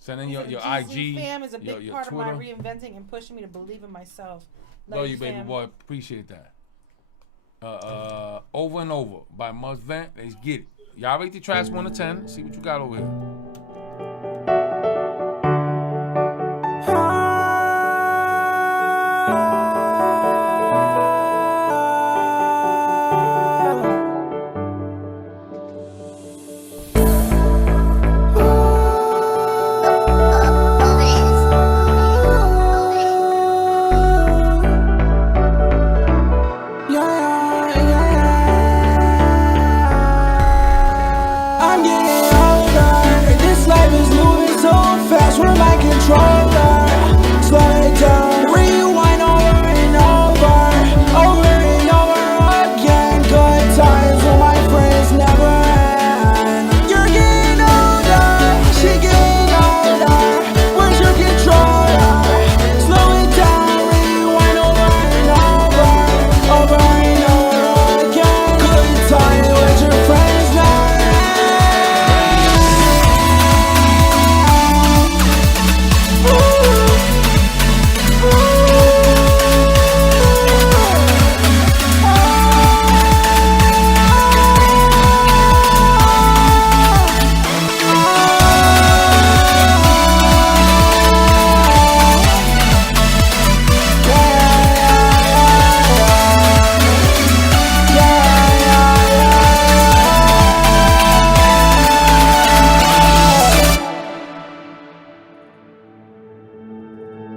Send in your GZOO IG. fam is a big your part Twitter. of my reinventing and pushing me to believe in myself. Love you, baby boy. Appreciate that. Over and Over by Must Vent. Let's get it. Y'all rate the tracks 1 to 10. See what you got over here.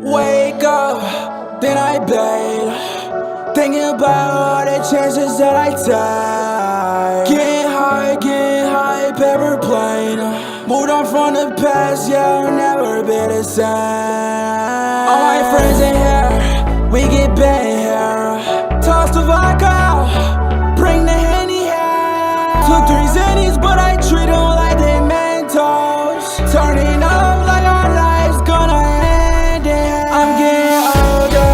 Wake up, then I bathe, thinking about all the chances that I take. Getting high, paper plane. Moved on from the past, yeah, I'll never be the same. All my friends in here, we get bent here. Toss the vodka, bring the Henny here. Took 3 Zennies, but I treat them like they Mentos. Turning up like our life's gonna end it. I'm getting older,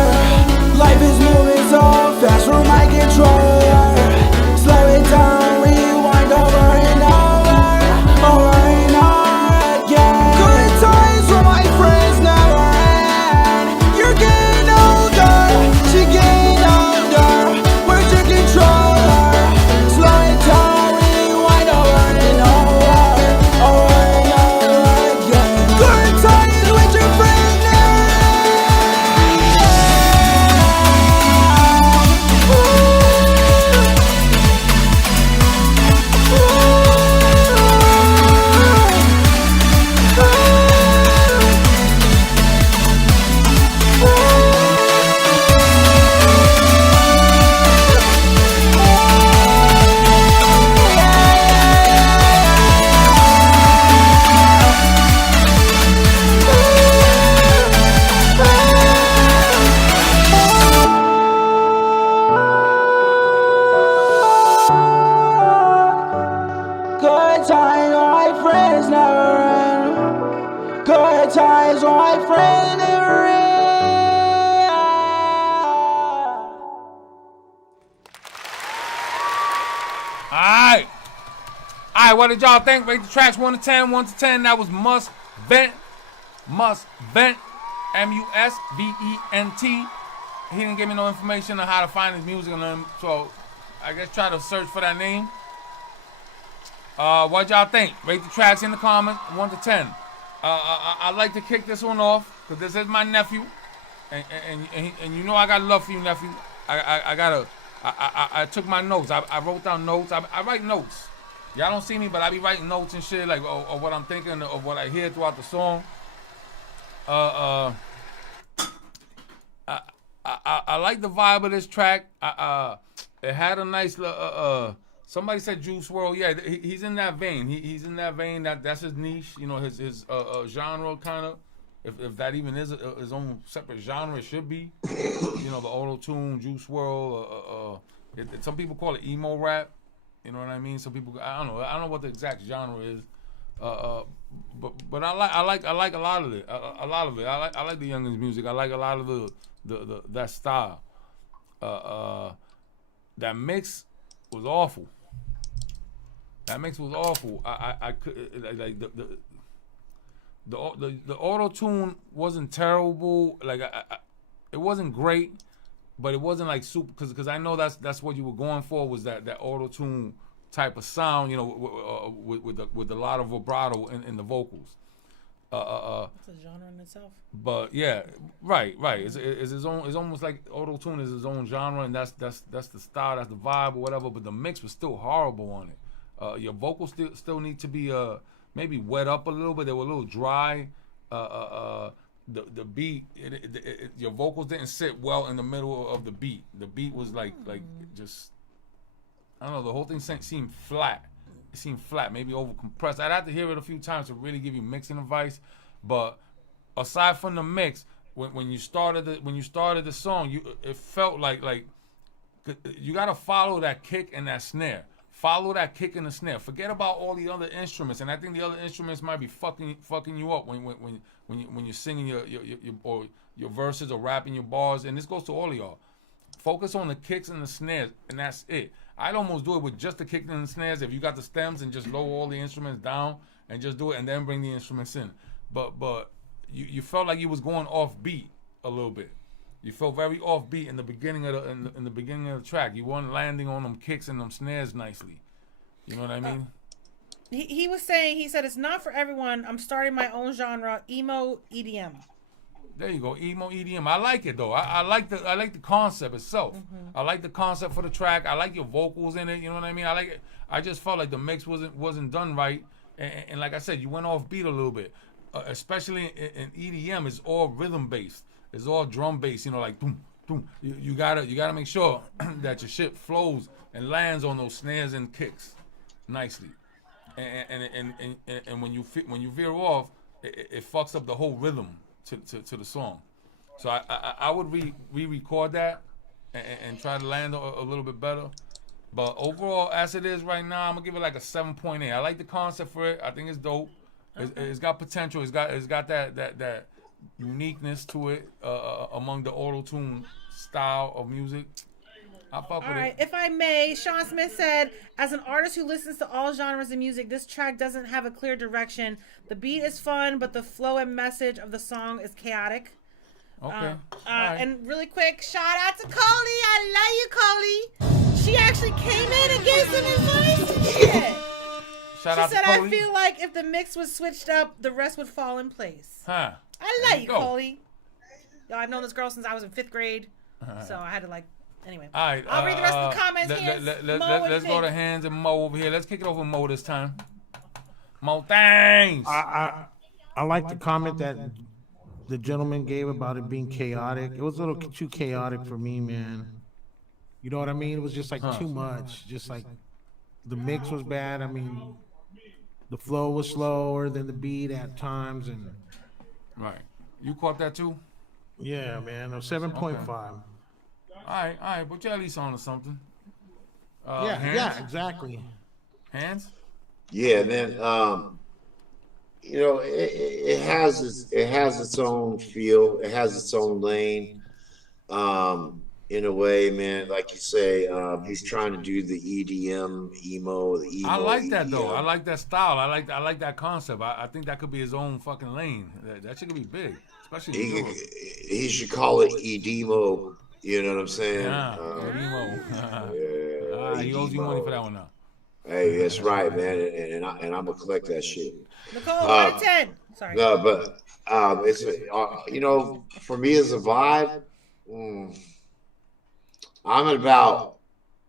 life is moving so fast from my controller. Slow it down, rewind over and over, over and over again. Good times with my friends never end. You're getting older, she getting older. Where's your controller? Slow it down, rewind over and over, over and over again. Good times with your friends now. Good times with my friends never end. Good times with my friends never end. Alright, what did y'all think? Rate the tracks 1 to 10. 1 to 10, that was Must Vent. Must Vent. M-U-S-V-E-N-T. He didn't give me no information on how to find his music on him, so I guess try to search for that name. What y'all think? Rate the tracks in the comments, 1 to 10. I'd like to kick this one off, because this is my nephew. And you know I got love for you, nephew. I took my notes. I wrote down notes. I write notes. Y'all don't see me, but I be writing notes and shit, like of what I'm thinking, of what I hear throughout the song. I like the vibe of this track. It had a nice somebody said Juice WRLD. Yeah, he's in that vein. He's in that vein. That's his niche. You know, his genre kind of. If that even is his own separate genre, it should be. You know, the auto-tune, Juice WRLD. Some people call it emo rap. You know what I mean? Some people, I don't know what the exact genre is. But I like a lot of it. A lot of it. I like the youngins' music. I like a lot of the that style. That mix was awful. That mix was awful. I could like the auto tune wasn't terrible. Like it wasn't great, but it wasn't like super because I know that's what you were going for was that auto tune type of sound, you know, with a lot of vibrato in the vocals. It's a genre in itself. But yeah, right. It's his own. It's almost like auto tune is his own genre, and that's the style, that's the vibe or whatever. But the mix was still horrible on it. Your vocals still need to be maybe wet up a little bit. They were a little dry. The beat, your vocals didn't sit well in the middle of the beat. The beat was like just, I don't know. The whole thing seemed flat. It seemed flat, maybe over compressed. I'd have to hear it a few times to really give you mixing advice. But aside from the mix, when you started the song, it felt like you gotta follow that kick and that snare. Follow that kick and the snare. Forget about all the other instruments. And I think the other instruments might be fucking you up when you're singing your verses or rapping your bars. And this goes to all of y'all. Focus on the kicks and the snares, and that's it. I'd almost do it with just the kick and the snares. If you got the stems, and just lower all the instruments down and just do it, and then bring the instruments in. But you felt like you was going off beat a little bit. You felt very off beat in the beginning of the track. You weren't landing on them kicks and them snares nicely. You know what I mean? He was saying, he said it's not for everyone. I'm starting my own genre, emo EDM. There you go, emo EDM. I like it though. I like the concept itself. Mm-hmm. I like the concept for the track. I like your vocals in it. You know what I mean? I like it. I just felt like the mix wasn't done right, and like I said, you went off beat a little bit. Especially in EDM, it's all rhythm based. It's all drum based. You know, like boom, boom. You gotta make sure that your shit flows and lands on those snares and kicks nicely. And when you veer off, it fucks up the whole rhythm to the song. So I would re-record that and try to land a little bit better. But overall, as it is right now, I'm gonna give it like a 7.8. I like the concept for it. I think it's dope. It's got potential. It's got that uniqueness to it among the auto-tune style of music. I fuck with it. All right, if I may, Sean Smith said, as an artist who listens to all genres of music, this track doesn't have a clear direction. The beat is fun, but the flow and message of the song is chaotic. Okay. Right. And really quick, shout out to Coley. I love you, Coley. She actually came in and gave some advice. Yeah. Shout out to Coley. She said, I feel like if the mix was switched up, the rest would fall in place. Huh. I love you, Coley. Yo, I've known this girl since I was in 5th grade. So I had to anyway. All right. I'll read the rest of the comments. Let's go to Hands and Mo over here. Let's kick it over to Mo this time. Mo, thanks. I like the comment that the gentleman gave about it being chaotic. It was a little too chaotic for me, man. You know what I mean? It was just too much. Just like the mix was bad. I mean, the flow was slower than the beat at times, and right. You caught that too? Yeah, man. 7.5. All right, but you're at least on to something. Yeah, exactly. Hands? Yeah, man. You know, it has its own feel. It has its own lane. In a way, man, like you say, he's trying to do the EDM, emo, the emo. I like that EDM. though. I like that style. I like that concept. I think that could be his own fucking lane. That shit could be big, especially. He should call it EDemo. You know what I'm saying? Yeah, yeah. He owes you money for that one now. Hey, that's right, man, and I'm gonna collect that shit. Nicole, 1 to 10. Sorry. No, but it's you know, for me as a vibe, I'm at about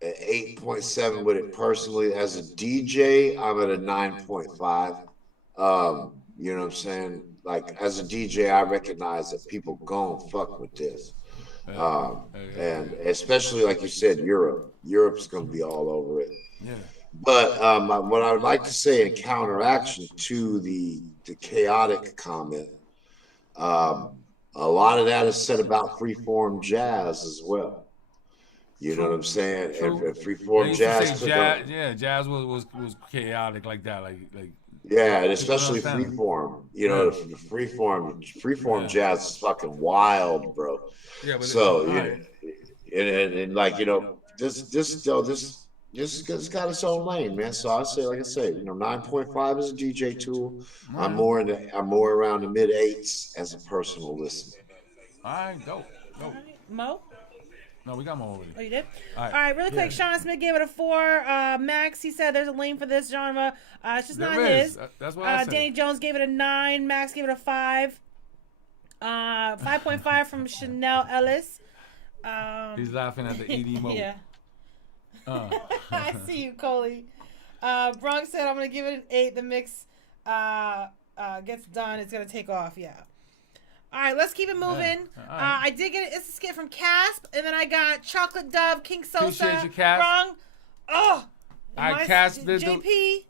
an 8.7 with it personally. As a DJ, I'm at a 9.5. You know what I'm saying? Like as a DJ, I recognize that people gon' fuck with this. And especially like you said, Europe's gonna be all over it. Yeah. But what I would like to say in counteraction to the chaotic comment, a lot of that is said about freeform jazz as well. You know what I'm saying? And freeform jazz. Jazz was chaotic like that, like. Yeah, and especially freeform. You know, the freeform jazz is fucking wild, bro. Yeah, but so and like you know, this just because it's got its own lane, man. So I say, like I say, 9.5 is a DJ tool. I'm more around the mid 8s as a personal listener. All right, dope. Mo? No, we got more already. Oh, you did? All right, really quick. Sean Smith gave it a 4. Max, he said there's a lane for this genre. It's just not his. That's what I said. Danny Jones gave it a 9. Max gave it a 5. 5.5 from Chanel Ellis. He's laughing at the ED mode. Yeah. I see you, Coley. Bronx said I'm gonna give it an 8. The mix gets done. It's gonna take off. Yeah. All right, let's keep it moving. Right. I did get it's a skit from Casp, and then I got Chocolate Dove, King Sosa. Appreciate you, Casp. Wrong. Oh. I Casp did JP.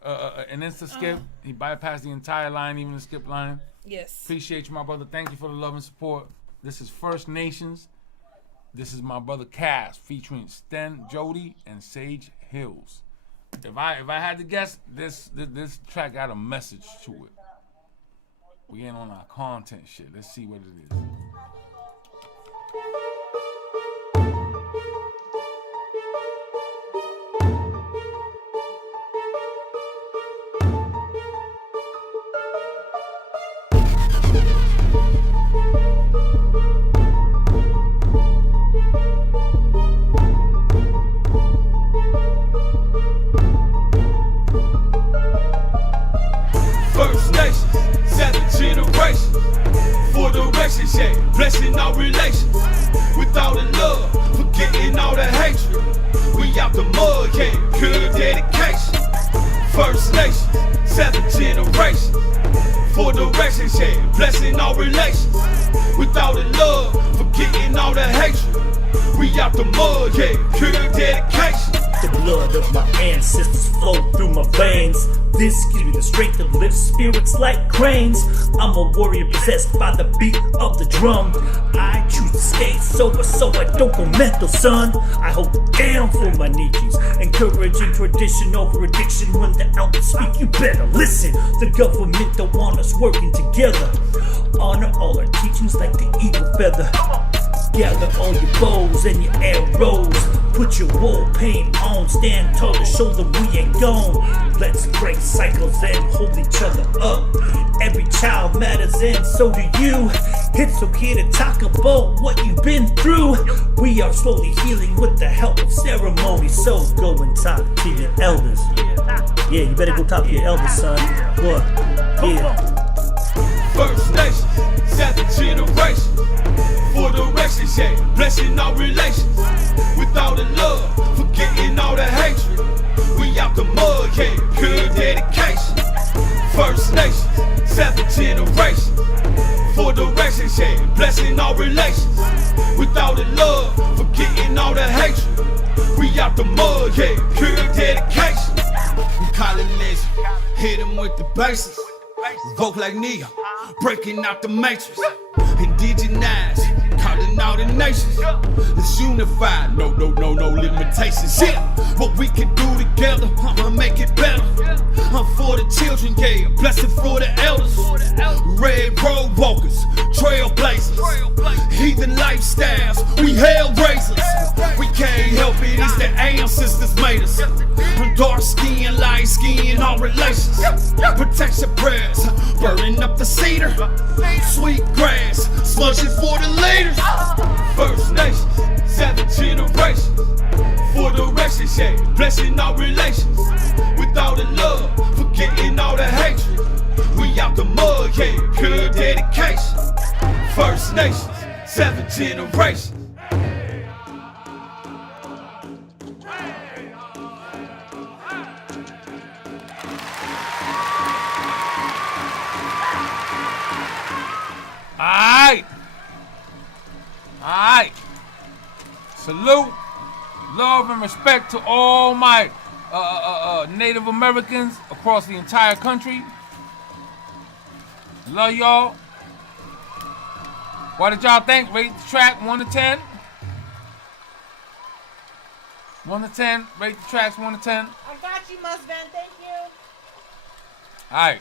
An insta skip. He bypassed the entire line, even the skip line. Yes. Appreciate you, my brother. Thank you for the love and support. This is First Nations. This is my brother Casp featuring Sten Jody and Sage Hills. If I had to guess, this track got a message to it. We ain't on our content shit. Let's see what it is. First Nation, 7th generation. For directions, yeah, blessing our relations. With all the love, forgetting all the hatred. We out the mud, yeah, pure dedication. First Nation, 7th generation. For directions, yeah, blessing our relations. With all the love, forgetting all the hatred. We out the mud, yeah, pure dedication. The blood of my ancestors flow through my veins. This gives me the strength to lift spirits like cranes. I'm a warrior possessed by the beat of the drum. I choose to stay sober so I don't go mental, son. I hold it down for my nieces, encouraging tradition over addiction. When the elders speak, you better listen. The government don't want us working together. Honor all our teachings like the eagle feather. Gather all your bows and your arrows. Put your war paint on. Stand tall to show them we ain't gone. Let's break cycles and hold each other up. Every child matters and so do you. It's okay to talk about what you've been through. We are slowly healing with the help of ceremony. So go and talk to your elders. Yeah, you better go talk to your elders, son. What? Yeah. First Nation, 7th generation. For directions, yeah, blessing our relations. With all the love, forgetting all the hatred. We out the mud, yeah, pure dedication. First Nation, 7th generation. For directions, yeah, blessing our relations. With all the love, forgetting all the hatred. We out the mud, yeah, pure dedication. We calling this, hit 'em with the basics. Vote like Neo, breaking out the matrix. Indigenized, calling all the nations. Let's unify, no limitations. Yeah, what we can do together, I'ma make it better. I'm for the children, yeah, a blessing for the elders. Red road walkers, trailblazers, heathen lifestyles, we hell raisers. We can't help it, it's the ancestors made us. Dark skin, light skin, all relations. Protection prayers, burning up the cedar. Sweet grass, smudging for the leaders. First Nation, 7th generation. For directions, yeah, blessing our relations. With all the love, forgetting all the hatred. We out the mud, yeah, pure dedication. First Nation, 7th generation. Alright. Salute, love, and respect to all my Native Americans across the entire country. Love y'all. What did y'all think? Rate the track 1 to 10. 1 to 10. Rate the tracks 1 to 10. I got you, Musvan. Thank you. Alright.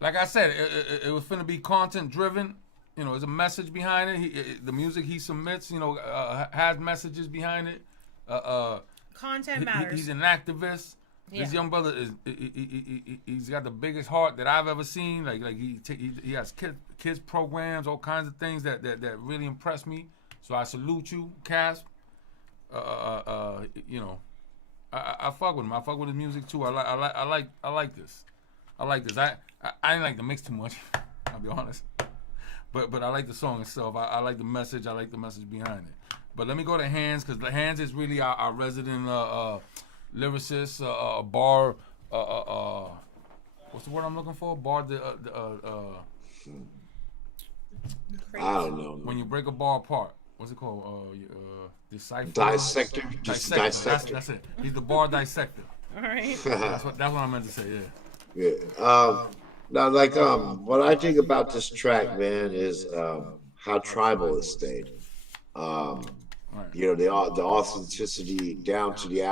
Like I said, it was finna be content driven. you know, there's a message behind it. The music he submits, you know, has messages behind it. Content matters. He's an activist. Yeah. This young brother he's got the biggest heart that I've ever seen. Like he has kids programs, all kinds of things that really impress me. So I salute you, Casp. You know, I fuck with him. I fuck with his music too. I like this. I didn't like the mix too much. I'll be honest. But I like the song itself. I like the message. I like the message behind it. But let me go to Hands, because the Hands is really our resident lyricist, bar. What's the word I'm looking for? Bar. I don't know. When you break a bar apart, what's it called? Decipher. Dissector. Just dissector. That's it. He's the bar dissector. All right. That's what I meant to say. Yeah. Yeah. Now, like, what I think about this track, man, is how tribal it stayed. You know, the authenticity down to the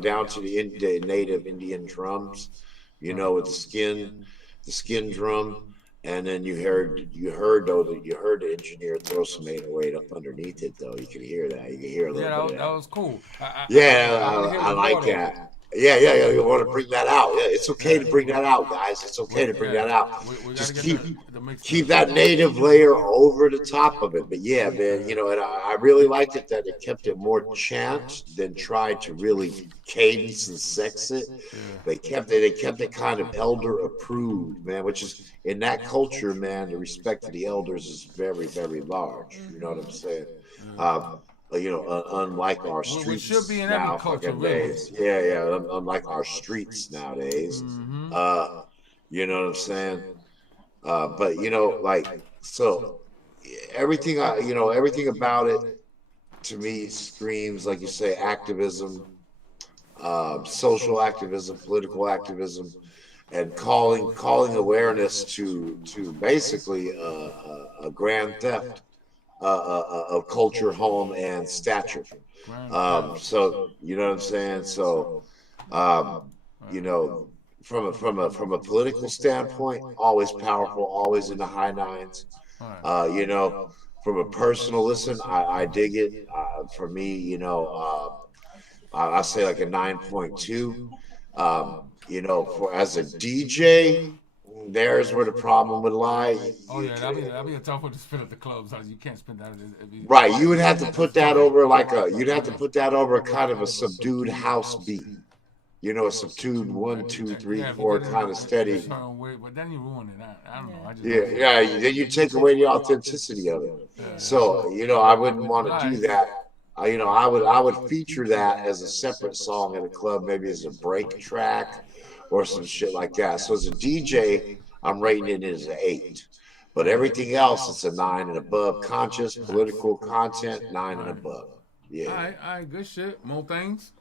down to the native Indian drums. You know, with the skin drum, and then you heard the engineer throw some 808 up underneath it, though. You can hear that. You can hear a little bit. That was cool. I like that. Yeah. You want to bring that out. Yeah, it's okay to bring that out, guys. It's okay to bring that out. Just keep that native layer over the top of it. But yeah, man, you know, and I really liked it that it kept it more chant than tried to really cadence and sex it. They kept it kind of elder approved, man, which is in that culture, man, the respect for the elders is very, very large. You know what I'm saying? You know, unlike our streets, which should be in every culture, really. Yeah. Unlike our streets nowadays, you know what I'm saying? But you know, like, so everything about it to me screams, like you say, activism, social activism, political activism, and calling awareness to basically a grand theft of culture, home, and stature. So you know what I'm saying? So you know, from a political standpoint, always powerful, always in the high nines. You know, from a personal listen, I dig it. For me, you know, I say like a 9.2. You know, for as a DJ, there's where the problem would lie. That'd be a tough one to spin at the clubs. You can't spin that. Right, you would have to put that over a kind of a subdued house beat. You know, a subdued 1, 2, 3, 4 kind of steady. But then you ruin it. I don't know. Then you take away the authenticity of it. So you know, I wouldn't want to do that. You know, I would feature that as a separate song at a club, maybe as a break track or some shit like that. So as a DJ, I'm rating it as an 8. But everything else, it's a 9 and above. Conscious, political content, 9 and above. Yeah. All right, good shit. More things.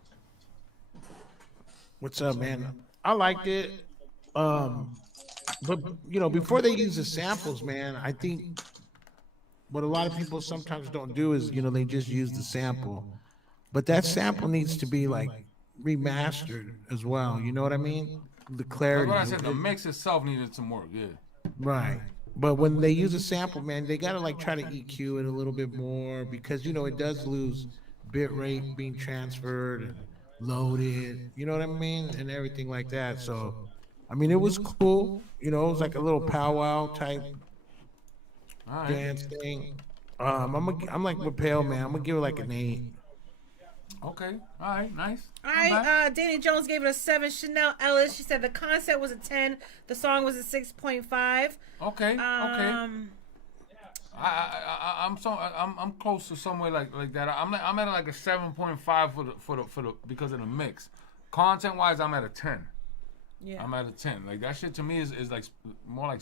What's up, man? I liked it. But you know, before they use the samples, man, I think what a lot of people sometimes don't do is, you know, they just use the sample. But that sample needs to be like remastered as well. You know what I mean? The clarity. That's what I said. The mix itself needed some work. Yeah. Right. But when they use a sample, man, they gotta like try to EQ it a little bit more, because you know it does lose bit rate being transferred and loaded. You know what I mean? And everything like that. So, I mean, it was cool. You know, it was like a little powwow type dance thing. I'm like with Pale, man. I'm gonna give it like an 8. Okay. All right. Nice. All right. Danny Jones gave it a 7. Chanel Ellis, she said the concept was a 10. The song was a 6.5. Okay. I'm close to somewhere like that. I'm at like a 7.5 for the because of the mix. Content wise, I'm at a 10. Yeah. I'm at a 10. Like that shit to me is like more like,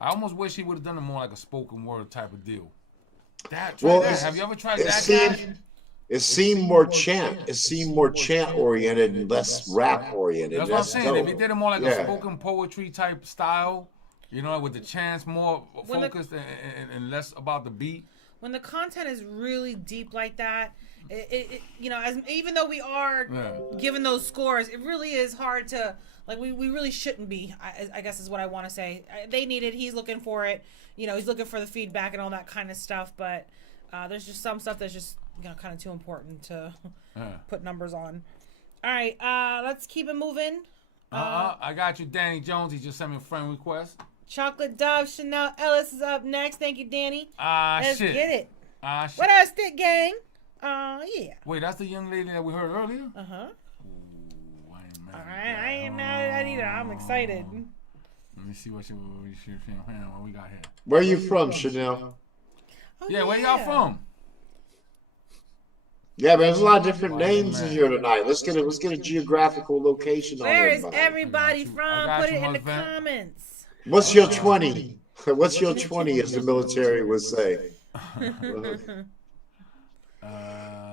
I almost wish he would have done it more like a spoken word type of deal. Have you ever tried that? It seemed more chant. It seemed more chant oriented and less rap oriented. That's what I'm saying. If he did it more like a spoken poetry type style, you know, with the chants more focused and less about the beat. when the content is really deep like that, it you know, even though we are given those scores, it really is hard to, like, we really shouldn't be, I guess is what I want to say. They need it. He's looking for it. You know, he's looking for the feedback and all that kind of stuff. But there's just some stuff that's just, you know, kind of too important to put numbers on. All right, let's keep it moving. I got you, Danny Jones. He just sent me a friend request. Chocolate Dove Chanel Ellis is up next. Thank you, Danny. Let's Shit. get it. Shit. What up, Stick Gang? Yeah. Wait, that's the young lady that we heard earlier? Uh-huh. Ooh, I ain't mad. All right, I ain't mad at that either. I'm excited. Let me see what we got here. Where you from, Chanel? Oh, Yeah, where y'all from? Yeah, man, there's a lot of different names in here tonight. Let's get a geographical location on Where is everybody. everybody from? got Put you, it in the husband. comments. What's your 20? What's your 20, as the military would say?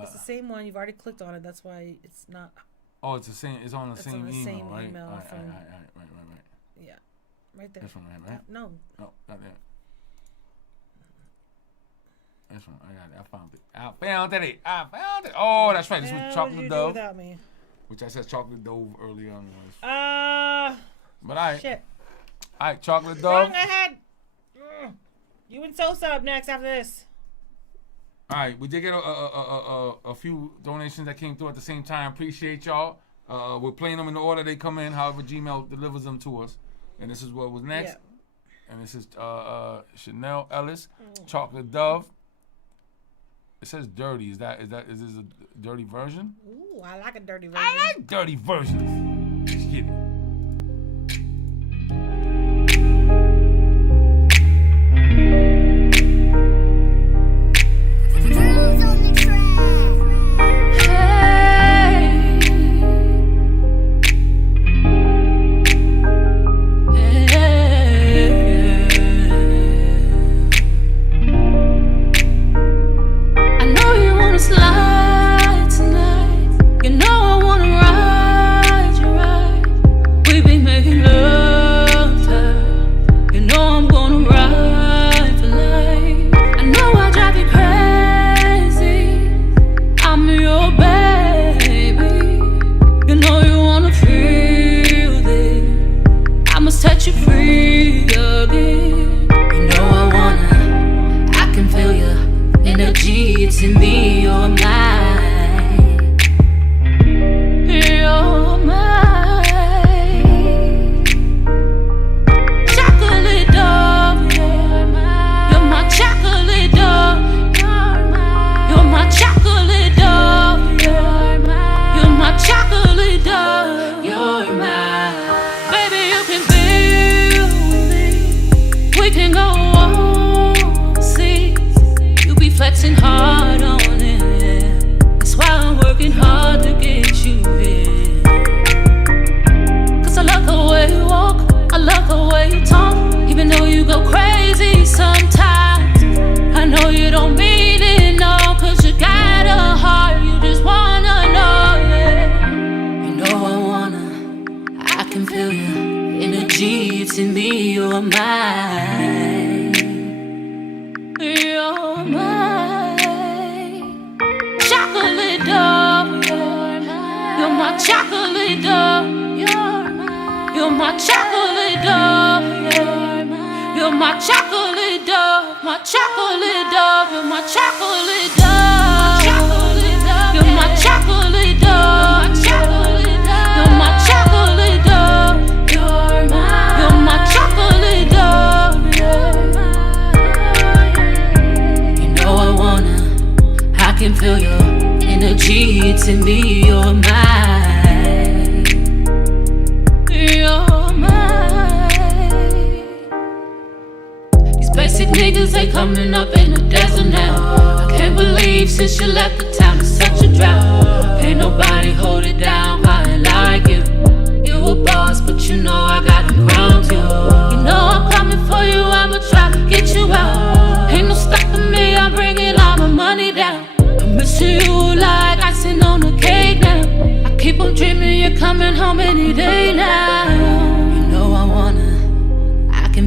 It's the same one. You've already clicked on it. That's why it's not. Oh, it's the same. It's on the It's same on the email, same right? email Right. from- Right. Yeah, right there. This one, right? No. No, not there. This one, I got it. I found it. Oh, that's right. This was What would chocolate you do dove, without me? which I said chocolate dove earlier on. But Shit. all right, chocolate dove. Wrong ahead. You and Sosa up next after this. All right, we did get a few donations that came through at the same time. Appreciate y'all. We're playing them in the order they come in, however Gmail delivers them to us. And this is what was next. Yeah. And this is Chanel Ellis, chocolate dove. It says dirty. Is this a dirty version? Ooh, I like a dirty version. I like dirty versions. Let's get it.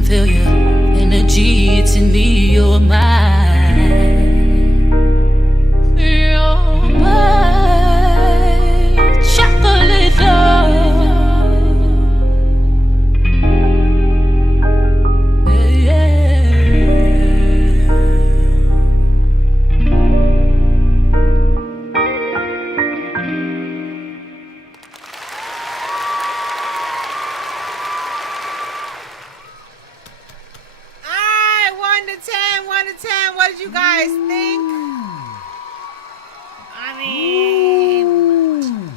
Feel your energy, it's in me, you're mine. of 10. What did you guys think? I mean,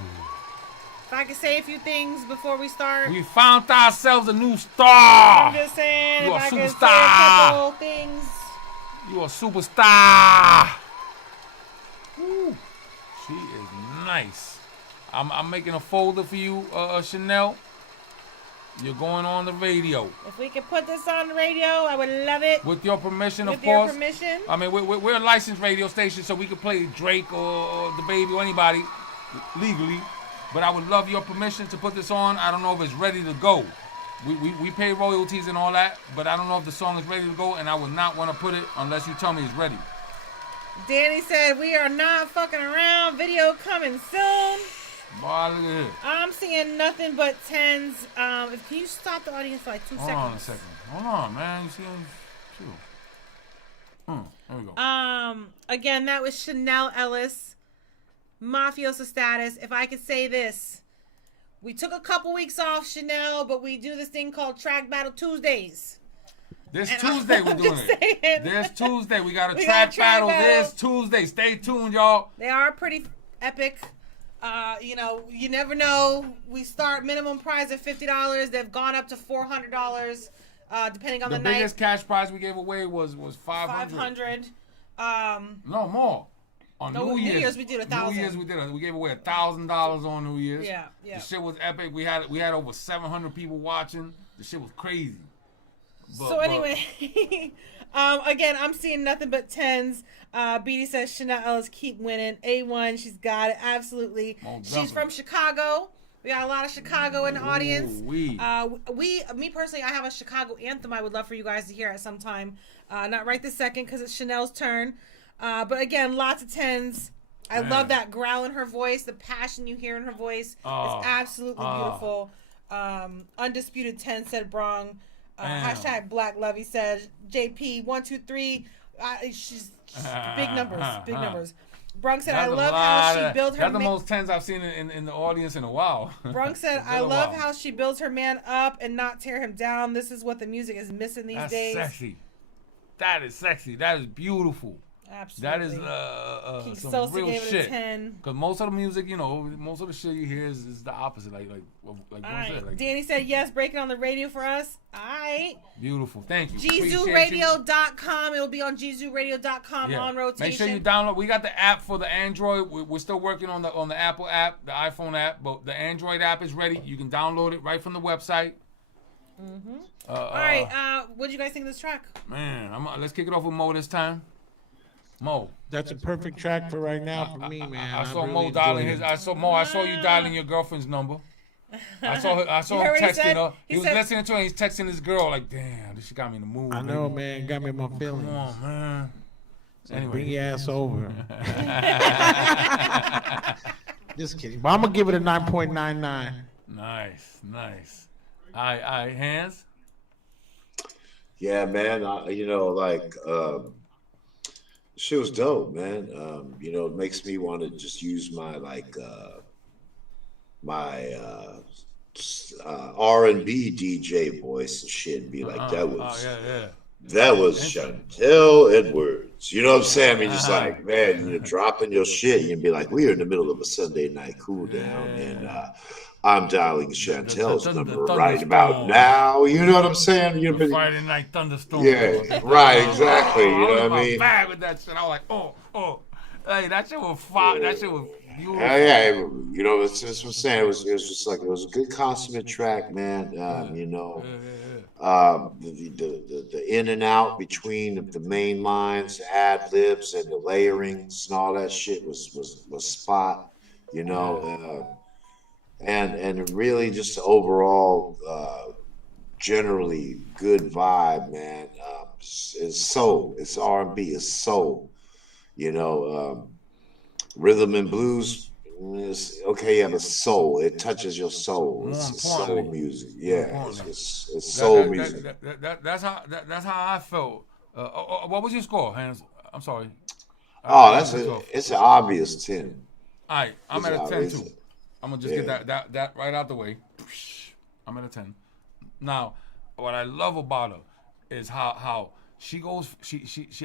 if I could say a few things before we start. We found ourselves a new star. I'm just saying, You if a I could say a superstar. couple things. You a superstar. Woo. She is nice. I'm making a folder for you, Chanel. You're going on the radio. If we could put this on the radio, I would love it. With your permission, With of your course. permission. I mean, we're a licensed radio station, so we could play Drake or the Baby or anybody legally. But I would love your permission to put this on. I don't know if it's ready to go. We pay royalties and all that, but I don't know if the song is ready to go, and I would not want to put it unless you tell me it's ready. Danny said, we are not fucking around. Video coming soon. Boy, look at here. I'm seeing nothing but 10s. Can you stop the audience for like 2 seconds? Hold on a second. Hold on, man. You see him? There we go. Again, that was Chanel Ellis, Mafiosa Status. If I could say this, we took a couple weeks off, Chanel, but we do this thing called Track Battle Tuesdays. This And Tuesday we're I'm doing just it. saying. This Tuesday we got a We track got a track battle. battle. This Tuesday. Stay tuned, y'all. They are pretty epic. You know, you never know. We start minimum prize at $50. They've gone up to $400, depending on the night. The biggest cash prize we gave away was $500. No more. On No, New New Year's, Year's we did $1,000. New Year's we gave away $1,000 on New Year's. Yeah, yeah. The shit was epic. We had over 700 people watching. The shit was crazy. So anyway, again, I'm seeing nothing but 10s. Beatty says Chanel Ellis keep winning. A1, she's got it. Absolutely. She's from Chicago. We got a lot of Chicago in the audience. Me personally, I have a Chicago anthem I would love for you guys to hear at some time. Not right this second because it's Chanel's turn. But again, lots of 10s. I love that growl in her voice, the passion you hear in her voice. It's absolutely beautiful. Undisputed 10 said Brong. Hashtag Black Love. He said JP 1 2 3. She's big numbers. Big numbers. Brong said, I love how she built her. That's the most 10s I've seen in the audience in a while. Brong said, I love how she builds her man up and not tear him down. This is what the music is missing these days. That's sexy. That is sexy. That is beautiful. Absolutely. That is some Sosa real gave it a shit. 10. Because most of the music, most of the shit you hear is the opposite. Like right. Like Danny said, yes, break it on the radio for us. All right. Beautiful. Thank you. GZOOradio.com. It will be on GZOOradio.com on rotation. Make sure you download. We got the app for the Android. We're still working on the Apple app, the iPhone app, but the Android app is ready. You can download it right from the website. All right. What do you guys think of this track? Man, let's kick it off with Mo this time. Mo. That's a perfect track for right now for me, man. I saw really Mo dialing enjoyed his. it. I saw you dialing your girlfriend's number. I saw him texting her. He was listening to her. And he's texting his girl like, "Damn, this shit got me in the mood." I know, man. Got me in my feelings. Come on, man. Anyway. Bring your ass over. Just kidding. But I'm gonna give it a 9.99. Nice. All right, Hands. Yeah, man. Shit was dope, man. It makes me want to just use my R&B DJ voice and shit and be like, that was Chantel Edwards. You know what I'm saying? I mean, just like, man, dropping your shit. You'd be like, we are in the middle of a Sunday night cool down, and I'm dialing Chantel's number right about now. You know what I'm saying? Friday night thunderstorm. Yeah, right, exactly. You know what I mean? Bad with that shit. I was like, oh. Hey, that shit was fire. That shit was beautiful. Yeah. It's just what I'm saying. It was just like, it was a good consummate track, man. The in and out between the main lines, the ad libs, and the layerings and all that shit was spot. And really just the overall, generally good vibe, man. It's soul. It's R&B. It's soul. Rhythm and blues is okay. But soul. It touches your soul. It's soul music. Yeah, it's soul music. That's how I felt. What was your score, Hans? I'm sorry. It's an obvious 10. All right, I'm at a 10 too. I'm gonna just get that right out the way. I'm at a 10. Now, what I love about her is how she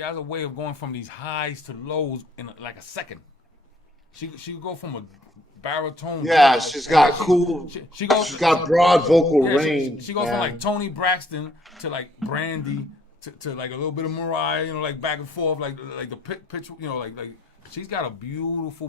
has a way of going from these highs to lows in like a second. She go from a baritone. Yeah, she's got cool. She goes. She's got broad vocal Yeah, range. she goes from like Toni Braxton to like Brandy to like a little bit of Mariah, you know, like back and forth, like the pitch, you know, like she's got a beautiful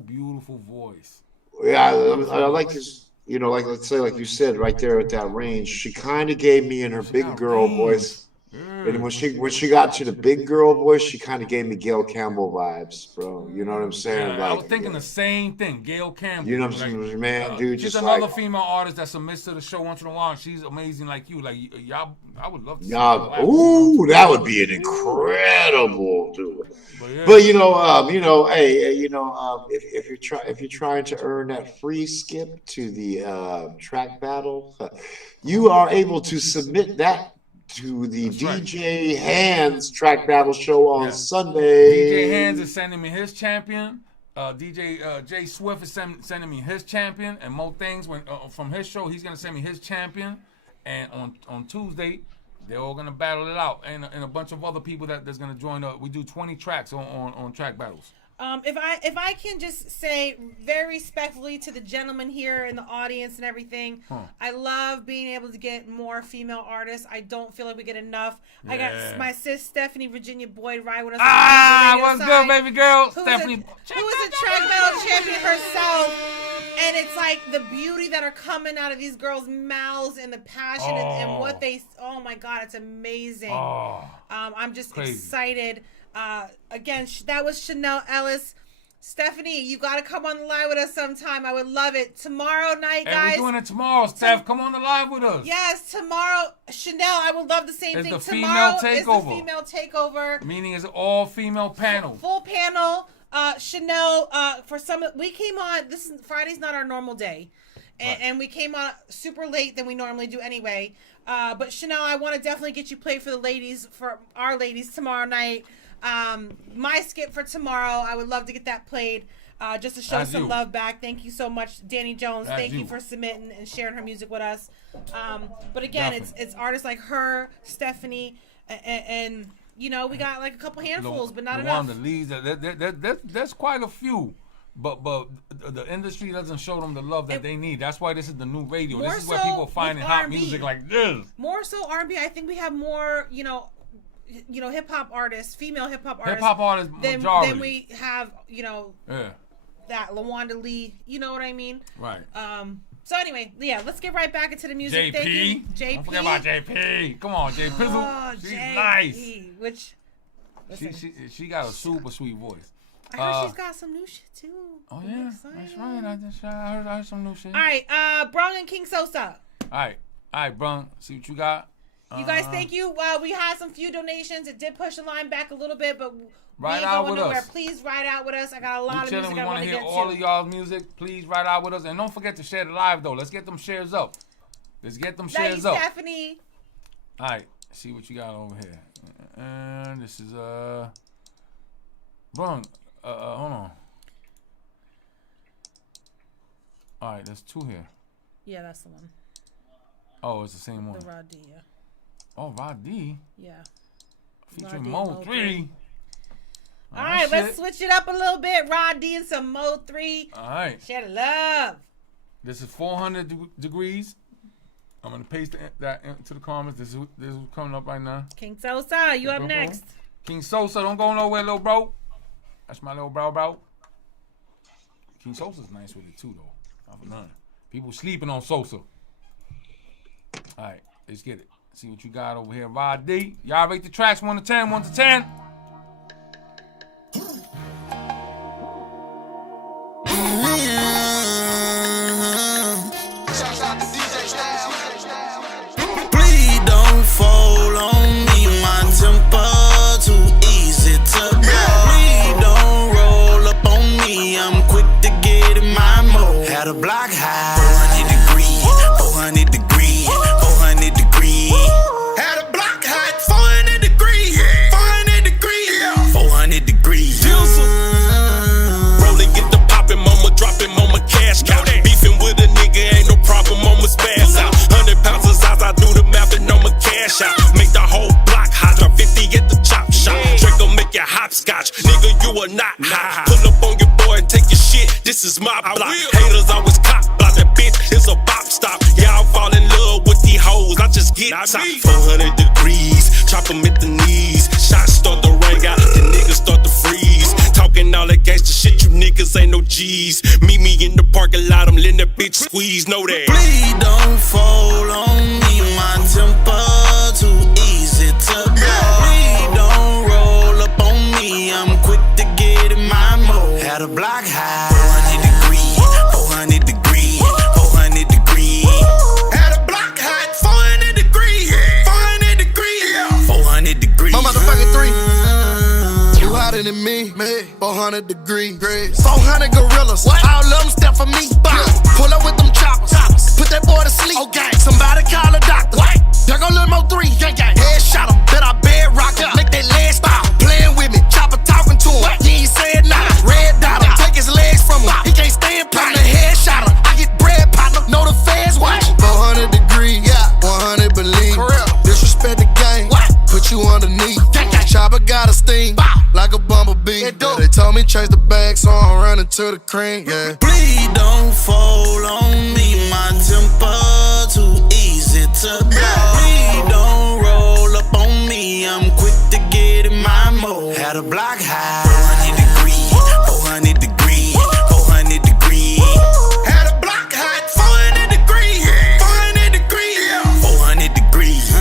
voice. Yeah, I like this. You know, like let's say, like you said, right there at that range, she kind of gave me in her big girl voice. And when she got to the big girl voice, she kind of gave me Gail Campbell vibes, bro. You know what I'm saying? I was thinking the same thing, Gail Campbell. You know what I'm saying, man, dude? She's just another like, female artist that submits to the show once in a while. She's amazing like you. Like y'all, I would love to see y'all, her. ooh, that would be an incredible dude. But you know, hey, if you're trying to earn that free skip to the track battle, you are able to submit that to the DJ Hands track battle show on Sunday. DJ Hands is sending me his champion. DJ Jay Swift is sending me his champion, and Mo Things from his show, he's gonna send me his champion. And on Tuesday, they're all gonna battle it out, and a bunch of other people that's gonna join up. We do 20 tracks on track battles. If I can just say very respectfully to the gentleman here in the audience and everything, I love being able to get more female artists. I don't feel like we get enough. Yeah. I got my sis Stephanie Virginia Boyd right with us. What's good, baby girl? Stephanie, who is a track battle champion herself, and it's like the beauty that are coming out of these girls' mouths and the passion and what they. Oh my God, it's amazing. I'm just excited. Again, that was Chanel Ellis. Stephanie, you got to come on the live with us sometime. I would love it. Tomorrow night, guys. We're doing it tomorrow, Steph. Come on the live with us. Yes, tomorrow. Chanel, I would love the same thing. Tomorrow is the female takeover. Meaning it's all female panel. Full panel. Chanel, we came on, Friday's not our normal day. And we came on super late than we normally do anyway. But Chanel, I want to definitely get you played for our ladies tomorrow night. My skip for tomorrow, I would love to get that played just to show some love back. Thank you so much, Danny Jones. Thank you for submitting and sharing her music with us. But again, it's artists like her, Stephanie, and you know, we got like a couple handfuls, but not enough. The leads, that's quite a few. But the industry doesn't show them the love that they need. That's why this is the new radio. This is where people are finding hot music like this. More so R&B. I think we have more, you know, hip hop artists, female hip hop artists. Hip hop artists majority. Then we have, you know, that LaWanda Lee. You know what I mean? Right. So anyway, yeah, let's get right back into the music. JP. Thank you, JP. Don't forget about JP. Come on, J Pizzle. She's JP, nice. Which she got a super sweet voice. I heard she's got some new shit too. Oh yeah, that's right. I heard some new shit. All right, Brung and King Sosa. All right, Brung. See what you got. You guys, thank you. We had some few donations. It did push the line back a little bit, but ride out with us. Please ride out with us. I got a lot of music we I want to hear get all to. of y'all's music. Please ride out with us, and don't forget to share the live though. Let's get them shares up. Shares up. Stephanie. All right, see what you got over here. And this is Brung. Hold on. All right, there's two here. Yeah, that's the one. Oh, it's the same one. The Rod D, yeah. Oh, Rod D. Yeah. Featuring Mo 3. All right, let's switch it up a little bit. Rod D and some Mo 3. All right. Share the love. This is 400 degrees. I'm going to paste that into the comments. This is coming up right now. King Sosa, you up next. King Sosa, don't go nowhere, little bro. That's my little bro. King Sosa's nice with it too, though. I've none. People sleeping on Sosa. All right, let's get it. See what you got over here, Rod D. Y'all rate the tracks 1 to 10, 1 to 10. Please don't fall on me, my temper too easy to blow. Please don't roll up on me, I'm quick to get in my mode. Had a block high, 400 degrees, 400 degrees, 400 degrees. Had a block high, 400 degrees, 400 degrees. this is my block. Haters always cop block, that bitch is a bop stop. Y'all fall in love with these hoes, I just get top. 400 degrees, chop them at the knees. Shots start to ring out, the niggas start to freeze. Talking all that gangsta shit, you niggas ain't no G's. Meet me in the parking lot, I'm letting that bitch squeeze, know that. Please don't fall on me, my temper too easy to blow. Please don't roll up on me, I'm quick to get in my mode. Had a block high, 400 degrees, 400 degrees, 400 degrees. Had a block high, 400 degrees, 400 degrees, 400 degrees. My motherfucking 3. You hotter than me, 400 degrees. 400 gorillas, all of them step for me. Pull up with them choppers, put that boy to sleep. Okay, somebody call a doctor. Y'all gon' Lil Mo 3, gang gang. Headshot him, bet I bed rock up, make that leg stop. Playing with me, chopper talking to him. He ain't saying nothing. Red dot him, take his legs from him. He can't stand I'm the headshot him. I get bread partner, know the fans watch. 400 degrees, 100 believe. Disrespect the game, put you underneath. Chopper got a sting, like a bumblebee. They told me chase the bag, so I'm running to the cream. Yeah. Please don't fall on me, my temper too easy to blow. Please don't roll up on me, I'm quick to get in my mode. Had a block high, 400 degrees, 400 degrees, 400 degrees. Had a block high, 400 degrees, 400 degrees, 400 degrees.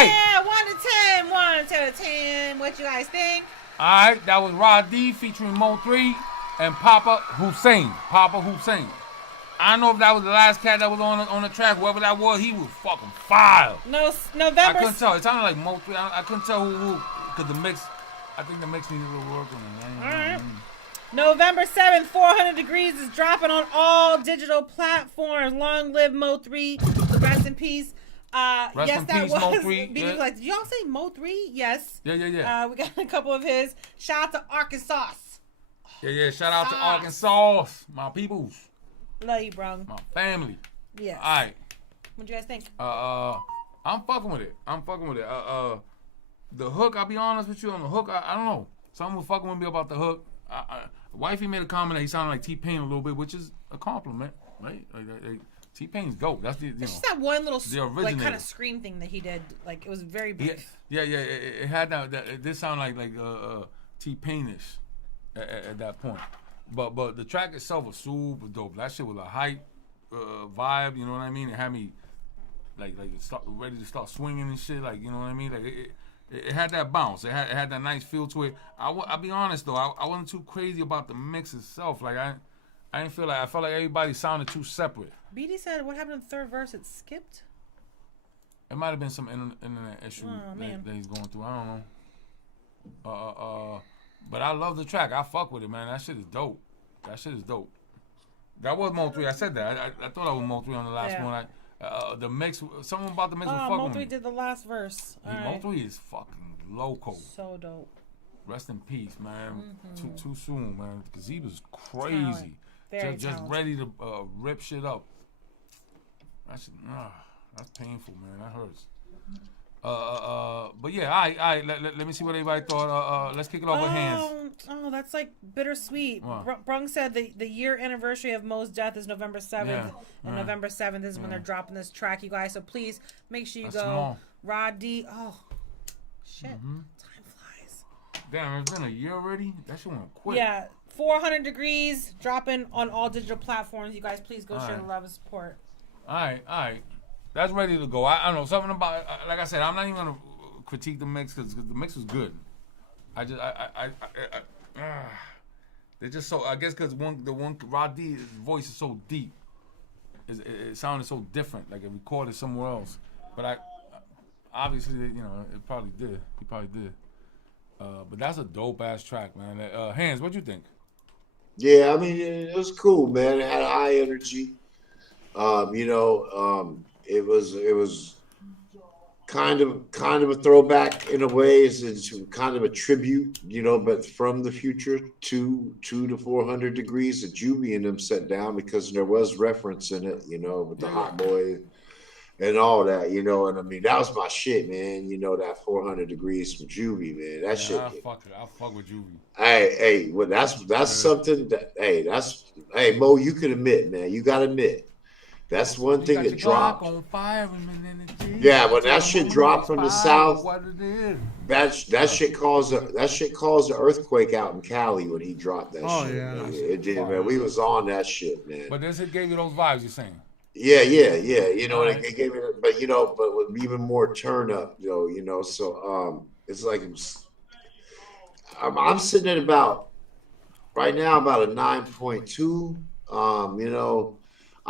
Yeah, 1 to 10, 1 to 10. What you guys think? All right, that was Rod D featuring Mo 3 and Papa Hussein. Papa Hussein. I don't know if that was the last cat that was on the track. Whoever that was, he was fucking fire. No, November. I couldn't tell. It sounded like Mo 3. I couldn't tell who, because the mix, I think the mix needed a little work on it. All right. November 7th, 400 Degrees is dropping on all digital platforms. Long live Mo 3. Rest in peace. Rest yes, in that peace, was. Mo 3. Yeah. Like, did y'all say Mo 3? Yes. Yeah. We got a couple of his. Shout out to Arkansas. Yeah. Shout out to Arkansas, my peoples. Love you, bro. My family. Yes. All right. What do you guys think? I'm fucking with it. The hook, I'll be honest with you, on the hook, I don't know. Someone was fucking with me about the hook. Wifey made a comment that he sounded like T-Pain a little bit, which is a compliment, right? Like T-Pain's dope. That's the, it's just that one little like kind of originator. scream thing that he did. Like it was very brief. Yeah. It had that. It did sound like T-Painish at that point. But the track itself was super dope. That shit was a hype vibe. You know what I mean? It had me like ready to start swinging and shit. Like, you know what I mean? Like it had that bounce. It had that nice feel to it. I'll be honest though. I wasn't too crazy about the mix itself. Like I didn't feel like, I felt like everybody sounded too separate. BD said, what happened to the third verse? It skipped? It might have been some internet issue that he's going through. I don't know. But I love the track. I fuck with it, man. That shit is dope. That was Mo 3. I said that. I thought I was Mo 3 on the last one. The mix, something about the mix was fucking Mo with 3 me. did the last verse. Mo 3 is fucking loco. So dope. Rest in peace, man. Too soon, man. Because he was crazy. Just ready to rip shit up. That's painful, man. That hurts. But yeah, all right. Let me see what everybody thought. Let's kick it off with Hands. Oh, that's like bittersweet. Brung said the year anniversary of Mo's death is November 7th, and November 7th is when they're dropping this track, you guys. So please make sure you go. Small. Rod D. Oh, shit. Time flies. Damn, it's been a year already? That shit went quick. Yeah, 400 Degrees dropping on all digital platforms. You guys, please go share the love and support. All right. That's ready to go. I don't know, something about, like I said, I'm not even gonna critique the mix because the mix was good. They're just so, I guess because the one Rod D's voice is so deep, it sounded so different, like it recorded somewhere else. But obviously, you know, it probably did. He probably did. But that's a dope ass track, man. Hands, what you think? Yeah, I mean, it was cool, man. It had high energy. It was kind of a throwback in a way. It's kind of a tribute, but from the future to 400 Degrees that Juby and them set down, because there was reference in it, with the Hot Boy and all that, you know. And I mean, that was my shit, man. You know, that 400 Degrees from Juvie, man. That shit. I fuck with Juvie. Hey, well, that's something that, hey, Mo, you can admit, man. You gotta admit. That's one thing that dropped. Yeah, when that shit dropped from the South, that shit caused an earthquake out in Cali when he dropped that shit. Yeah. It did, man. We was on that shit, man. But this it gave you those vibes, you're saying? Yeah. You know, it gave me, but you know, but with even more turn up, you know. So it's like I'm sitting at about right now about a 9.2. You know.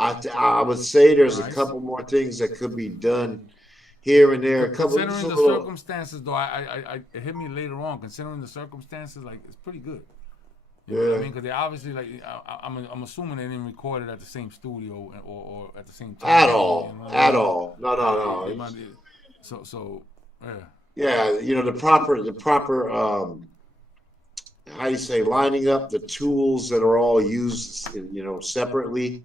I would say there's a couple more things that could be done here and there. Considering the circumstances, though, it hit me later on. Considering the circumstances, like it's pretty good. You know what I mean? Because they obviously, like, I'm assuming they didn't record it at the same studio or at the same time. At all. No. So yeah. Yeah, you know, the proper how do you say, lining up the tools that are all used, you know, separately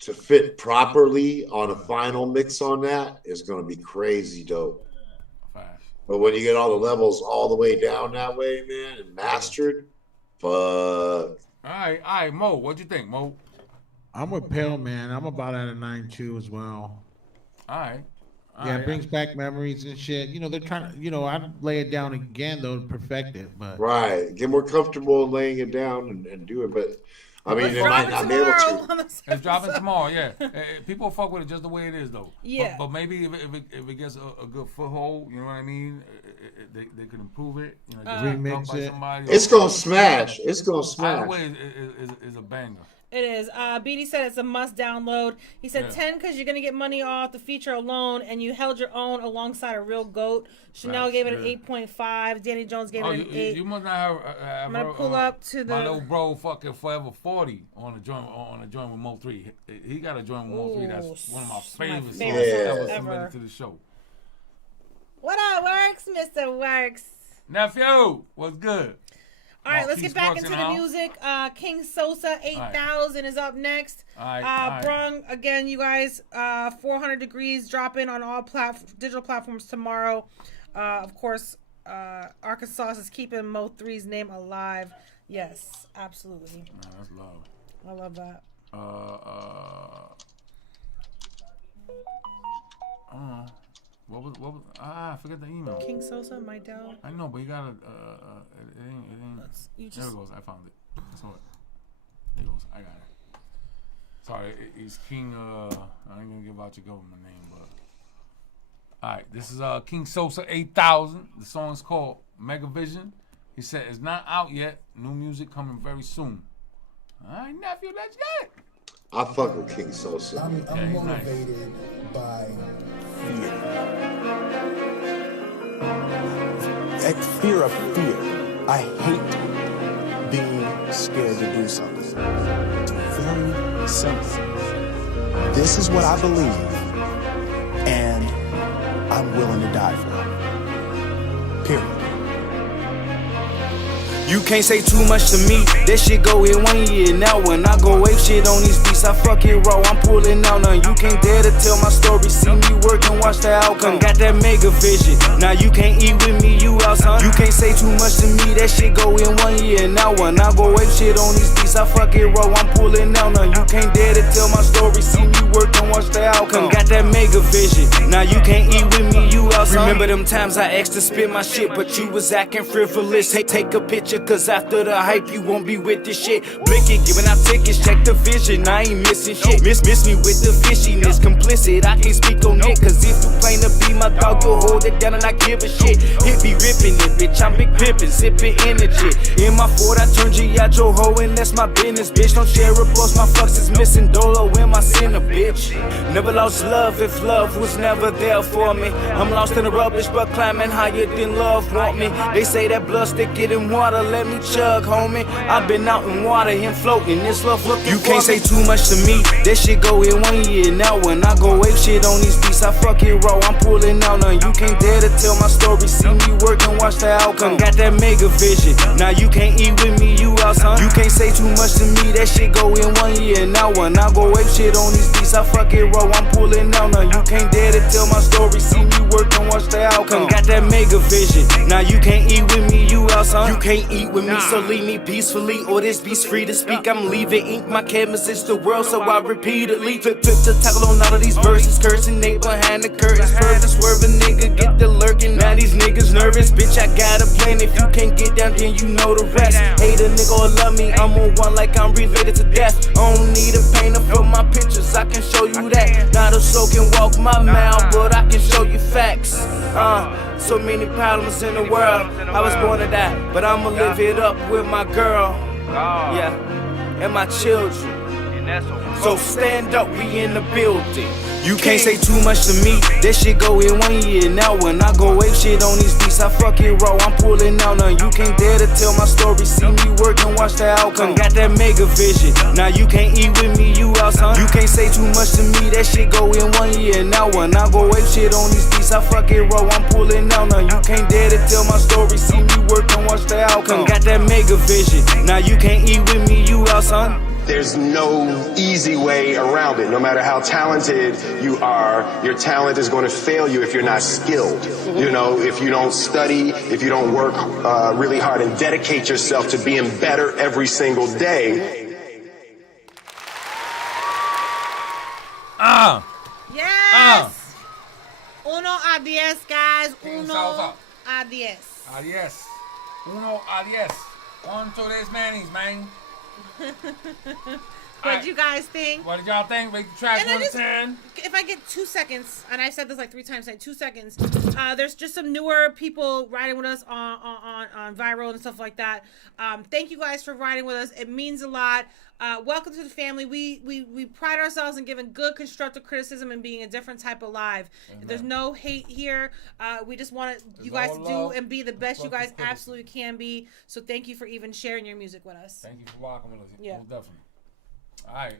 to fit properly on a final mix on that is going to be crazy dope. But when you get all the levels all the way down that way, man, and mastered, fuck. All right, Mo, what'd you think, Mo? I'm with Pale, man. I'm about at a 9.2 as well. All right. Yeah, it brings back memories and shit. You know, they're trying to, you know, I'd lay it down again, though, to perfect it. But right. Get more comfortable laying it down and do it. But, I mean, they might not be able to. It's dropping tomorrow, yeah. People fuck with it just the way it is, though. Yeah. But maybe if it gets a good foothold, you know what I mean, they could improve it. You know, just remix it. It's going to smash. It's going to smash. Either way, is a banger. It is. BD said it's a must download. He said 10 because you're going to get money off the feature alone, and you held your own alongside a real GOAT. Chanel gave it an 8.5. Danny Jones gave it an 8. You must not have I'm going to pull up to the... My little bro fucking Forever 40 on a joint with Mo 3. He got a joint with Mo 3 that's one of my favorite songs ever submitted to the show. What up, Works? Mr. Works. Nephew, what's good? All right, let's get back into the music. King Sosa 8000 is up next. Brung, again, you guys, 400 Degrees dropping on all digital platforms tomorrow. Of course, Arkansas is keeping Mo 3's name alive. Yes, absolutely. That's love. I love that. What was I forget the email. King Sosa, my dad. I know, but you gotta it ain't. There it goes. I found it. I saw it. There it goes. I got it. Sorry, it's King. I ain't gonna give out your government name, but all right. This is King Sosa 8000. The song is called Megavision. He said it's not out yet. New music coming very soon. All right, nephew, let's get it. I fuck with King Sosa. I'm motivated by fear. That fear of fear. I hate being scared to do something. It's very simple. This is what I believe, and I'm willing to die for it. Period. You can't say too much to me, that shit go in 1 year. Now when I go ape shit on these beats, I fuck it raw, I'm pulling out none. You can't dare to tell my story, see me work and watch the outcome. Got that mega vision, now you can't eat with me, you out son. You can't say too much to me, that shit go in 1 year. Now when I go ape shit on these beats, I fuck it raw, I'm pulling out none. You can't dare to tell my story, see me work and watch the outcome. Got that mega vision, now you can't eat with me, you out son. Remember them times I asked to spit my shit, but you was acting frivolous. Take a picture, cause after the hype, you won't be with this shit. Blinking, giving out tickets, check the vision. I ain't missing shit. Miss me with the fishiness, complicit. I can't speak on it, cause if you claim to be my dog, you'll hold it down and I give a shit. Hit be ripping it, bitch. I'm big pimpin', sipping energy. In my Ford, I turn G.I. Joe ho, and that's my business, bitch. Don't share a boss, my fucks is missing Dolo in my center, bitch. Never lost love if love was never there for me. I'm lost in the rubbish, but climbing higher than love want me. They say that blood stick it in water water, let me chug, homie. I've been out in water and floating, this love looking. You can't say too much to me, that shit go in 1 year. Now when I go ape shit on these beats, I fuck it raw, I'm pulling out none. You can't dare to tell my story, see me work and watch the outcome. Got that mega vision, now you can't eat with me, you out, son. You can't say too much to me, that shit go in 1 year. Now when I go ape shit on these beats, I fuck it raw, I'm pulling out none. You can't dare to tell my story, see me work and watch the outcome. Got that mega vision, now you can't eat with me, you out, son. You can't eat with me, so leave me peacefully, or this beat's free to speak. I'm leaving ink, my canvas is the world, so I repeatedly flip the tackle on all of these verses, cursing they behind the curtains, further swerving, nigga, get the lurking. Now these niggas nervous, bitch, I got a plan. If you can't get down, then you know the rest. Hate a nigga or love me, I'm on one like I'm related to death. I don't need a painter for my pictures, I can show you that. Not a soul can walk my mouth, but I can show you facts. So many problems in the world, I was born to die, but I'ma live it up with my girl, yeah, and my children. So stand up, we in the building. You can't say too much to me, that shit go in 1 year. Now when I go ape shit on these beats, I fuck it raw, I'm pulling out none. You can't dare to tell my story, see me work and watch the outcome. Got that mega vision, now you can't eat with me, you out, son. You can't say too much to me, that shit go in 1 year. Now when I go ape shit on these beats, I fuck it raw, I'm pulling out none. You can't dare to tell my story, see me work and watch the outcome. Got that mega vision, now you can't eat with me, you out, son. There's no easy way around it. No matter how talented you are, your talent is going to fail you if you're not skilled. You know, if you don't study, if you don't work really hard and dedicate yourself to being better every single day. Yes. Uno a diez, guys. Uno a diez. A diez. Uno a diez. 1, 2, 3 manis, man. What did you guys think? What did y'all think? Rate the track 1 to 10. If I get 2 seconds, and I've said this like 3 times, like 2 seconds. There's just some newer people riding with us on viral and stuff like that. Thank you guys for riding with us. It means a lot. Welcome to the family. We pride ourselves in giving good constructive criticism and being a different type of live. Amen. There's no hate here. We just want you guys to do and be the best you guys absolutely can be. So thank you for even sharing your music with us. Thank you for rocking with us. Yeah, definitely. All right.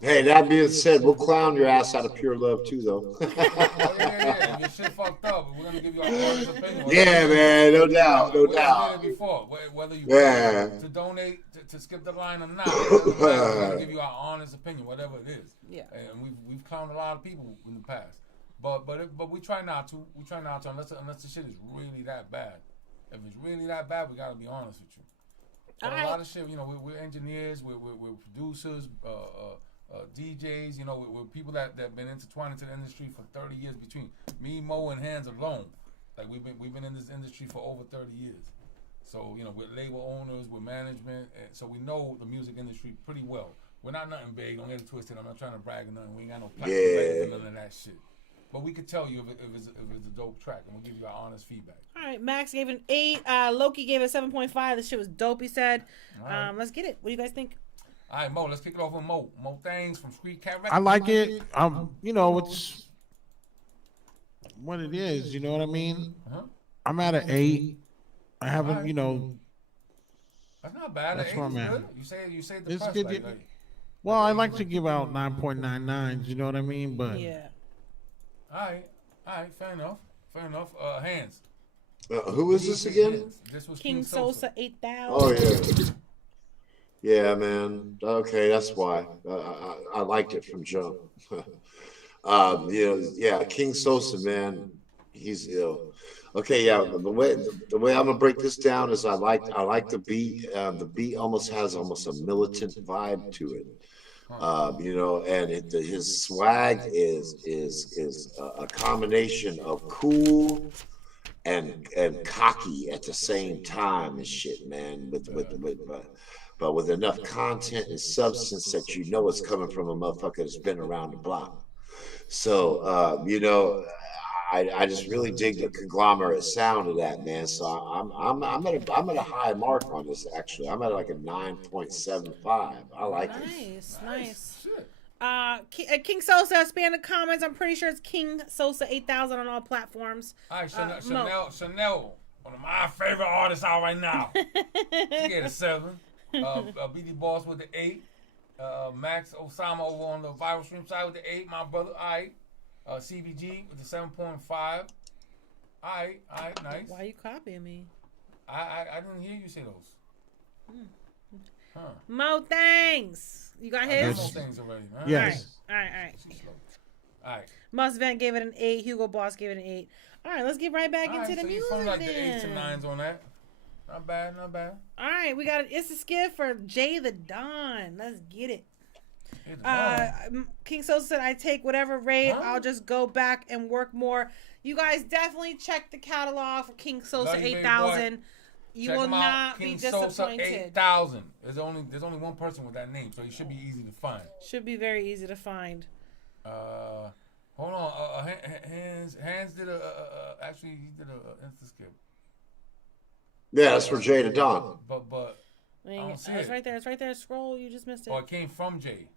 Hey, that being said, we'll clown your ass out of pure love too, though. yeah. Your shit fucked up. We're gonna give you our honest opinion. Yeah, man, no doubt, no doubt. Did it before, whether you to donate to skip the line or not, we're gonna give you our honest opinion, whatever it is. Yeah. And we've clowned a lot of people in the past, but we try not to. We try not to unless the shit is really that bad. If it's really that bad, we gotta be honest with you. But a lot of shit, you know, we're engineers, we're producers, DJs, you know, we're people that been intertwined into the industry for 30 years between me, Mo, and Hands alone. Like we've been in this industry for over 30 years. So, you know, we're label owners, we're management, and so we know the music industry pretty well. We're not nothing big, don't get it twisted. I'm not trying to brag or nothing. We ain't got no platinum, none of that shit. But we could tell you if it's a dope track, and we'll give you our honest feedback. All right, Max gave it an 8. Loki gave it a 7.5. This shit was dope, he said. Right. Let's get it. What do you guys think? All right, Mo, let's kick it off with Mo. Mo Things from Street Cat Records. I like it. You know, it's what it is. You know what I mean? I'm at an 8. I haven't, right. You know. That's not bad. That's where I'm at. You say the press like. Well, I like to give out 9.99s. You know what I mean? But yeah. All right, fair enough. Hands. Who is this again? This was King Sosa 8000. Oh yeah. Yeah, man. Okay, that's why I liked it from jump. King Sosa, man, he's ill. Okay, yeah. The way I'm gonna break this down is I like the beat. The beat almost has a militant vibe to it. You know, and his swag is a combination of cool and cocky at the same time and shit, man. But with enough content and substance that you know it's coming from a motherfucker that's been around the block. So you know, I just really dig the conglomerate sound of that, man. So I'm at a high mark on this. Actually, I'm at like a 9.75. I like it. Nice. King Sosa, spam the comments. I'm pretty sure it's King Sosa 8000 on all platforms. All right, Chanel. one of my favorite artists out right now. She gave a 7. BD Boss with the 8. Max Osama over on the viral stream side with the 8. My brother, all right. CBG with the 7.5. All right, nice. Why are you copying me? I didn't hear you say those. Huh. Mo things. You got his? More things already, huh? Yes. All right. All right. Must Vent gave it an 8. Hugo Boss gave it an 8. All right, let's get right back into the so music from like then. the 8s and 9s on that. Not bad. All right, we got an It's a Skip for Jay the Don. Let's get it. King Sosa said, I take whatever rate. I'll just go back and work more. You guys definitely check the catalog for King Sosa 8,000. You will not be disappointed. Sosa 8,000. There's only one person with that name, so he should be easy to find. Should be very easy to find. Hold on. Hans did actually he did a Insta skip. Yeah, that's for Jay to Don. But I don't see it's right there. It's right there. Scroll. You just missed it. Or it came from Jay.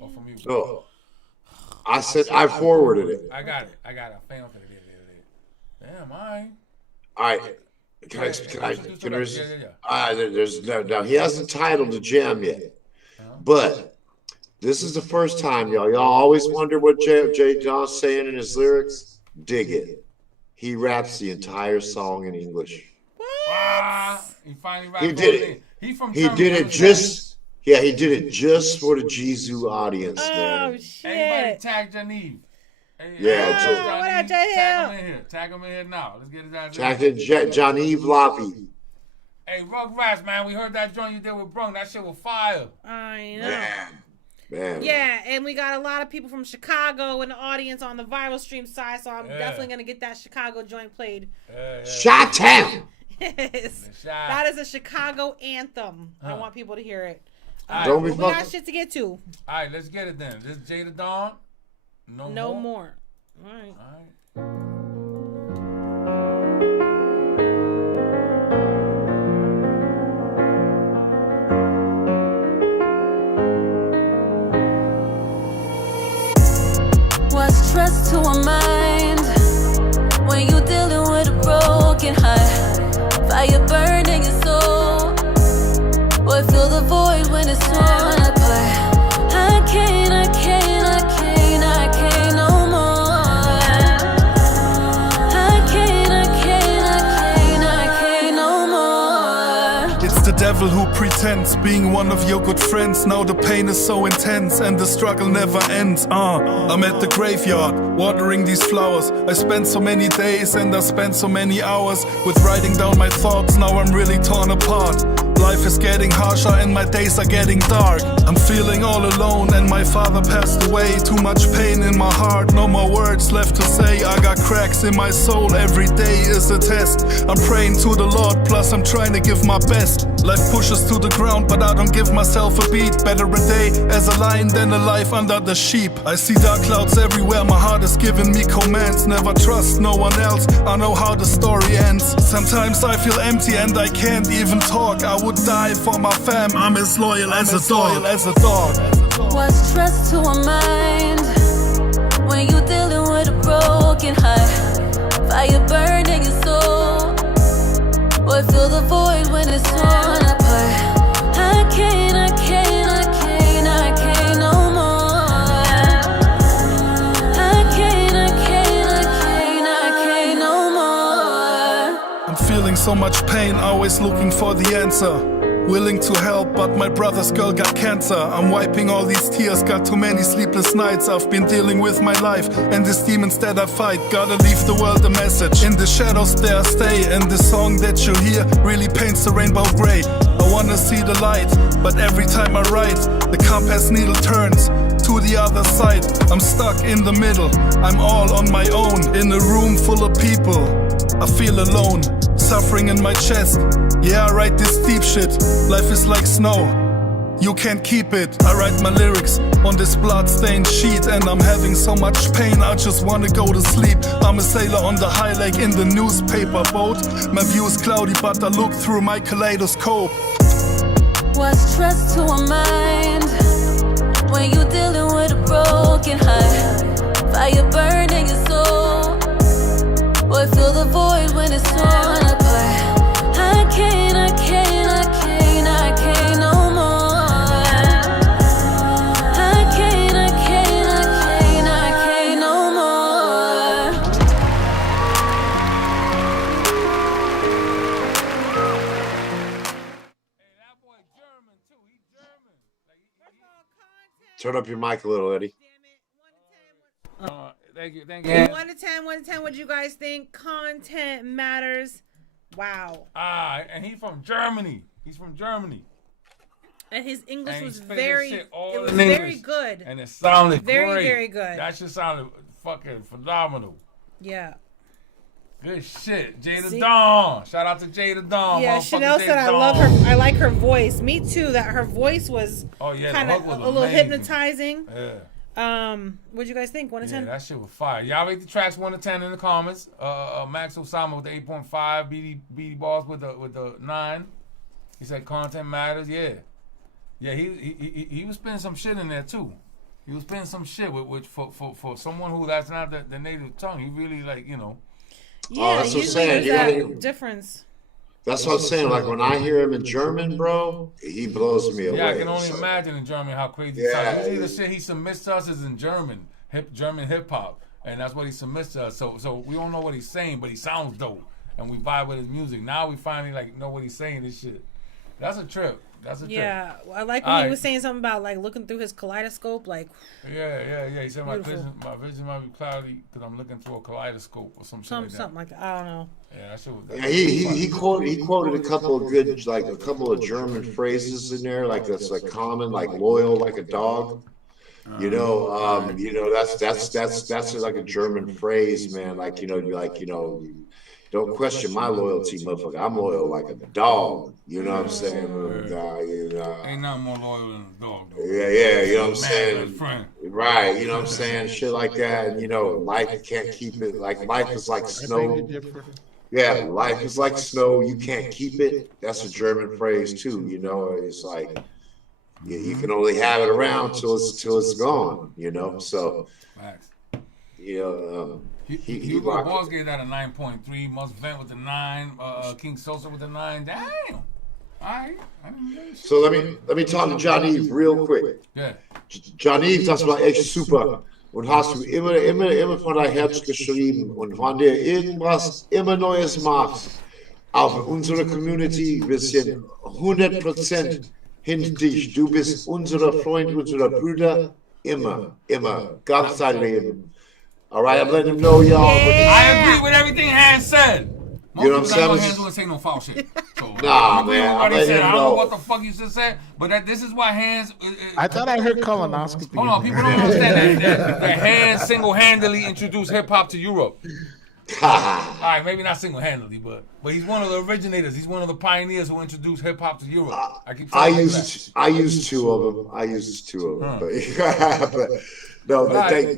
Or from you. Oh, I said I forwarded it. I got it. I found it. Damn, all right. Can I? There's no. He hasn't titled the jam yet, but this is the first time, y'all. Y'all always wonder what Jay Don's saying in his lyrics. Dig it. He raps the entire song in English. What? He finally He did it. He did it just. Yeah, he did it just for the GZOO audience, man. Oh shit! Everybody tag Janive. Yeah, what up, Jay? Tag him in here now. Let's get his ass. Tag Janive Lavi. Hey, Rugrats, man, we heard that joint you did with Brung. That shit was fire. I know. Man. Yeah, and we got a lot of people from Chicago in the audience on the viral stream side, so I'm definitely gonna get that Chicago joint played. Chi-Town. Yes. That is a Chicago anthem. I want people to hear it. Don't be we got shit to get to. All right, let's get it then. This is Jay the Dawn. No more. All right. What's stress to a mind when you dealing with a broken heart? Fire burning your soul. Boy, feel the void when it's torn apart. I can't no more. I can't no more. It's the devil who pretends being one of your good friends. Now the pain is so intense and the struggle never ends. I'm at the graveyard watering these flowers. I spent so many days and I spent so many hours with writing down my thoughts. Now I'm really torn apart. Life is getting harsher and my days are getting dark. I'm feeling all alone and my father passed away. Too much pain in my heart, no more words left to say. I got cracks in my soul, every day is a test. I'm praying to the Lord, plus I'm trying to give my best. Life pushes to the ground, but I don't give myself a beat. Better a day as a lion than a life under the sheep. I see dark clouds everywhere, my heart is giving me commands. Never trust no one else, I know how the story ends. Sometimes I feel empty and I can't even talk. I would die for my fam, I'm as loyal as a dog. What's stress to a mind when you dealing with a broken heart? Fire burning your soul. Boy, feel the void when it's torn apart. I can't no more. I can't no more. I'm feeling so much pain, always looking for the answer. Willing to help, but my brother's girl got cancer. I'm wiping all these tears, got too many sleepless nights. I've been dealing with my life and these demons that I fight. Gotta leave the world a message. In the shadows there I stay, and the song that you hear really paints the rainbow gray. I wanna see the light, but every time I write, the compass needle turns to the other side. I'm stuck in the middle, I'm all on my own. In a room full of people, I feel alone. Suffering in my chest, yeah, I write this deep shit. Life is like snow, you can't keep it. I write my lyrics on this blood-stained sheet, and I'm having so much pain, I just wanna go to sleep. I'm a sailor on the high lake in the newspaper boat. My view is cloudy, but I look through my kaleidoscope. What's stress to a mind when you dealing with a broken heart? Fire burning your soul. Boy, feel the void when it's torn apart. Turn up your mic a little, Eddie. Thank you. 1 to 10, 1 to 10. What do you guys think? Content matters. Wow. And he's from Germany. And his English was spitting very, shit all it was in English. very good. And it sounded very, great. very good. That shit sounded fucking phenomenal. Yeah. Good shit. Jada Dawn. Shout out to Jada Dawn. Yeah, Chanel said I love her. I like her voice. Me too. That her voice was kind of a little hypnotizing. Yeah. What'd you guys think? 1 to 10? That shit was fire. Y'all rate the tracks 1 to 10 in the comments. Max Osama with the 8.5. Beatty Boss with the 9. He said content matters. Yeah. Yeah, he was spinning some shit in there too. He was spinning some shit which for someone who that's not the native tongue, he really Yeah, that's what I'm usually saying. there's that difference. That's what I'm saying. Like when I hear him in German, bro, he blows me away. Yeah, I can only imagine in German how crazy it sounds. Usually the shit he submits to us is in German, German hip hop, and that's what he submits to us. So we don't know what he's saying, but he sounds dope, and we vibe with his music. Now we finally know what he's saying. This shit, that's a trip. Yeah, I like when he was saying something about looking through his kaleidoscope, Yeah. He said my vision might be cloudy because I'm looking through a kaleidoscope or something like that. I don't know. Yeah, that shit was. Yeah, he quoted a couple of good a couple of German phrases in there, that's common, like loyal like a dog. That's like a German phrase, man. Don't question my loyalty, motherfucker. I'm loyal like a dog. You know what I'm saying? Ain't nothing more loyal than a dog. Though. Yeah, you know what I'm saying? Right, you know what I'm saying? Shit like that. And, life, you can't keep it. Life is like snow. Yeah, life is like snow. You can't keep it. That's a German phrase, too. It's like, you can only have it around till it's gone, So, Hugo Boss gave that a 9.3. Must Vent with the 9. King Sosa with the 9. Damn. All right. So let me talk to John Eve real quick. Yeah. John Eve, das war echt super. Und hast du immer von dein Herz geschrieben. Und wenn dir irgendwas immer Neues machst, auch unsere Community, wir sind 100% hinter dich. Du bist unser Freund, unser Brüder. Immer. Ganz dein Leben. All right, I'm letting him know, y'all. I agree with everything Hans said. You know what I'm saying? Hans doesn't say no foul shit. So, nah, man. I don't know what the fuck you just said, but this is why Hans. I thought I heard colonoscopy. Hold on, people don't understand that Hans single-handedly introduced hip hop to Europe. All right, maybe not single-handedly, but he's one of the originators. He's one of the pioneers who introduced hip hop to Europe. I used two of them. But no,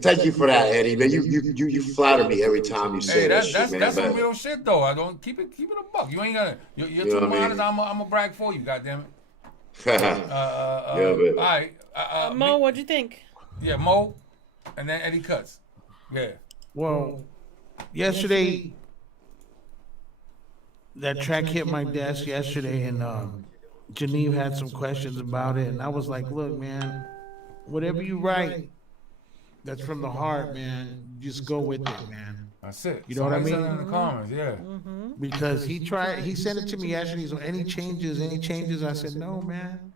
thank you for that, Eddie. Man, you flatter me every time you say that shit, man. That's some real shit, though. I don't keep it a buck. You ain't gonna. You're too modest. I'm gonna brag for you. Goddamn it. All right. Mo, what'd you think? Yeah, Mo, and then Eddie Cuts. Yeah. Well, yesterday that track hit my desk yesterday, and Geneve had some questions about it, and I was like, "Look, man, whatever you write." That's from the heart, man. Just go with it, man. That's it. You know what I mean? Send it in the comments, yeah. Because he sent it to me yesterday. So any changes? I said, no, man.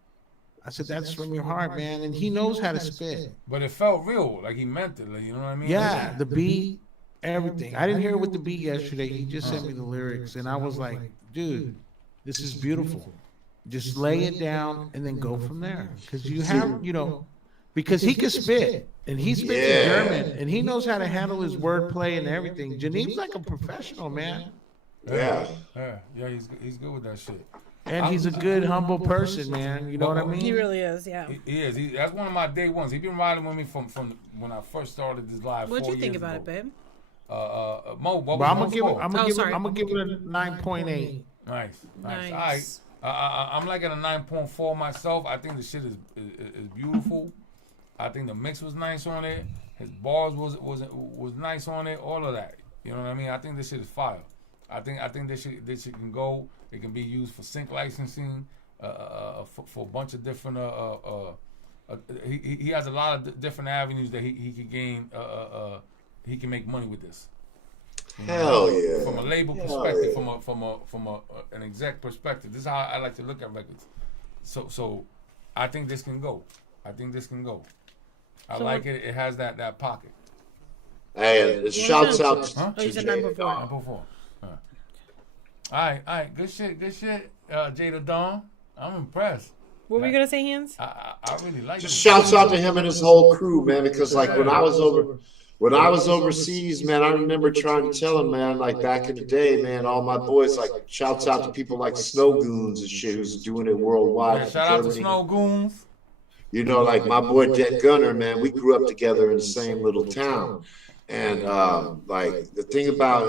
I said, that's from your heart, man. And he knows how to spit. But it felt real, like he meant it. Like, you know what I mean? Yeah, the beat, everything. I didn't hear it with the beat yesterday. He just sent me the lyrics. And I was like, dude, this is beautiful. Just lay it down and then go from there. Because you have, because he can spit. And he spits in German, and he knows how to handle his wordplay and everything. Geneve's like a professional, man. Yeah, he's good with that shit. And he's a good, humble person, man. You know what I mean? He really is, yeah. He is. That's one of my day ones. He's been riding with me from when I first started this live. What'd you think about it, babe? Mo, what I'm was gonna give it a 9.8. Nice. All right. I'm like at a 9.4 myself. I think the shit is beautiful. I think the mix was nice on it. His bars was nice on it. All of that. You know what I mean? I think this shit is fire. I think this shit can go. It can be used for sync licensing, for a bunch of different. He has a lot of different avenues that he could gain. He can make money with this. Hell yeah! From a label perspective, from an exec perspective, this is how I like to look at records. So I think this can go. I like it. It has that pocket. Hey, shouts out Oh, to you said Jay. number 4. Number 4. All right. Good shit. Jada Dawn. I'm impressed. What were you gonna say, Hands? I really like it. Just shouts out to him and his whole crew, man. Because like when I was overseas, man, I remember trying to tell him, man, like back in the day, man, all my boys, like shouts out to people like Snow Goons and shit who's doing it worldwide. Yeah, shout out to Snow Goons. You know, like my boy Det Gunner, man, we grew up together in the same little town. And like the thing about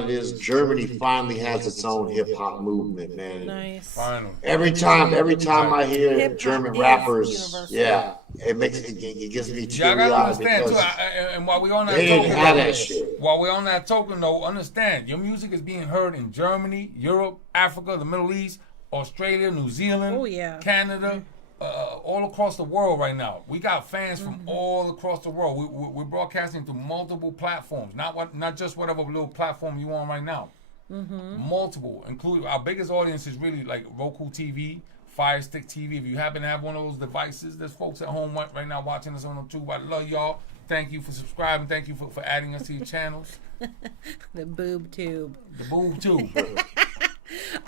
it is Germany finally has its own hip hop movement, man. Nice. Finally. Every time I hear Hip-hop German is rappers, universal. yeah, it gives me Yeah, I gotta understand too. because And while we on that they didn't token, have that shit. while we're on that token, though, understand your music is being heard in Germany, Europe, Africa, the Middle East, Australia, New Zealand, Oh, yeah. Canada, all across the world right now. We got fans from all across the world. We're broadcasting to multiple platforms, not just whatever little platform you on right now. Multiple, including our biggest audience is really like Roku TV, Fire Stick TV. If you happen to have one of those devices, there's folks at home right now watching us on them too. I love y'all. Thank you for subscribing. Thank you for adding us to your channels. The boob tube. The boob too.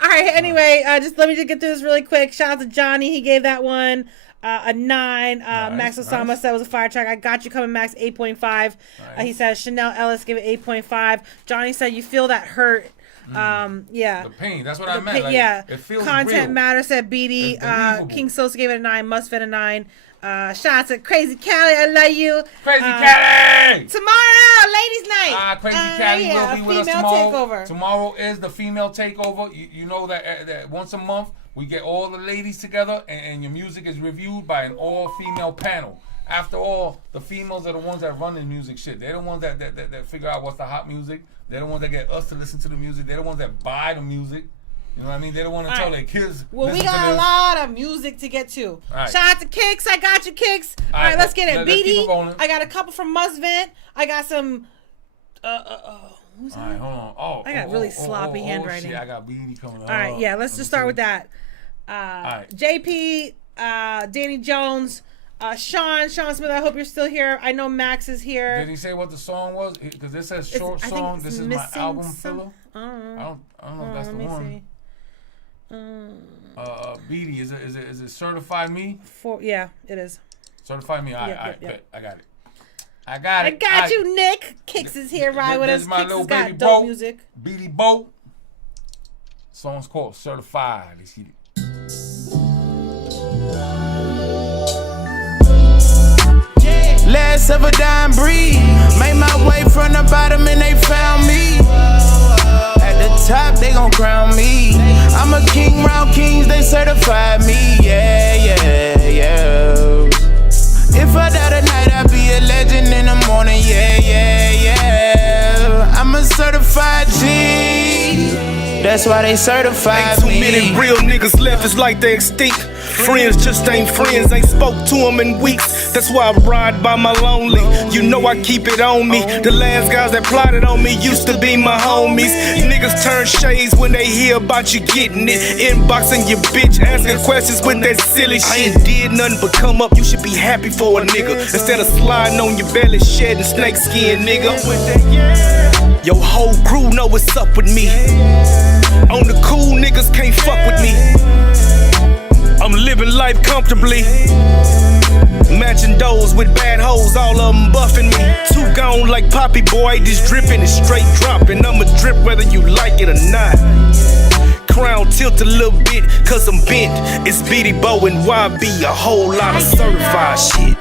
All right. Anyway, just let me just get through this really quick. Shout out to Johnny. He gave that one a 9. Max Osama said it was a fire track. I got you coming, Max, 8.5. He says Chanel Ellis give it 8.5. Johnny said you feel that hurt. Yeah. The pain. That's what I meant. Like, yeah. It feels Content real. Matter said Beatty. It's believable. King Sosa gave it a 9. Mustfed a 9. Shout out to Crazy Cali. I love you. Crazy Cali! Tomorrow, ladies' night. Crazy Cali will be with us female tomorrow. takeover. Tomorrow is the female takeover. You know that once a month we get all the ladies together and your music is reviewed by an all-female panel. After all, the females are the ones that run the music shit. They're the ones that figure out what's the hot music. They're the ones that get us to listen to the music. They're the ones that buy the music. You know what I mean? They don't want to tell their kids. Well, we listen to got a this. lot of music to get to. Right. Shout out to Kicks. I got you, Kicks. All right, let's get it. Let's keep Beatty. it rolling. I got a couple from Musvent. I got some. Who's that? All right, hold on. I got really sloppy handwriting. Shit, I got Beatty coming up. All right, yeah. Let's just start with that. right. JP, Danny Jones, Sean Smith. I hope you're still here. I know Max is here. Did he say what the song was? Because this says short I think song. it's This is my Missing album Some- filler. I don't know. I don't know if that's the Let me one. see. Beatty, is it Certify Me? Yeah, it is. Certify Me. All right, Yep, yep. bet. I got it. I got it. I got you, Nick. Kicks is here, right with This us. is my Kicks little has got baby dope Bo. music. Beatty Bo. Song's called Certified. Let's get it. Last of a dying breed. Made my way from the bottom and they found me. At the top, they gon' crown me. I'm a king round kings, they certified me. Yeah. If I die tonight, I'll be a legend in the morning. Yeah. I'm a certified G. That's why they certified Ain't too me. many real niggas left, it's like they extinct. Friends just ain't friends, ain't spoke to them in weeks. That's why I ride by my lonely. You know I keep it on me. The last guys that plotted on me used to be my homies. Niggas turn shades when they hear about you getting it. Inboxing your bitch, asking questions with that silly shit. I ain't did nothing but come up, you should be happy for a nigga. Instead of sliding on your belly, shedding snake skin, nigga. Your whole crew know what's up with me. On the cool, niggas can't fuck with me. I'm living life comfortably. Matching doors with bad hoes, all of them buffing me. Too gone like Poppy boy, this dripping is straight dropping. I'ma drip whether you like it or not. Crown tilt a little bit, cause I'm bent. It's Beatty Bo and YB, a whole lot of certified shit.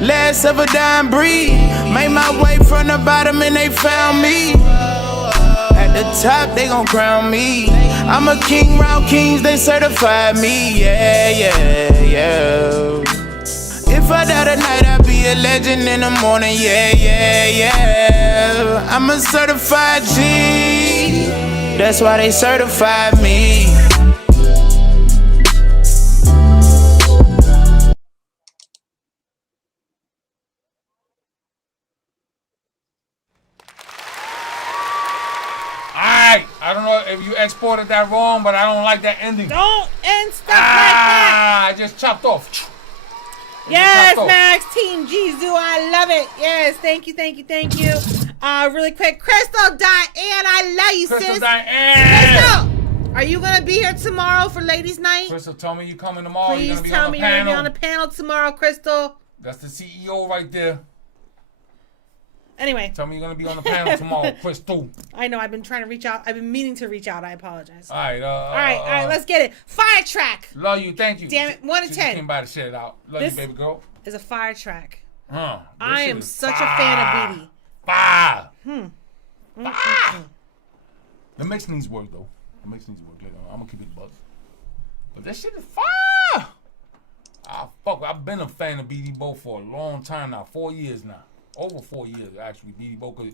Last of a dying breed. Made my way from the bottom and they found me. At the top, they gon' crown me. I'm a king round kings, they certified me. Yeah. If I die tonight, I'll be a legend in the morning. Yeah. I'm a certified G. That's why they certified me. I don't know if you exported that wrong, but I don't like that ending. Don't end stuff like that. I just chopped off. Yes, Max. Team GZOO. I love it. Yes. Thank you. Really quick. Crystal Diane, I love you, Crystal sis. Diane. Crystal, are you going to be here tomorrow for Ladies Night? Crystal, tell me you coming tomorrow. Please tell me you're going to be on the panel tomorrow, Crystal. That's the CEO right there. Anyway. Tell me you're going to be on the panel tomorrow, Crystal. I know. I've been trying to reach out. I've been meaning to reach out. I apologize. All right. All right. Let's get it. Fire track. Love you. Thank you. Damn it. 1 to 10. Came by to share it out. Love you, baby girl. Is a fire track. I am such a fan of BD. Fire. Fire. The mix needs work, though. I'm going to keep it a buck. But that shit is fire. I've been a fan of BD Bo for a long time now. 4 years now. Over 4 years, actually, BD Bo. Cause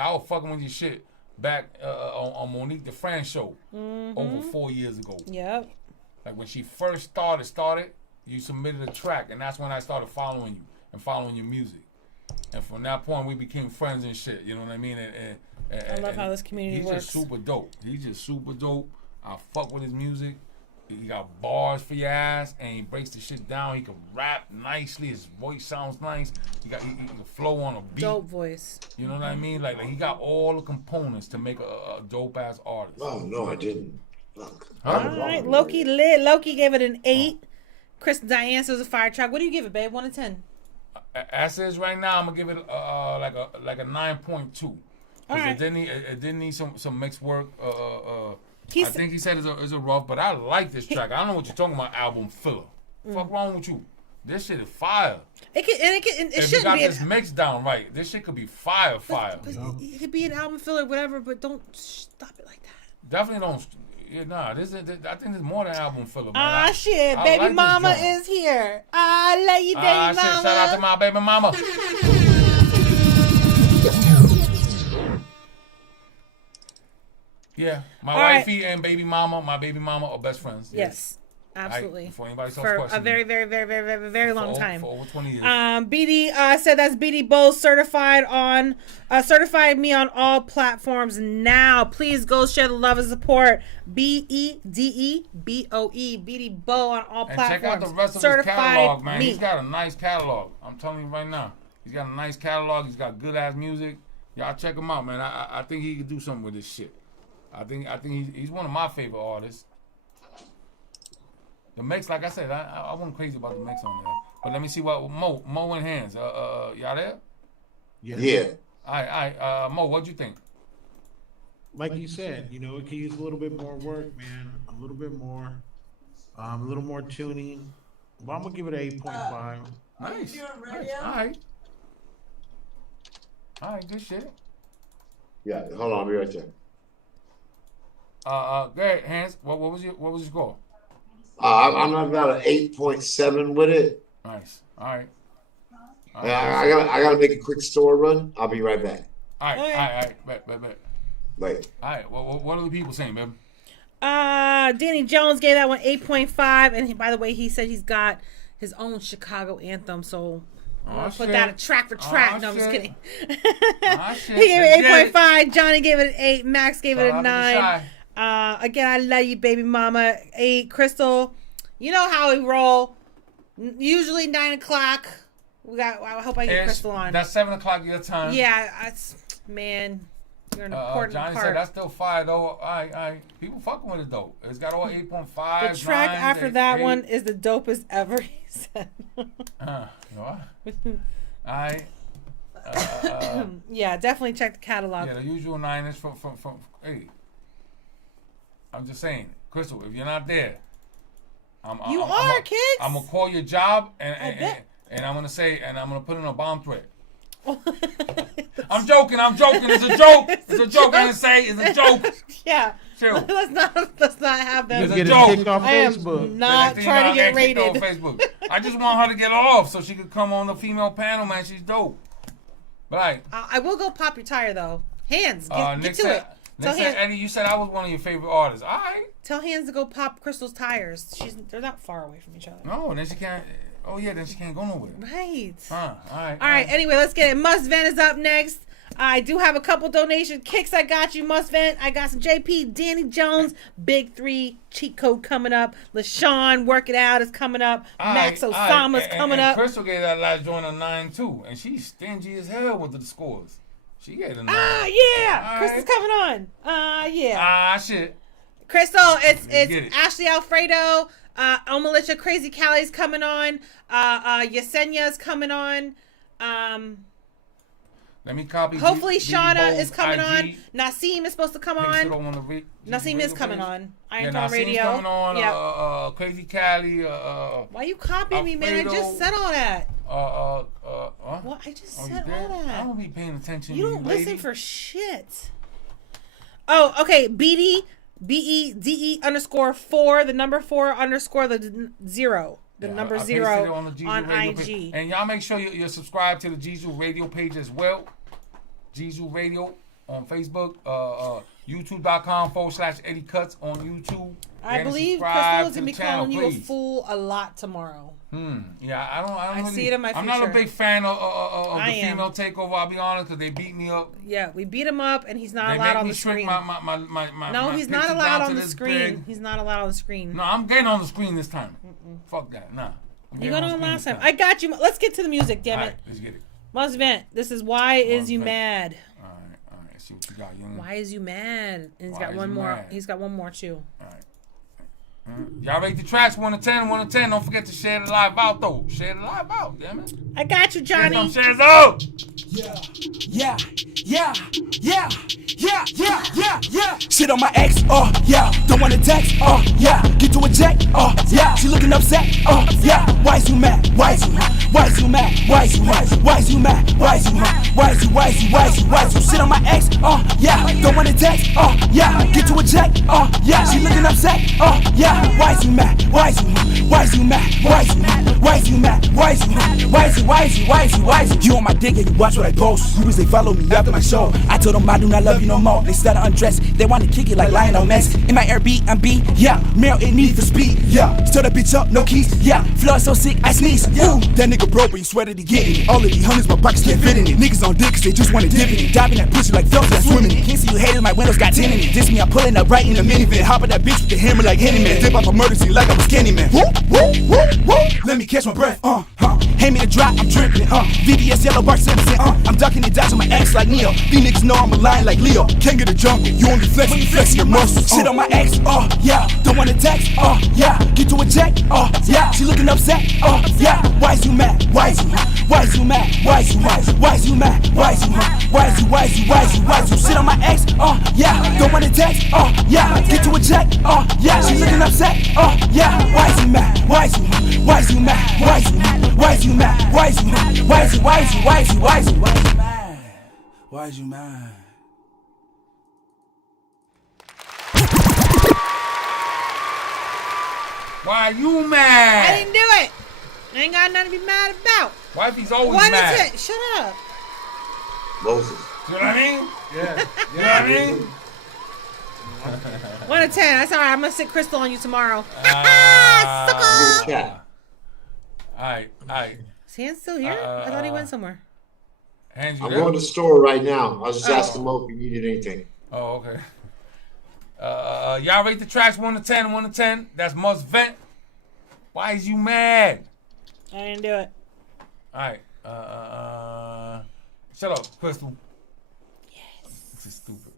I was fucking with your shit back on Monique the Fran show over 4 years ago. Yep. Like when she first started, you submitted a track, and that's when I started following you and following your music. And from that point, we became friends and shit. You know what I mean? And I love how this community works. He's just super dope. I fuck with his music. He got bars for your ass, and he breaks the shit down. He can rap nicely. His voice sounds nice. He can flow on a beat. Dope voice. You know what I mean? Like he got all the components to make a dope ass artist. Oh no, I didn't. Look. All right, Loki lit. Loki gave it an 8. Chris Diane says a fire track. What do you give it, babe? 1 to 10. As is right now, I'm gonna give it like a 9.2. Right. It didn't need some mixed work. I think he said it's a rough, but I like this track. I don't know what you're talking about, album filler. Fuck wrong with you? This shit is fire. It if shouldn't you got be this mix down right, this shit could be fire. It could be an album filler, whatever, but don't stop it like that. Definitely don't. Yeah, nah, I think there's more than album filler. Man. Shit, baby like mama is here. I love you, baby mama. Shit, shout out to my baby mama. Yeah, my wifey and my baby mama are best friends. Yes, absolutely. Before anybody for a very, very, very, very, very, very long time. For over 20 years. BD said that's BD Bo certified me on all platforms now. Please go share the love and support. BEDEBOE BD Bo on all platforms. And check out the rest of his catalog, man. He's got a nice catalog. I'm telling you right now. He's got a nice catalog. He's got good ass music. Y'all check him out, man. I think he could do something with this shit. I think he's one of my favorite artists. The mix, like I said, I wasn't crazy about the mix on there. But let me see what Mo in hands. Y'all there? Yeah. All right. Mo, what'd you think? Like you said, it could use a little bit more work, man. A little bit more. A little more tuning. But I'm gonna give it an 8.5. Nice. All right, good shit. Yeah, hold on, I'll be right there. Go ahead, Hans. What was your score? I'm about an 8.7 with it. Nice. All right. I gotta make a quick store run. I'll be right back. All right. Bet. Wait. All right. What are the people saying, baby? Danny Jones gave that one 8.5, and by the way, he said he's got his own Chicago anthem, so I'll put that track for track. No, I'm just kidding. He gave it 8.5. Johnny gave it an 8. Max gave it a 9. Again, I love you, baby mama. 8. Crystal, you know how we roll. Usually 9 o'clock. I hope I get Crystal on. That's 7 o'clock your time. Yeah, man. You're an important Johnny part. said that's still fire though. All right. People fucking with it though. It's got all 8.5. The track after that one is the dopest ever. He said. All right. Yeah, definitely check the catalog. Yeah, the usual 9 is from. Hey, I'm just saying, Crystal. If you're not there, kids. I'm gonna call your job and I'm gonna say and I'm gonna put in a bomb threat. I'm joking. It's a joke. It's a joke. I didn't say it's a joke. Yeah. Chill. Let's not have that. It's a joke. I am not trying to get rated. On Facebook. I just want her to get off so she could come on the female panel, man. She's dope. Right. I will go pop your tire though. Hands, get to it. Nick said, Eddie, you said I was one of your favorite artists. All right. Tell Hands to go pop Crystal's tires. They're not far away from each other. No, then she can't. Oh yeah, then she can't go nowhere. Right. All right. All right. Anyway, let's get it. Must Van is up next. I do have a couple donation kicks. I got you, Must Vent. I got some JP, Danny Jones, Big 3 cheat code coming up. LaShawn, Work It Out is coming up. Max Osama's coming up. Crystal gave that last joint a 9 too, and she's stingy as hell with the scores. She gave it a 9. Yeah, Crystal's coming on. Yeah. Shit. Crystal, it's Ashley Alfredo. Omalicia Crazy Callie's coming on. Yesenia's coming on. Let me copy. Hopefully Shauna is coming IG. on. Nasim is supposed to come on. Nasim is coming on. Iron Tone Radio. Coming on. Yeah. Crazy Callie. Why you copying me, man? I just said all that. Well, I just said all that. I don't be paying attention. You don't listen for shit. Oh, okay. BEDE _4, the number 4 _ the 0. The number 0 on IG. Page. And y'all make sure you're subscribed to the GZOO Radio page as well. GZOO Radio on Facebook. YouTube.com / Eddie Cuts on YouTube. I believe Crystal is going to be calling you a fool a lot tomorrow. Yeah, I don't really, see it in my future. I'm not a big fan of the female takeover, I'll be honest, because they beat me up. Yeah, we beat him up, and he's not allowed on the screen. No, he's not allowed on the screen. He's not allowed on the screen. No, I'm getting on the screen this time. Fuck that, nah. You got on last time. I got you. Let's get to the music, damn it. Right, let's get it. Must Vent. This is Why Is You Mad? All right. See what you got, young. Why Is You Mad? And he's got one more. Mad? He's got one more too. All right. Y'all rate the tracks 1 to 10, 1 to 10. Don't forget to share the live out though. Share the live out, damn it. I got you, Johnny. Shares out. Yeah. Shit on my ex, yeah. Don't wanna text, yeah. Get to a check, yeah. She looking upset, yeah. Why is you mad? Why is you mad? Why is you mad? Why is you mad? Why is you mad? Why is you mad? Why is you? Shit on my ex, yeah. Don't wanna text, yeah. Get to a check, yeah. She looking upset, yeah. Why is you mad? Why is you mad? Why is you mad? Why is you mad? Why is you mad? Why is you mad? Why is you? You on my dick and you watch what I post. Groupies, they follow me after my show. I told them I do not love you no more. They started undressed. They want to kick it like Lionel Messi. In my Airbnb, yeah. Mail it need for speed, yeah. Stir that bitch up, no keys, yeah. Floor so sick, I sneeze, ooh. That nigga broke, but you swear that he getting it. All of these hundreds, my pockets can't fit in it. Niggas on dick, cause they just want to dip in it. Diving that pussy like Phelps, that's swimming it. Can't see you haters, my windows got 10 in it. Diss me, I'm pulling up right in the minivan. Hop on that bitch with the hammer like Henny Man. Dip off a murder scene like I was Candyman. Woo, woo, woo, woo. Let me catch my breath, Hand me the drop, I'm dripping, VVS yellow bar 7%, I'm ducking and dodging my ex like Neo. These niggas know I'm a lion like Leo. Can't get a jungle, you only flex when you flexing your muscles. Shit on my ex, yeah. Don't wanna text, yeah. Get to a check, yeah. She looking upset, yeah. Why is you mad? Why is you mad? Why is you mad? Why is you mad? Why is you mad? Why is you mad? Why is you? Shit on my ex, yeah. Don't wanna text, yeah. Get to a check, yeah. She looking upset, yeah. Why is you mad? Why is you mad? Why is you mad? Why is you mad? Why is you mad? Why is you mad? Why is you? Why is you? Why is you? Why is you? Why is you mad? Why is you mad? Why are you mad? I didn't do it. I ain't got nothing to be mad about. Wifey's always 1 mad. to 10. Shut up. Moses. You know what I mean? Yeah. You know what I mean? 1 to 10. That's all right. I'm gonna sit Crystal on you tomorrow. Chat. All right. Is he still here? I thought he went somewhere. I'm going to the store right now. I was just asking Mo if he needed anything. Oh, okay. Y'all rate the tracks 1 to 10, 1 to 10. That's Must Vent. Why is you mad? I didn't do it. All right. Shut up, Crystal. Yes. This is stupid.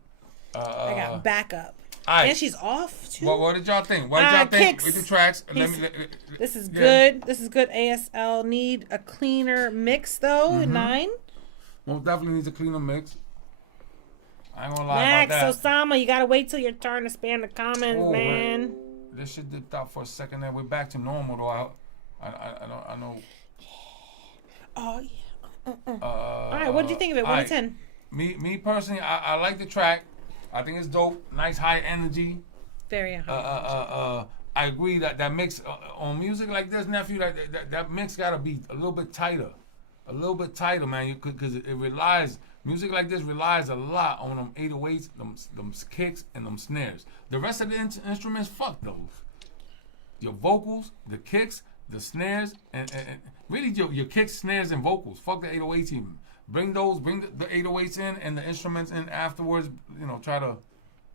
I got backup. Right. And she's off too. What did y'all think? What did y'all think? With the tracks. This is good. This is good. ASL need a cleaner mix though. 9. Most definitely needs a cleaner mix. I ain't gonna lie Max, about that. Osama, you gotta wait till your turn to spam the comments, man. This shit dipped out for a second. Then we're back to normal though. I know. Oh yeah. All right, what did you think of it? 1 to 10. Me personally, I like the track. I think it's dope. Nice high energy. Very high. I agree that mix on music like this, nephew. That mix gotta be a little bit tighter, man. Because it relies. Music like this relies a lot on them 808s, them kicks, and them snares. The rest of the instruments, fuck those. Your vocals, the kicks, the snares, and really your kicks, snares, and vocals. Fuck the 808s even. Bring the 808s in and the instruments in afterwards. You know, try to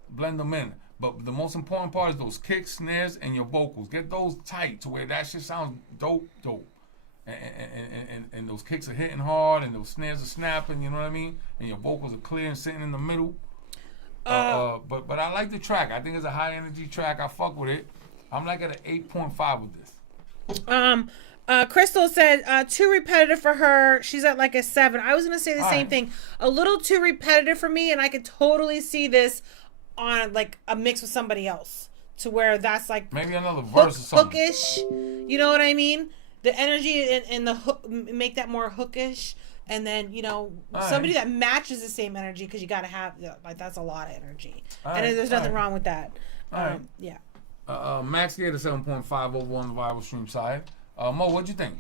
blend them in. But the most important part is those kicks, snares, and your vocals. Get those tight to where that shit sounds dope. And those kicks are hitting hard, and those snares are snapping. You know what I mean? And your vocals are clear and sitting in the middle. But I like the track. I think it's a high energy track. I fuck with it. I'm like at an 8.5 with this. Crystal said too repetitive for her. She's at like a 7. I was gonna say the same thing. A little too repetitive for me, and I could totally see this on like a mix with somebody else, to where that's like maybe another verse or something. Hookish. You know what I mean? The energy and the hook, make that more hookish, and then somebody that matches the same energy, because you gotta have like that's a lot of energy, and there's nothing wrong with that. Yeah. Max gave a 7.5 over on the viral stream side. Mo, what'd you think?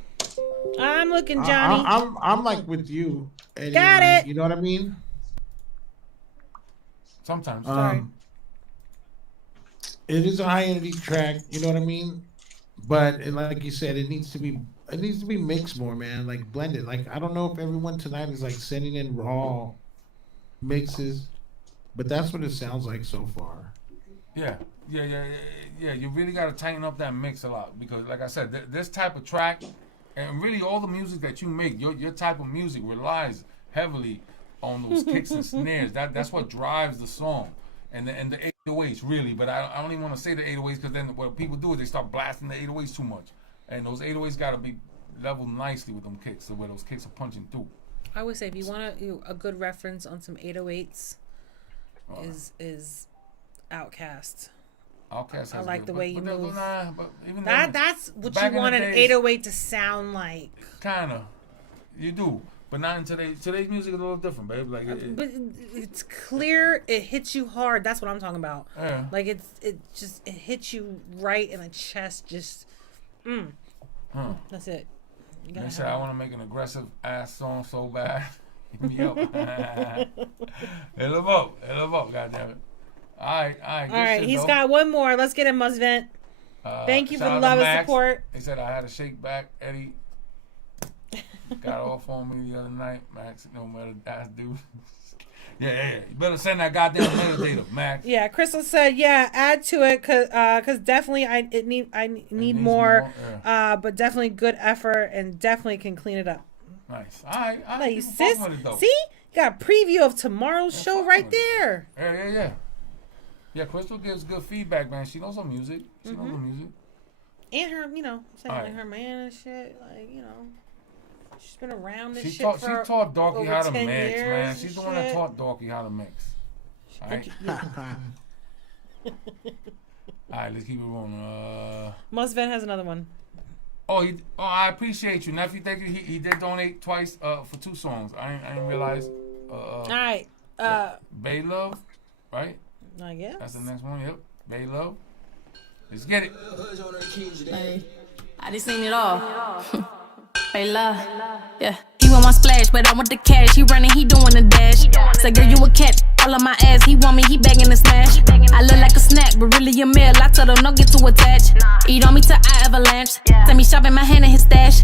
I'm looking, Johnny. I'm like with you. Eddie, Got it. You know what I mean? Sometimes. It is a high energy track. You know what I mean? But like you said, it needs to be mixed more, man. Like blended. Like I don't know if everyone tonight is like sending in raw mixes, but that's what it sounds like so far. Yeah. You really got to tighten up that mix a lot, because, like I said, this type of track, and really all the music that you make, your type of music relies heavily on those kicks and snares. That's what drives the song, and the 808s really. But I don't even want to say the 808s, because then what people do is they start blasting the 808s too much, and those 808s got to be leveled nicely with them kicks, so where those kicks are punching through. I would say if you want a good reference on some 808s, is Outkast. Outkast. I like the way you move. But even that's what you want an 808 to sound like. Kinda, you do, but not in today's music is a little different, babe. Like, but it's clear. It hits you hard. That's what I'm talking about. Yeah. Like it hits you right in the chest. Just, That's it. They say I want to make an aggressive ass song so bad. Hit me up. Hit him up. Goddamn it. All right. He's got one more. Let's get him, Musvent. Thank you for the love and support. He said I had to shake back. Eddie got off on me the other night. Max, no matter ass dude. Yeah. You better send that goddamn metadata, Max. Yeah, Crystal said, add to it, cause definitely I need more. Yeah. But definitely good effort, and definitely can clean it up. Nice. All right. Like, sis, see, you got a preview of tomorrow's show right there. Yeah. Yeah, Crystal gives good feedback, man. She knows her music. And her, saying her man and shit, like, she's been around this shit for She taught Dorky how to mix, man. She's She's the one that taught Dorky how to mix. All right. All right, let's keep it rolling. Musvent has another one. I appreciate you, nephew. Thank you. He did donate twice for 2 songs. I didn't realize. All right. Bay Love, right? I guess. That's the next one. Yep. Bay Love. Let's get it. Hey, I just seen it all. Bay Love. Yeah. He want my splash, but I want the cash. He running, he doing the dash. Say, girl, you a cat. All on my ass. He want me, he begging to smash. I look like a snack, but really a meal. I told him, don't get too attached. Eat on me till I avalanche. Take me shopping, my hand in his stash.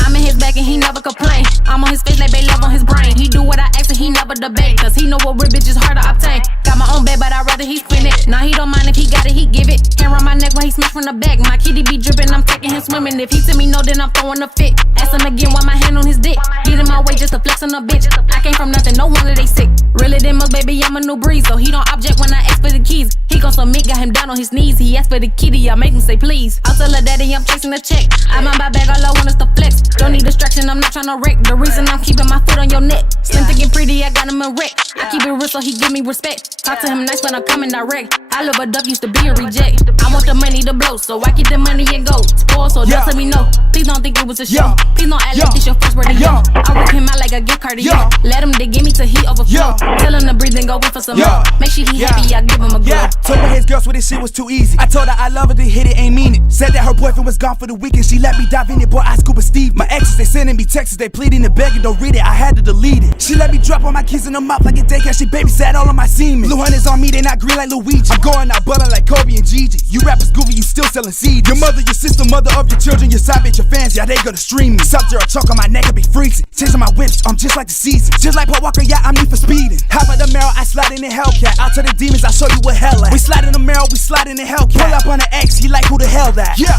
I'm in his back and he never complain. I'm on his face like Bay Love on his brain. He do what I ask and he never debate, cause he know what real bitch is hard to obtain. Got my own bed, but I'd rather he spin it. Now he don't mind if he got it, he give it. Hand around my neck while he smash from the back. My kitty be dripping, I'm taking him swimming. If he tell me no, then I'm throwing a fit. Ask him again while my hand on his dick. Get in my way just to flex on a bitch. I came from nothing, no wonder they sick. Really than most, baby, I'm a new breed, so he don't object when I ask for the keys. He gon' submit, got him down on his knees. He asked for the kitty, I make him say please. I'll tell her daddy I'm chasing a check. I'm on my bag, all I want is the flex. Don't need distraction, I'm not tryna wreck. The reason I'm keeping my foot on your neck. Slim thinking pretty, I got him a wreck. I keep it real so he give me respect. Talk to him nice, but I'm coming direct. I love a dub, used to be a reject. I want the money to blow, so I get the money and go. Spoil, so just let me know. Please don't think it was a show. Please don't act like this your first word of yo. I work him out like a gift card to you. Let him, they give me till he overflow. Tell him to breathe and go wait for some more. Make sure he happy, I give him a glow. Told her his girls with this shit was too easy. I told her I love her, to hit it, ain't mean it. Said that her boyfriend was gone for the weekend. She let me dive in it, boy, I scuba Steve. My exes, they sending me texts, they pleading and begging, don't read it, I had to delete it. She let me drop all my keys in the mouth like a daycare, she babysat all of my semen. Blue hunters on me, they not green like Luigi. I'm going out butter like Kobe and Gigi. You rappers goofy, you still selling seeds. Your mother, your sister, mother of your children, your side bitch, your fans, yeah, they gonna stream me. Sub-Zero choke on my neck, I be freezing. Changing my whips, I'm just like the season. Just like Paul Walker, yeah, I'm need for speeding. Hop out the marrow, I slide in the Hellcat. Out to the demons, I show you what hell at. We slide in the marrow, we slide in the Hellcat. Pull up on the X, he like who the hell that? Yeah.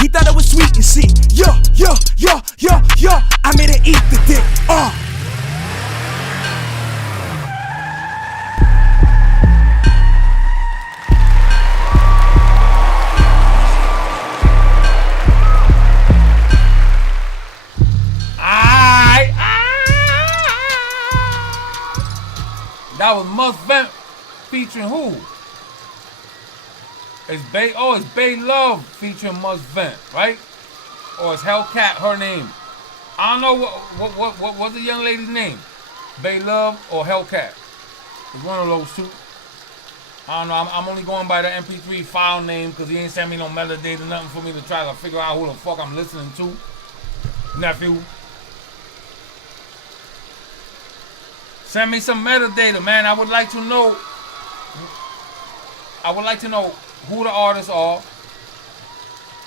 He thought it was sweet and shit. Yo. I made it eat the dick. That was Must Vent featuring who? It's Bay Love featuring Must Vent, right? Or is Hellcat her name? I don't know what's the young lady's name? Bay Love or Hellcat? It's one of those two. I don't know. I'm only going by the MP3 file name because he ain't sent me no metadata, nothing for me to try to figure out who the fuck I'm listening to. Nephew. Send me some metadata, man. I would like to know who the artists are.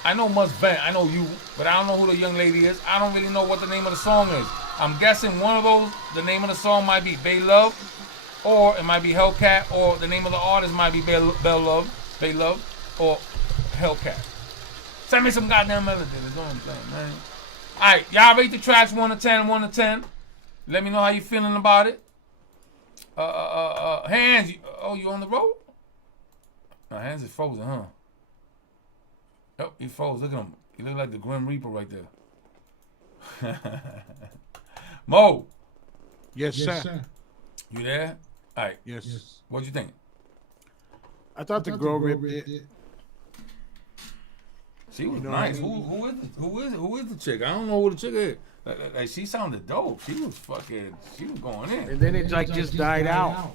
I know Must Vent, I know you, but I don't know who the young lady is. I don't really know what the name of the song is. I'm guessing one of those, the name of the song might be Bay Love, or it might be Hellcat, or the name of the artist might be Bay Love, or Hellcat. Send me some goddamn metadata, that's what I'm saying, man. Alright, y'all rate the tracks 1 to 10. Let me know how you feeling about it. Hands, you on the road? No, Hands is frozen, huh? Yep, he froze. Look at him. He look like the Grim Reaper right there. Mo. Yes, sir. You there? All right. Yes. What'd you think? I thought the girl ripped it. She was nice. Who is the chick? I don't know who the chick is. Like she sounded dope. She was going in. And then it just died out.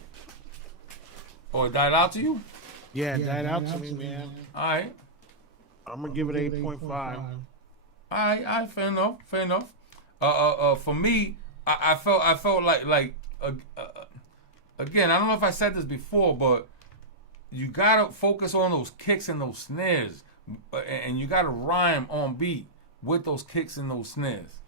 Oh, it died out to you? Yeah, it died out to me, man. All right. I'm gonna give it 8.5. All right, fair enough. For me, I felt like again, I don't know if I said this before, but you gotta focus on those kicks and those snares, and you gotta rhyme on beat with those kicks and those snares.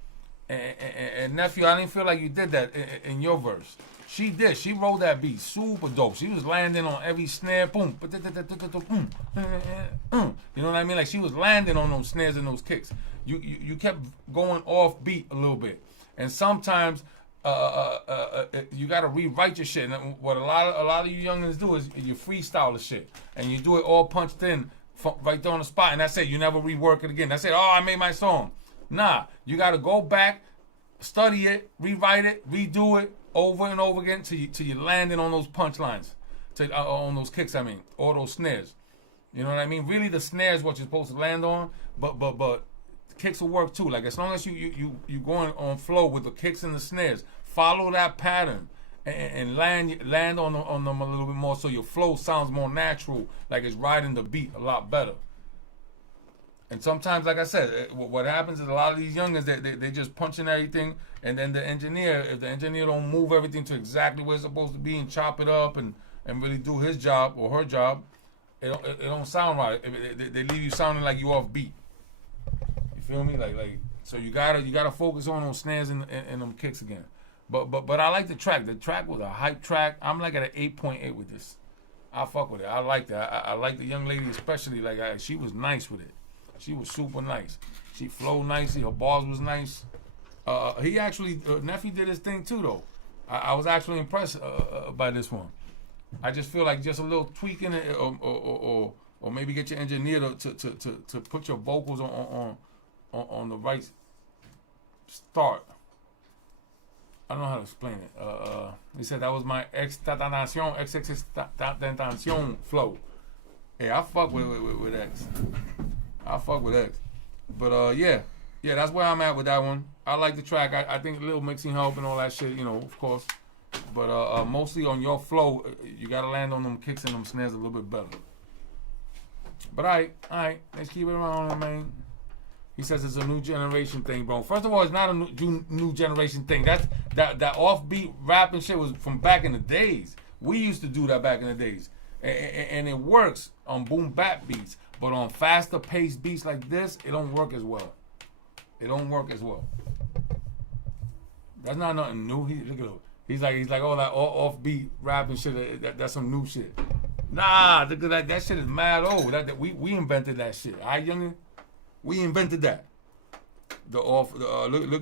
And nephew, I didn't feel like you did that in your verse. She did. She rolled that beat super dope. She was landing on every snare, boom, boom. You know what I mean? Like she was landing on those snares and those kicks. You kept going off beat a little bit, and sometimes you gotta rewrite your shit. And what a lot of you youngins do is you freestyle the shit, and you do it all punched in right there on the spot, and that's it. You never rework it again. That's it. Oh, I made my song. Nah, you gotta go back, study it, rewrite it, redo it over and over again till you landing on those punchlines, on those kicks. I mean, or those snares. You know what I mean? Really, the snare is what you're supposed to land on, but the kicks will work too. Like as long as you going on flow with the kicks and the snares, follow that pattern and land on them a little bit more, so your flow sounds more natural, like it's riding the beat a lot better. And sometimes, like I said, what happens is a lot of these youngins, they just punching everything, and then if the engineer don't move everything to exactly where it's supposed to be and chop it up and really do his job or her job, it don't sound right. They leave you sounding like you off beat. You feel me? Like so you gotta focus on those snares and them kicks again. But I like the track. The track was a hype track. I'm like at an 8.8 with this. I fuck with it. I like that. I like the young lady especially. Like she was nice with it. She was super nice. She flowed nicely. Her bars was nice. He actually, Nephew did his thing too, though. I was actually impressed by this one. I just feel like just a little tweak in it, or maybe get your engineer to put your vocals on the right start. I don't know how to explain it. He said that was my XXXTentacion flow. Hey, I fuck with X. I fuck with X. But yeah, that's where I'm at with that one. I like the track. I think a little mixing help and all that shit, of course. But mostly on your flow, you gotta land on them kicks and them snares a little bit better. But all right, let's keep it around, man. He says it's a new generation thing, bro. First of all, it's not a new generation thing. That offbeat rap and shit was from back in the days. We used to do that back in the days, and it works on boom bap beats. But on faster paced beats like this, it don't work as well. It don't work as well. That's not nothing new. Look at him. He's like all that offbeat rap and shit. That's some new shit. Nah, look at that. That shit is mad old. We invented that shit. Alright, youngin'? We invented that. Look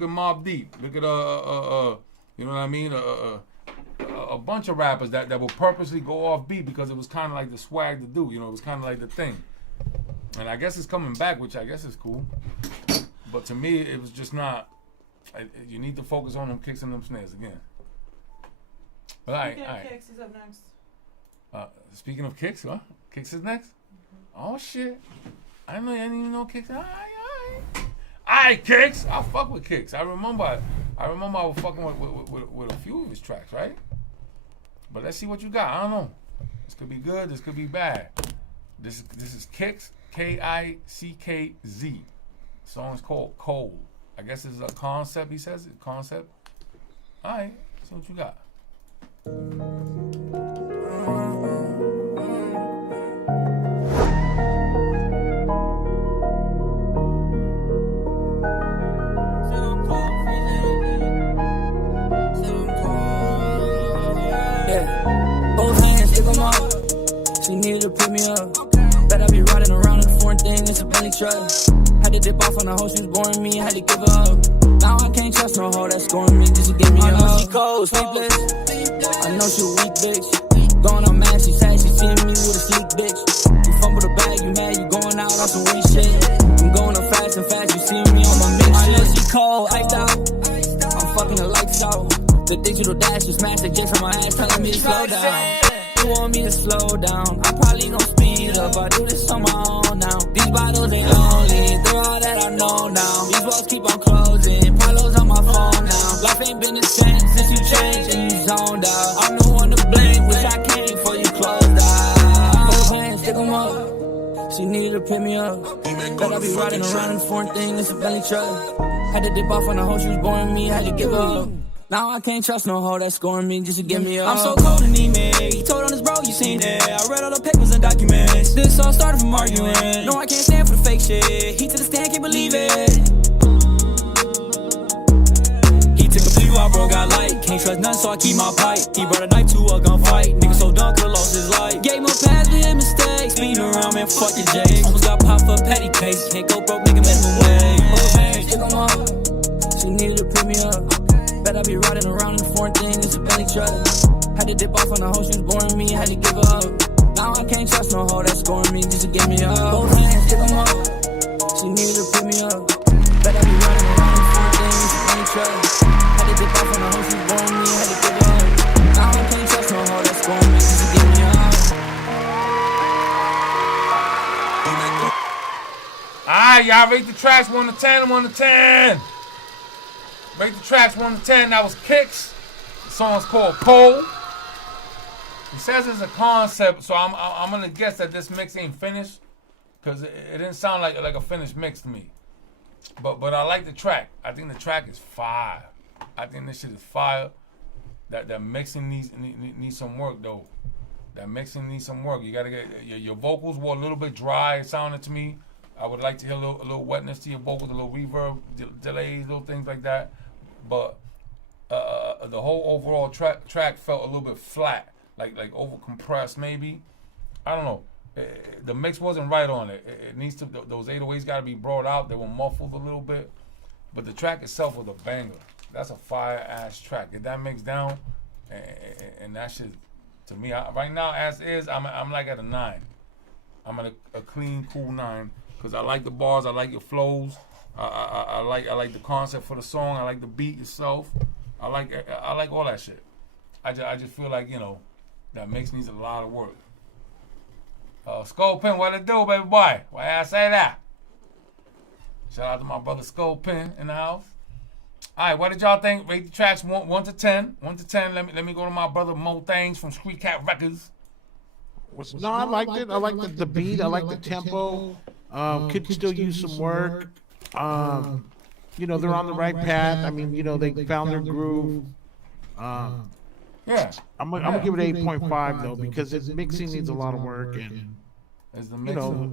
at Mobb Deep. Look at you know what I mean? A bunch of rappers that will purposely go off beat because it was kind of like the swag to do. You know, it was kind of like the thing. And I guess it's coming back, which I guess is cool. But to me, it was just not. You need to focus on them kicks and them snares again. All right. Kicks is up next. Speaking of kicks, what? Kicks is next? Oh shit! I didn't even know kicks. All right, kicks. I fuck with kicks. I remember I was fucking with a few of his tracks, right? But let's see what you got. I don't know. This could be good. This could be bad. This is Kicks, Kickz. The song's called Cold. I guess it's a concept. He says it. Concept. All right. See what you got. Both hands, stick 'em up. She needed to pick me up. Bet I be riding around in a foreign thing, it's a Bentley truck. Had to dip off on the hoe, she was boring me, had to give her up. Now I can't trust no hoe that's scoring me, just to give me up. I know she cold, sleepless. I know she a weak bitch. Going on mad, she said she seeing me with a sleek bitch. You fumble the bag, you mad, you going out on some weak shit. I'm going up fast and fast, you see me on my mix shit. I know she cold, iced out. I'm fucking the lights out. The digital dash, you smash the J from my ass, telling me to slow down. You want me to slow down? I probably gon' speed up. I do this on my own now. These bottles ain't lonely. They're all that I know now. These walls keep on closing. Pilots on my phone now. Life ain't been the same since you changed and you zoned out. I'm the one to blame. Wish I came before you closed out. Both hands, stick 'em up. She needed to pick me up. Bet I be riding around in a foreign thing. It's a Bentley truck. Had to dip off on the hoe. She was boring me. Had to give up. Now I can't trust no hoe that's scoring me just to get me up. I'm so cold and anemic. He told on his bro, you seen it. I read all the papers and documents. This all started from arguing. No, I can't stand for the fake shit. He to the stand, can't believe it. He took a plea while bro got light. Can't trust none, so I keep my pipe. He brought a knife to a gunfight. Nigga so dumb, could've lost his life. Gave him a pass for his mistakes. Speeding around, man, fuck your J's. Almost got popped for a petty case. Can't go broke, nigga, minimum wage. Both hands, stick 'em up. She needed to pick me up. Bet I be riding around in a foreign thing, it's a Bentley truck. Had to dip off on the hoe, she was boring me, had to give her up. Now I can't trust no hoe that's scoring me just to get me up. Both hands, stick 'em up. She needed to pick me up. Bet I be riding around in a foreign thing, it's a Bentley truck. Had to dip off on the hoe, she was boring me, had to give her up. Now I can't trust no hoe that's scoring me just to get me up. Alright, y'all rate the tracks 1 to 10, 1 to 10. Rate the tracks 1 to 10. That was Kicks. The song's called Cold. He says it's a concept, so I'm gonna guess that this mix ain't finished, cause it didn't sound like a finished mix to me. But I like the track. I think the track is fire. I think this shit is fire. That mixing needs some work though. That mixing needs some work. You gotta get your vocals were a little bit dry. It sounded to me. I would like to hear a little wetness to your vocals, a little reverb, delays, little things like that. But the whole overall track felt a little bit flat, like over compressed maybe. I don't know. The mix wasn't right on it. It needs to. Those 808s got to be brought out. They were muffled a little bit, but the track itself was a banger. That's a fire ass track. Get that mix down, and that shit to me right now as is. I'm like at a 9. I'm at a clean, cool 9 because I like the bars. I like your flows. I like the concept for the song. I like the beat itself. I like all that shit. I just feel like, you know, that mix needs a lot of work. Skull Pin, what it do, baby boy? Why I say that? Shout out to my brother Skull Pin in the house. All right, what did y'all think? Rate the tracks 1 to 10. 1 to 10. Let me go to my brother Mo Things from Street Cat Records. No, I liked it. I liked the beat. I liked the tempo. Could still use some work. You know, they're on the right path. I mean, you know, they found their groove. Yeah. I'm gonna give it 8.5 though, because its mixing needs a lot of work, and It's the you mix. know,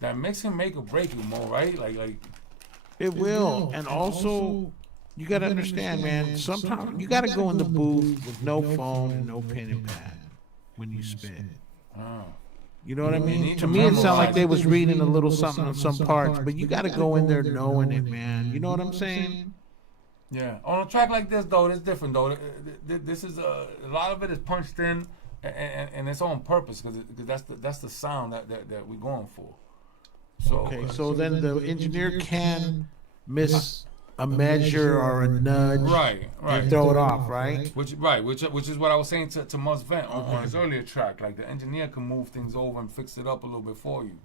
That mix can make or break you, Mo, right? Like it will. And also, you got to understand, man, sometimes you got to go in the booth with no phone and no pen and pad when you spit. You know what I mean? To me, it sounded like they was reading a little something on some parts, but you got to go in there knowing it, man. You know what I'm saying? Yeah. On a track like this, though, it's different, though. This is a lot of it is punched in, and it's on purpose because that's the sound that we're going for. So Okay, so then the engineer can miss a measure or a nudge, right, and throw it off, right? Which is what I was saying to Must Vent on his earlier track. Like the engineer can move things over and fix it up a little bit for you,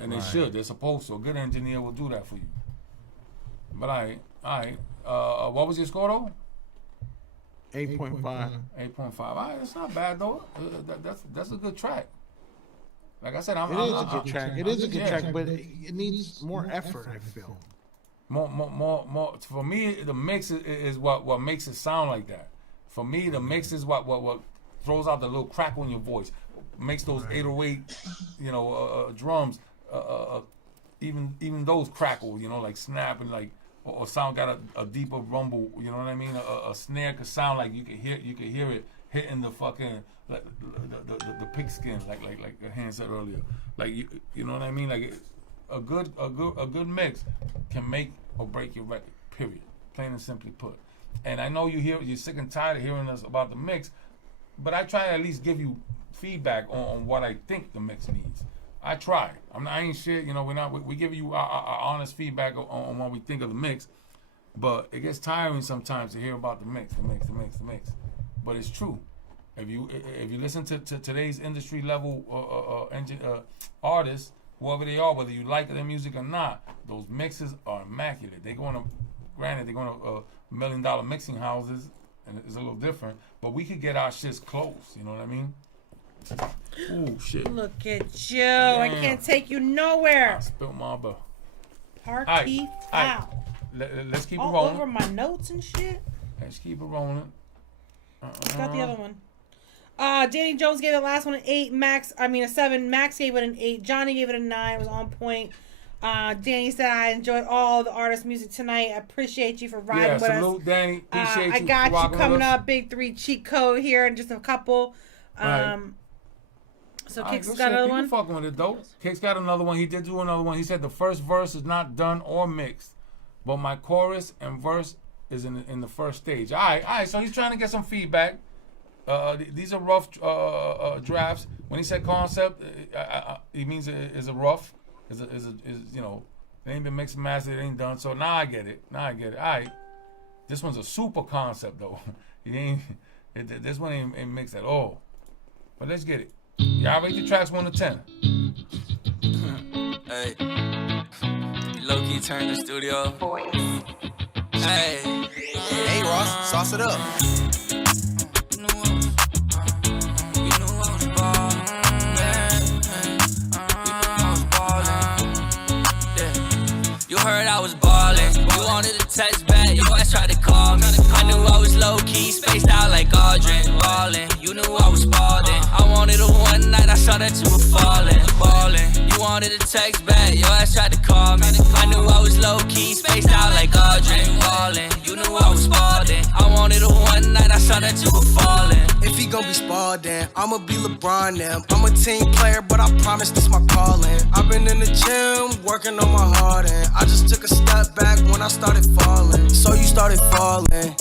and they should. They're supposed to. A good engineer will do that for you. But all right. What was your score though? 8.5. 8.5. All right, that's not bad though. That's a good track. Like I said, It is a good track. It is a good track, but it needs more effort, I feel. More. For me, the mix is what makes it sound like that. For me, the mix is what throws out the little crackle in your voice, makes those 808, drums, even those crackle, like snap and like, or sound got a deeper rumble. You know what I mean? A snare could sound like you could hear it hitting the fucking like the pigskin, like the hand said earlier. Like you know what I mean? Like a good mix can make or break your record. Period. Plain and simply put. And I know you're sick and tired of hearing us about the mix, but I try to at least give you feedback on what I think the mix needs. I try. I ain't shit. We give you our honest feedback on what we think of the mix, but it gets tiring sometimes to hear about the mix. But it's true. If you listen to today's industry level artists, whoever they are, whether you like their music or not, those mixes are immaculate. They're going to $1 million mixing houses, and it's a little different. But we could get our shits close. You know what I mean? Ooh, shit. Look at you. I can't take you nowhere. I spilled my bell. Party foul. Let's keep it all rolling. Over my notes and shit. Let's keep it rolling. Got the other one. Danny Jones gave the last one an 8. A 7. Max gave it an 8. Johnny gave it a 9. It was on point. Danny said, I enjoyed all the artist music tonight. I appreciate you for riding with salute, us. Danny. Appreciate I you. got you coming up. Big 3 cheat code here in just a couple. So Kix got another one? Fucking with it, though. Kix got another one. He did do another one. He said the first verse is not done or mixed, but my chorus and verse is in the first stage. All right. So he's trying to get some feedback. These are rough drafts. When he said concept, he means it is a rough. Is it ain't been mixed and mastered. It ain't done. So now I get it. All right. This one's a super concept though. This one ain't mixed at all. But let's get it. Y'all rate the tracks 1 to 10. Hey, low-key turn the studio. Hey, Ross, sauce it up. You heard I was ballin', you wanted to text back, your ass tried to call me. I knew I was low-key, spaced out like Aldrin. Ballin', you knew I was ballin'. I wanted a one night, I saw that you were fallin'. Ballin', you wanted to text back, your ass tried to call me. I knew I was low-key, spaced out like Aldrin. Ballin', you knew I was ballin'. I wanted a one night, I saw that you were fallin'. If he gon' be Spalding, I'ma be LeBron now. I'm a team player, but I promise this my calling. I've been in the gym, working on my heart, and I just took a step back when I started falling. So you started falling.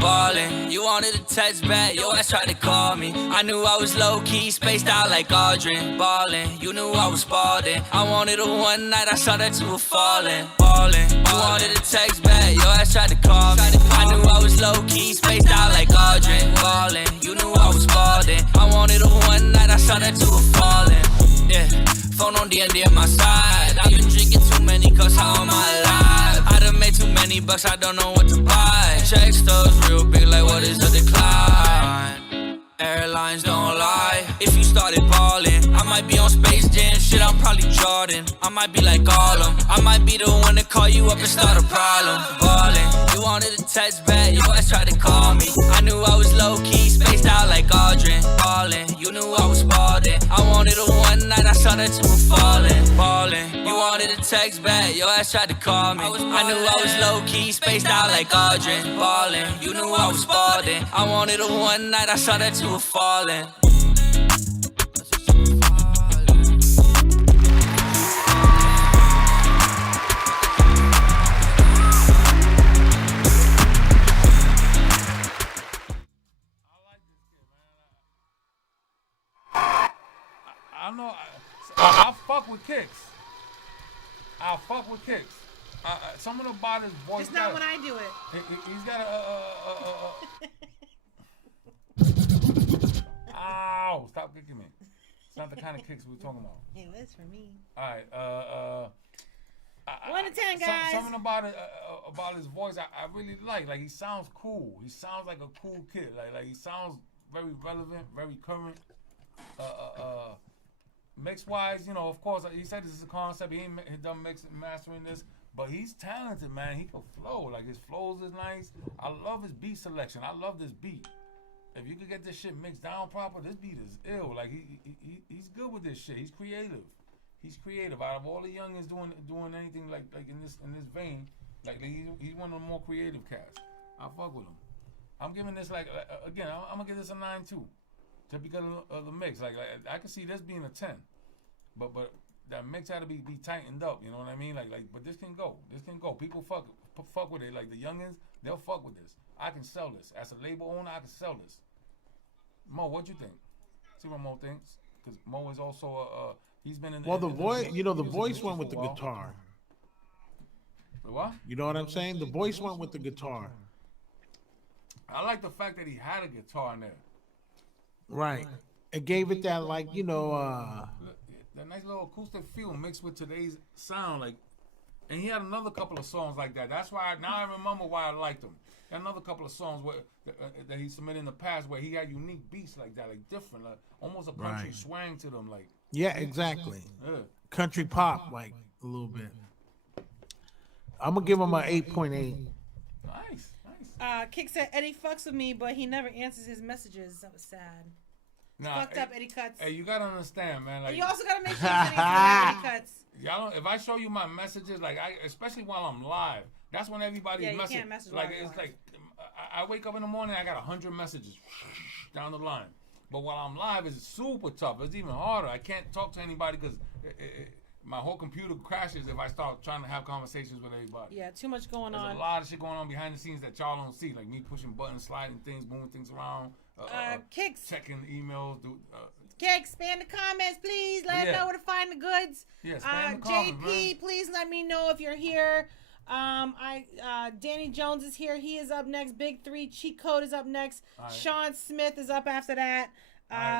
Ballin', you wanted to text back, your ass tried to call me. I knew I was low-key, spaced out like Aldrin. Ballin', you knew I was Spalding. I wanted a one night, I saw that you were fallin'. Ballin', you wanted to text back, your ass tried to call me. I knew I was low-key, spaced out like Aldrin. Ballin', you knew I was Spalding. I wanted a one night, I saw that you were fallin'. Yeah, phone on D&D at my side. I've been drinking too many cups all my life. I done made too many bucks, I don't know what to buy. Check stores real big, like what is the decline? Airlines don't lie. If you started ballin', I might be on Space Jam. Shit, I'm probably Jordan. I might be like all them. I might be the one that call you up and start a problem. Ballin', you wanted a text back, your ass tried to call me. I knew I was low-key, spaced out like Aldrin. Ballin', you knew I was ballin'. I wanted a one night, I saw that you were falling. Ballin', you wanted a text back, your ass tried to call me. I knew I was low-key, spaced out like Aldrin. Ballin', you knew I was ballin'. I wanted a one night, I saw that you were falling. I know. I fuck with Kicks. I fuck with Kicks. Some of the bodies voice. It's not when I do it. He's got a. Ow! Stop kicking me. It's not the kind of kicks we're talking about. It was for me. All right. 1 to 10, guys. Something about his voice I really like. Like, he sounds cool. He sounds like a cool kid. Like he sounds very relevant, very current. Mix wise, you know, of course, he said this is a concept. He ain't done mastering this, but he's talented, man. He can flow. Like, his flows is nice. I love his beat selection. I love this beat. If you could get this shit mixed down proper, this beat is ill. Like, he's good with this shit. He's creative. He's creative. Out of all the youngins doing anything like in this vein, like he's one of the more creative cats. I fuck with him. I'm giving this again. I'm gonna give this a 9.2. Just because of the mix, like I can see this being a 10, but that mix had to be tightened up. You know what I mean? But this can go. People fuck with it. Like the youngins, they'll fuck with this. I can sell this as a label owner. I can sell this. Mo, what you think? See what Mo thinks? Because Mo is also he's been in. Well, the voice, the voice went with the guitar. The what? You know what I'm saying? The voice went with the guitar. I like the fact that he had a guitar in there. Right. It gave it that, that nice little acoustic feel mixed with today's sound, and he had another couple of songs like that. That's why I remember why I liked him. He had another couple of songs that he submitted in the past where he had unique beats like that, like different, almost a country swang to them, like. Yeah, exactly. Yeah. Country pop, like a little bit. I'm gonna give him an 8.8. Nice. Kick said Eddie fucks with me, but he never answers his messages. That was sad. Fucked up, Eddie Cuts. Hey, you gotta understand, man. Like, you also gotta make sure Eddie Cuts. Y'all, if I show you my messages, especially while I'm live, that's when everybody's you can't message it's like I wake up in the morning, I got 100 messages down the line. But while I'm live, it's super tough. It's even harder. I can't talk to anybody because my whole computer crashes if I start trying to have conversations with everybody. Yeah, too much going on. There's a lot of shit going on behind the scenes that y'all don't see, like me pushing buttons, sliding things, moving things around. Kicks. Checking emails. Kicks, spam the comments, please. Let them know where to find the goods. Yeah, spam the comments, JP, please let me know if you're here. Danny Jones is here. He is up next. Big 3 Cheat Code is up next. Right. Sean Smith is up after that.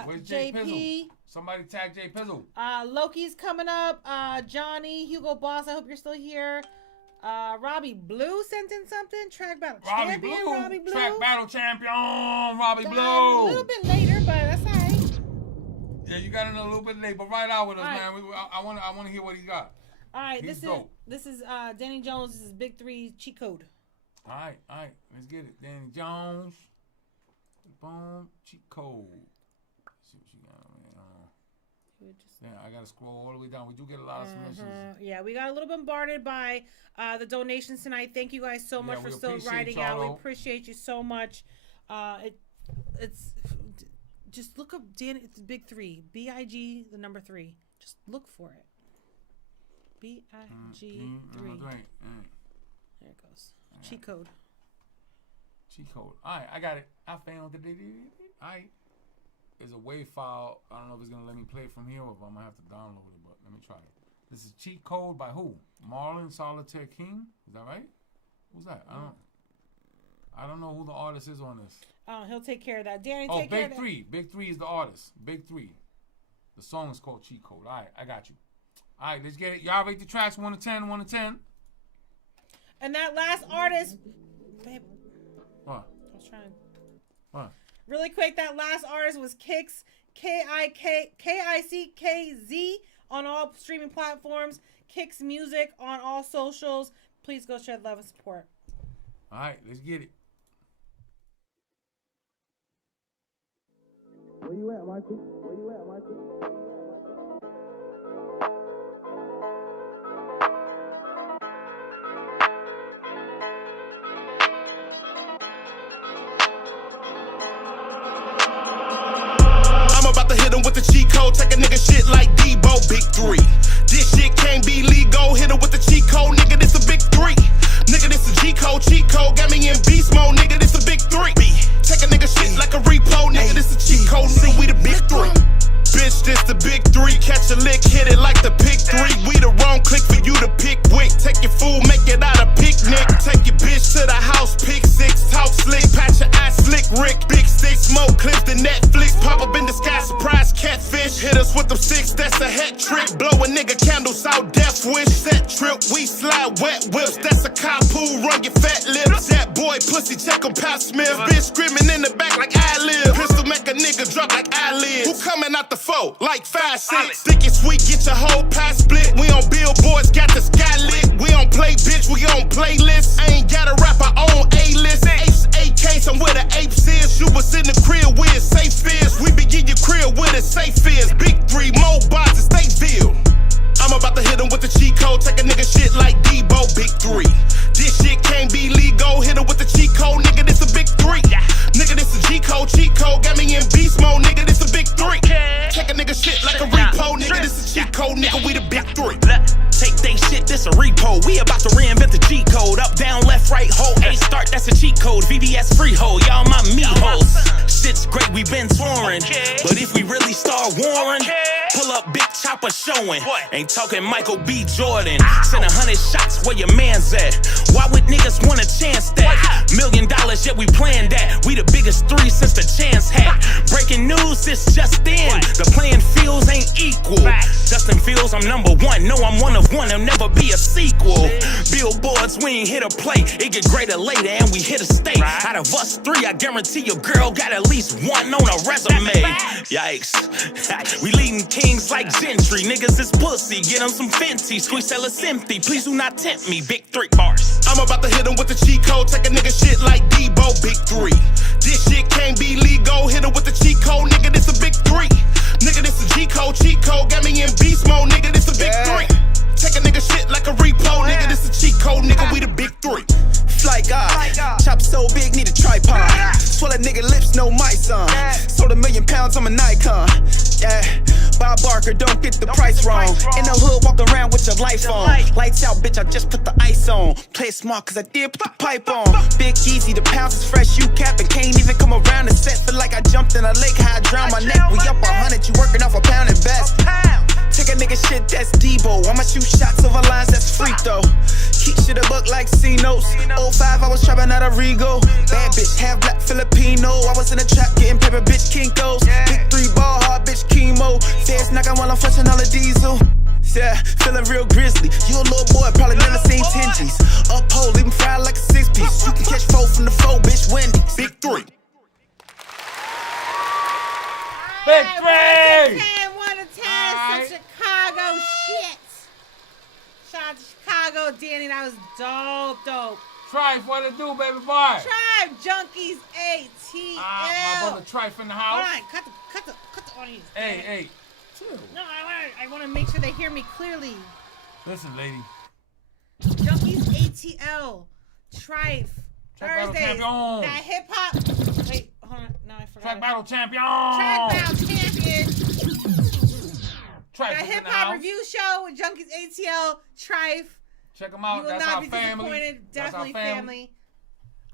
Where's JP? Somebody tag J Pizzle. Loki's coming up. Johnny, Hugo Boss, I hope you're still here. Robbie Blue sent in something. Track battle champion. Robbie Blue. Track battle champion. Robbie Blue. A little bit later, but that's all right. Yeah, you got in a little bit late, but right out with us, man. I want to hear what he got. All right, this is Danny Jones. This is Big 3 Cheat Code. All right, let's get it. Danny Jones. Boom, Cheat Code. Let's see what you got. Yeah, I gotta scroll all the way down. We do get a lot of submissions. Yeah, we got a little bombarded by the donations tonight. Thank you guys so much for still writing out. We appreciate you so much. It's just look up Danny. It's Big 3, BIG, the number 3. Just look for it. BIG 3. There it goes. Cheat code. All right, I got it. I found it. All right. There's a WAV file. I don't know if it's gonna let me play it from here or if I'm gonna have to download it, but let me try it. This is Cheat Code by who? Marlon Solitaire King? Is that right? Who's that? I don't know who the artist is on this. Oh, he'll take care of that. Danny, take care of that. Big 3. Big 3 is the artist. Big 3. The song is called Cheat Code. All right, I got you. All right, let's get it. Y'all rate the tracks 1 to 10, 1 to 10. And that last artist, babe. What? I was trying. What? Really quick, that last artist was Kicks, KICKZ on all streaming platforms. Kicks Music on all socials. Please go share love and support. All right, let's get it. Where you at, Michael? Where you at, Michael? I'm about to hit him with the cheat code, take a nigga shit like Debo, big three. This shit can't be legal, hit him with the cheat code, nigga, this a big three. Nigga, this a G code, cheat code, got me in beast mode, nigga, this a big three. Take a nigga shit like a repo, nigga, this a cheat code, nigga, we the big three. Bitch, this the big three, catch a lick, hit it like the pick three. We the wrong click for you to pick wick. Take your food, make it out a picnic. Take your bitch to the house, pick six, talk slick, patch your eye slick, Rick. Big stick, smoke clips to Netflix, pop up in the sky, surprise catfish. Hit us with them six, that's a hat trick. Blow a nigga candles out, death wish. Set trip, we slide wet whips. That's a cop who run your fat lips. That boy pussy, check him, Pat Smith. Bitch screaming in the back like I live. Pistol make a nigga drop like eyelids. Who coming out the foe? Like 5'6". Thick and sweet, get your whole pie split. We on billboards, got the sky lit. We don't play bitch, we on playlists. I ain't gotta rap our own A-list. Apes, AK, I'm where the apes is. You was in the crib where it's safe is. We begin your crib where the safe is. Big three, more bars in Stateville. I'm about to hit him with the cheat code, take a nigga shit like Debo, big three. This shit can't be legal, hit him with the cheat code, nigga, this a big three. Nigga, this a G code, cheat code, got me in beast mode, nigga, this a big three. Take a nigga shit like a repo, nigga, this a cheat code, nigga, we the big three. Take they shit, this a repo. We about to reinvent the G code. Up, down, left, right, ho. A start, that's a cheat code. VVS free ho. Y'all my meat hoes. Shit's great, we been touring. But if we really start warring, pull up big chopper showing. Ain't talking Michael B. Jordan. Send 100 shots where your man's at. Why would niggas want a chance that? $1 million, yeah, we planned that. We the biggest three since the chance had. Breaking news, it's just in. The playing fields ain't equal. Justin Fields, I'm number one. No, I'm one of one, there'll never be a sequel. Billboards, we ain't hit a play. It get greater later and we hit a state. Out of us three, I guarantee your girl got at least one on a resume. Yikes. We leading kings like Gentry. Niggas is pussy, get them some Fenty. Squeeze sell us empty, please do not tempt me. Big three bars. I'm about to hit him with the cheat code, take a nigga shit like Debo, big three. This shit can't be legal, hit him with the cheat code, nigga, this a big three. Nigga, this a G code, cheat code, got me in beast mode, nigga, this a big three. Take a nigga shit like a repo, nigga, this a cheat code, nigga, we the big three. Fly God, chop so big, need a tripod. Swell a nigga lips, no mice on. Sold £1 million, I'm an icon. Yeah, Bob Barker, don't get the price wrong. In the hood, walk around with your life on. Lights out, bitch, I just put the ice on. Play it smart, cause I did put the pipe on. Big Easy, the pounds is fresh, you capping. Can't even come around the set. Feel like I jumped in a lake, how I drowned my neck. We up 100, you working off a pound invest. Take a nigga shit, that's Debo. I'ma shoot shots over lines, that's free throw. Keep shit a book like C-Notes. 05, I was trapping out of Rigo. Bad bitch, half black Filipino. I was in the trap getting paper, bitch, Kinkos. Big three ball hard, bitch, chemo. Feds knocking while I'm flushing all the diesel. Yeah, feeling real grizzly. You a little boy, probably never seen 10 G's. Uphold, leave him fried like a 6-piece. You can catch 4 from the 4, bitch, Wendy's. Big three. Big three! 1 to 10, some Chicago shit. Shout out to Chicago, Danny, that was dope. Trife, what it do, baby boy? Tribe Junkies ATL. My brother Trife in the house. All right, cut the audience. Hey, chill. No, I want to make sure they hear me clearly. Listen, lady. Junkies ATL. Trife. Thursdays. That hip hop. Wait, hold on. No, I forgot. Track battle champion. Track battle champion. Trife. That hip hop review show with Junkies ATL. Trife. Check them out. You will That's not our be family. disappointed. That's Definitely our family.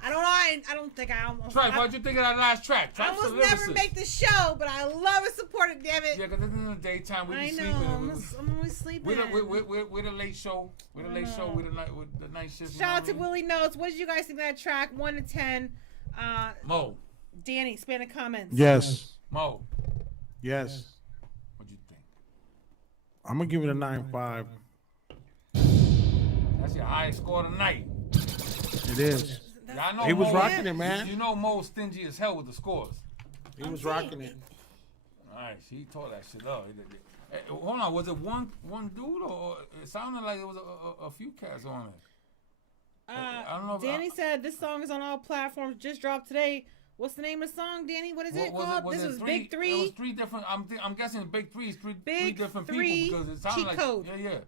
I don't know. I don't think I almost. Trife, what'd you think of that last track? I almost never make the show, but I love and support it. Damn it. Yeah, because in the daytime we be sleeping. I'm always sleeping. We're the late show. We're the late show. We're the night shift. Shout out to Willie Notes. What did you guys think of that track? 1 to 10. Mo. Danny, expand the comments. Yes. Mo. Yes. What'd you think? I'm gonna give it a 9.5. That's your highest score tonight. It is. Yeah, I know he was Mo, rocking it, man. You know Mo's stingy as hell with the scores. He was rocking it. All right, he tore that shit up. Hey, hold on, was it one dude or it sounded like it was a few cats on it? I don't know. Danny said this song is on all platforms. Just dropped today. What's the name of the song, Danny? What is it called? This was Big Three. It was 3 different. I'm guessing Big Three is three different people because it sounded like code. Yeah.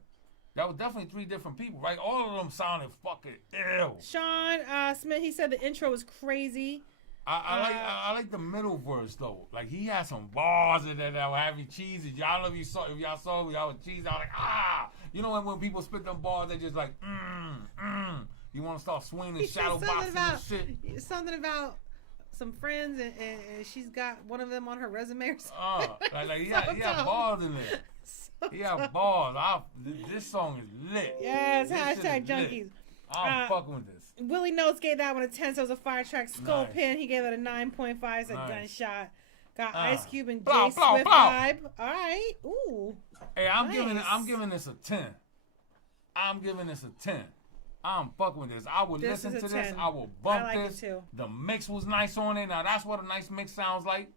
That was definitely 3 different people, right? All of them sounded fucking ill. Sean Smith, he said the intro was crazy. I like the middle verse though. Like he had some bars in there that were heavy cheesy. Y'all know if y'all saw y'all was cheesy. I was like You know when people spit them bars, they just like You want to start swinging and shadow boxing and shit. Something about some friends and she's got one of them on her resume or something. He had balls in there. He had balls. This song is lit. Yes, this hashtag junkies. I'm fucking with this. Willie Notes gave that one a 10, so it was a fire track. Skull Nice. Pin, he gave it a 9.5. It's a gunshot. Got Ice Cube and Blow, J blow, Swift blow. vibe. All right. Ooh. Hey, I'm nice. giving this a 10. I'm giving this a 10. I'm fucking with this. I will This listen is to a this. 10. I will bump I like this. it too. The mix was nice on it. Now that's what a nice mix sounds like.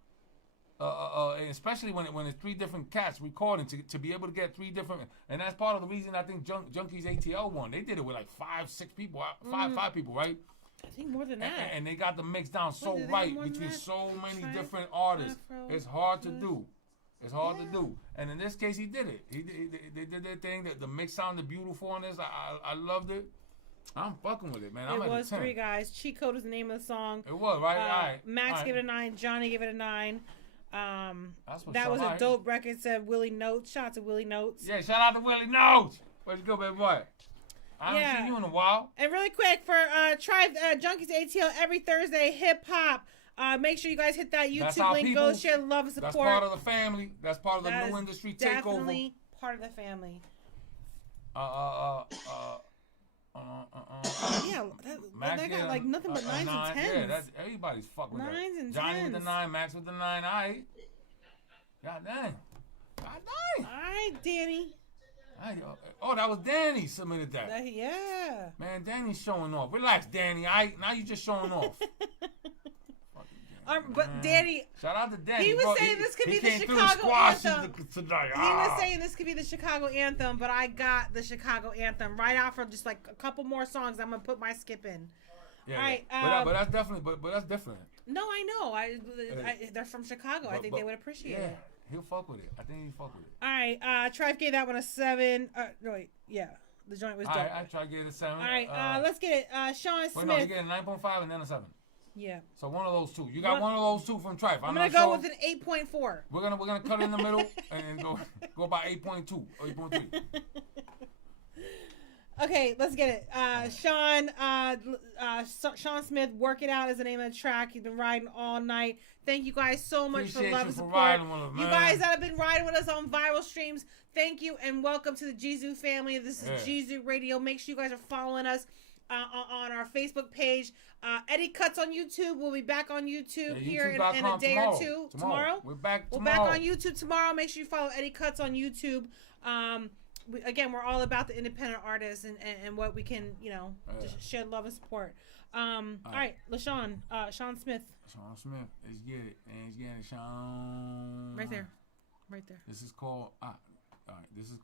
Especially when it's 3 different cats recording to be able to get 3 different, and that's part of the reason I think Junkies ATL won. They did it with like 5-6 people, five people, right? I think more than that. And they got the mix down so did they right get more than between that? so many Tribe, different artists. Afro, It's hard to do. It's hard to do. And in this case, he did it. They did their thing. The mix sounded beautiful on this. I loved it. I'm fucking with it, man. I'm It at was a 10. 3 guys. Cheat Code is the name of the song. It was, right? All right. Max All right. gave it a 9. Johnny gave it a 9. That's what's That up. was All a right. dope record. Said Willie Notes. Shout out to Willie Notes. Yeah, shout out to Willie Notes. Where'd you go, baby boy? I haven't seen you in a while. And really quick for Junkies ATL every Thursday, hip hop. Make sure you guys hit that That's YouTube our link. people. Go share, love, and support. That's part of the family. That's part of the That new is industry definitely takeover. part of the family. Yeah, that got like nothing but 9s and 10s. Yeah, that's everybody's fucking with 9s that. and Johnny with the 10s. 9, Max with the 9. All right. God dang. All right, Danny. Oh, that was Danny submitted that. Yeah. Man, Danny's showing off. Relax, Danny. All right, now you just showing off. But Danny, shout out to Danny. he was Bro, saying this could be the came through Chicago squash anthem. Tonight. He was saying this could be the Chicago anthem, but I got the Chicago anthem right after just like a couple more songs. I'm gonna put my skip in. Yeah, all right, but that's definitely, but that's different. No, I know. They're from Chicago. I think they would appreciate it. He'll fuck with it. I think he'll fuck with it. All right, Tribe gave that one a 7. No, wait, yeah, the joint was dope. All right, I try to get it a 7. All right, let's get it. Sean Smith. Wait, no, you get a 9.5 and then a 7. Yeah. So one of those 2. You got one of those 2 from Trife. I'm gonna go with an 8.4. We're gonna cut in the middle and go by 8.2 or 8.3. Okay, let's get it. Sean Smith, Work It Out is the name of the track. He's been riding all night. Thank you guys so much Appreciate for love you and for support. riding with us, You man. guys that have been riding with us on viral streams, thank you and welcome to the GZOO family. This is GZOO Radio. Make sure you guys are following us on our Facebook page. Eddie Cuts on YouTube. We'll be back on YouTube here in a day or two. Tomorrow? We're back We're tomorrow. back on YouTube tomorrow. Make sure you follow Eddie Cuts on YouTube. Again, we're all about the independent artists and what we can, just share love and support. All right, LaShawn, Sean Smith. Sean Smith, let's get it. Let's get it, Sean. Right there. This is called. All right. This is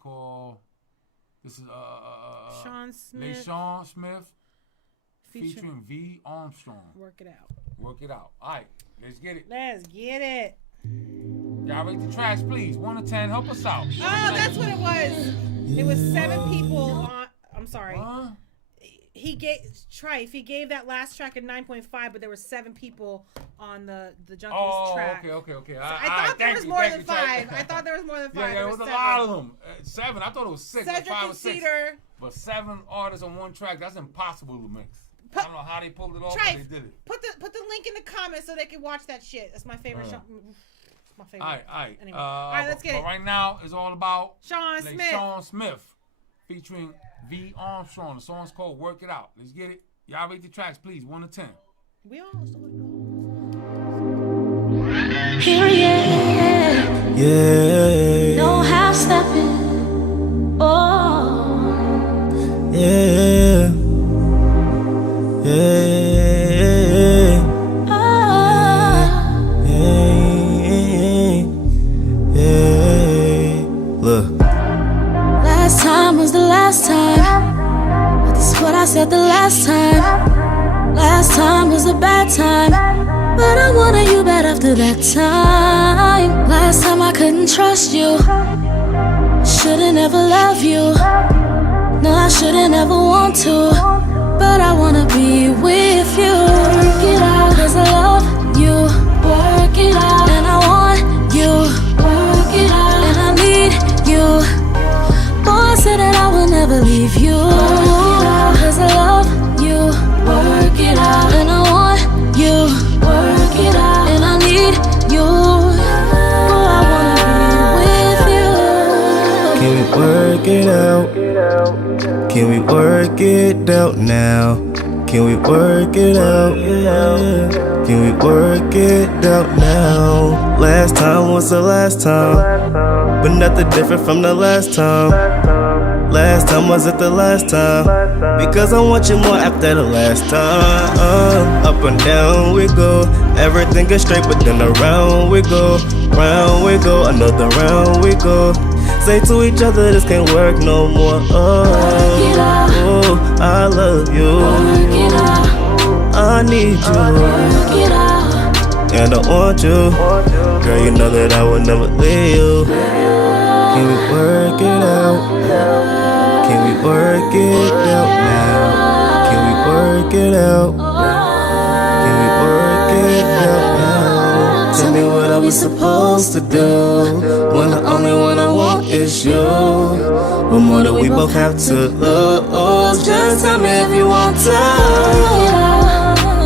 Sean Smith. Sean Smith Featuring V Armstrong. Work It Out. Work it out. All right, let's get it. Let's get it. Y'all rate the tracks, please. 1 to 10. Help us out. Oh, that's what it was. It was 7 people on. I'm sorry. He gave that last track a 9.5, but there were 7 people on the Junkies track. Okay. So I thought there was more than 5. I thought there was more than 5. Yeah, it was a lot of them. 7. I thought it was 6. Cedric like 5 and or 6. Cedar. But 7 artists on one track, that's impossible to mix. I don't know how they pulled it off, but they did it. Put the link in the comments so they can watch that shit. That's my favorite show. My favorite. All right. Anyway. All right, let's get but it. right now, it's all about Sean Smith. Sean Smith featuring V Armstrong. The song's called Work It Out. Let's get it. Y'all rate the tracks, please. 1 to 10. We all Period. Yeah. No half stepping. Oh. Yeah. Yeah. Oh. Yeah. Look. Last time was the last time. But this is what I said the last time. that time, but I wanted you bad after that time. Last time I couldn't trust you, shouldn't ever love you. No, I shouldn't ever want to, but I wanna be with you. Work it out, 'cause I love you. Work it out, and I want you. Work it out, and I need you. Boy, I said that I will never leave you. Work it out, 'cause I love you. Work it out, and I want you. Work it out, and I need you. Boy, I wanna be with you. Can we work it out? Can we work it out now? Can we work it out? Can we work it out now? Last time was the last time, but nothing different from the last time. Last time wasn't the last time, because I want you more after the last time. Up and down we go, everything is straight, but then around we go. Round we go, another round we go. Say to each other, this can't work no more. Oh, I love you. I need you. And I want you. Girl, you know that I would never leave you. Can we work it out? Can we work it out now? Can we work it out? Can we work it out now? Tell me what are we supposed to do when the only one I want is you? What more do we both have to lose? Just tell me if you want to.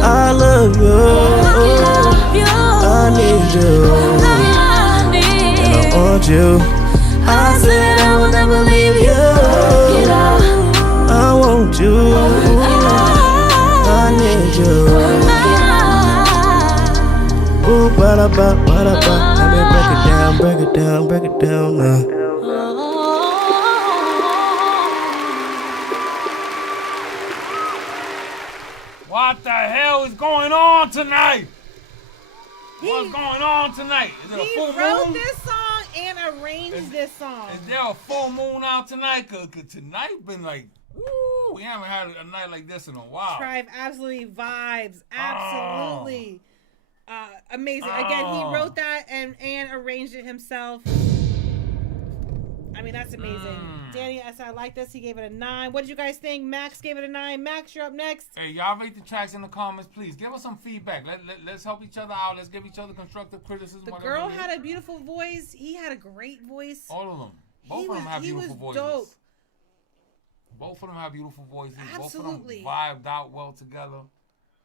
I love you. I need you. And I want you. I said I will never leave you. I want you. I need you. Ooh, ba-da-ba, ba-da-ba. Let me break it down, break it down, break it down now. What the hell is going on tonight? What's going on tonight? Is it a full moon? He wrote this song and arranged this song. Is there a full moon out tonight? Cause tonight been like, woo, we haven't had a night like this in a while. Tribe absolutely vibes. Absolutely. Amazing. Again, he wrote that and arranged it himself. I mean, that's amazing. Danny, I said I like this. He gave it a 9. What did you guys think? Max gave it a 9. Max, you're up next. Hey, y'all rate the tracks in the comments, please. Give us some feedback. Let's help each other out. Let's give each other constructive criticism. The girl had a beautiful voice. He had a great voice. All of them. Both of them have beautiful voices. Dope. Both of them have beautiful voices. Absolutely. Both of them vibed out well together.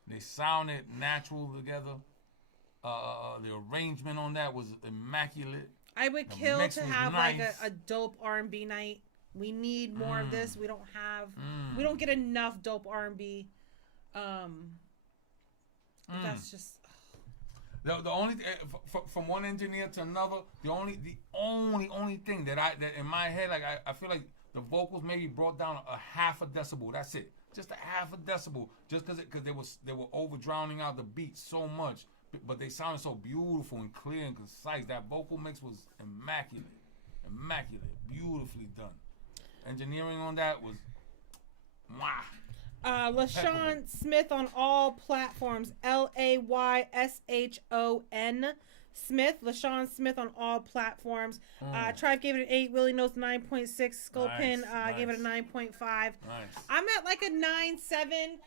They sounded natural together. The arrangement on that was immaculate. I would kill to have like a dope R&B night. We need more of this. We don't have. We don't get enough dope R&B. That's just. The only from one engineer to another, the only thing that in my head, like I feel like the vocals maybe brought down a half a decibel. That's it, just a half a decibel, just because they were over drowning out the beat so much, but they sounded so beautiful and clear and concise. That vocal mix was immaculate, beautifully done. Engineering on that was, mwah. LaShawn Smith on all platforms. LAYSHON Smith. LaShawn Smith on all platforms. Tribe gave it an 8. Willie Knows 9.6. Sculpin gave it a 9.5. Nice. I'm at like a 9.7.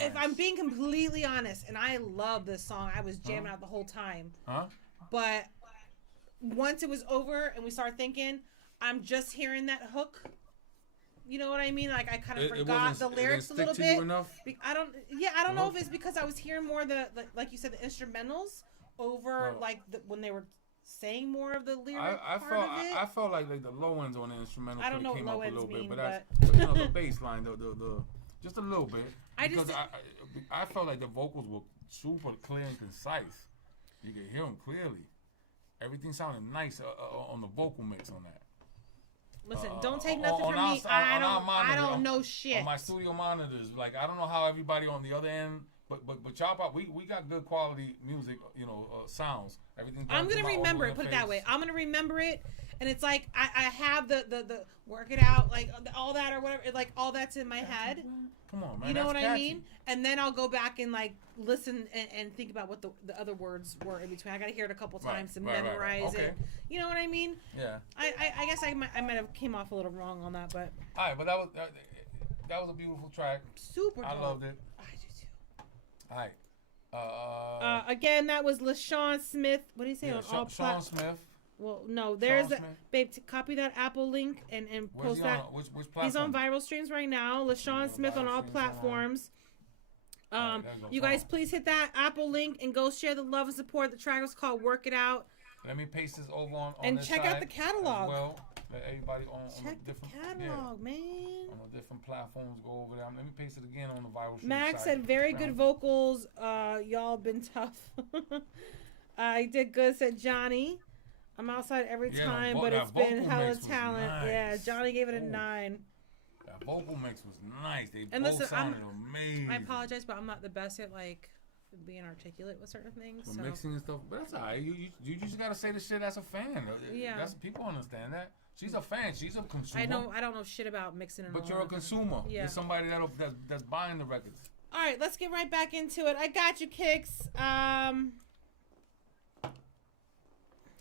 If I'm being completely honest, and I love this song, I was jamming out the whole time. But once it was over and we started thinking, I'm just hearing that hook. You know what I mean? Like I kind of forgot the lyrics a little bit. I don't know if it's because I was hearing more of the like you said, the instrumentals over when they were saying more of the lyric I felt like the low ends on the instrumental I don't know came what up low a little ends bit, mean, but the bass line, the just a little bit. I felt like the vocals were super clear and concise. You could hear them clearly. Everything sounded nice on the vocal mix on that. Listen, don't take nothing from me. I don't know shit. On my studio monitors, like I don't know how everybody on the other end But chop out. We got good quality music. You know, sounds. Everything. I'm gonna remember it. Put it that way. I'm gonna remember it, and it's like I have the work it out, like all that or whatever. Like all that's in my head. Come on, man. You know that's what catchy. I mean? And then I'll go back and like listen and think about what the other words were in between. I got to hear it a couple times to memorize Okay. it. You know what I mean? Yeah. I guess I might have came off a little wrong on that, but. All right, but that was a beautiful track. Super. I dope. loved it. I do too. All right. Again, that was LaShawn Smith. What do you say on all Sean Smith. Well, no, there's Smith. babe. Copy that Apple link and post that. Which platform? He's on viral streams right now. LaShawn Smith on all platforms. You guys please hit that Apple link and go share the love and support. The track was called "Work It Out." Let me paste this over on and this check side out the catalog. as well, let everybody on Check the different catalog, man. On the different platforms, go over there. Let me paste it again on the viral stream Max side. said very good vocals. Y'all been tough. I did good, said Johnny. I'm outside every time, but it's been hella talent. Nice. Yeah, Johnny gave it a 9. That vocal mix was nice. They And both listen, sounded amazing. I apologize, but I'm not the best at like being articulate with certain things. For So. mixing and stuff, but that's alright. You just gotta say the shit as a fan. Yeah. That's people understand that. She's a fan. She's a consumer. I don't know shit about mixing and But all you're a that. consumer. Yeah. You're somebody that's buying the records. All right, let's get right back into it. I got you, Kicks.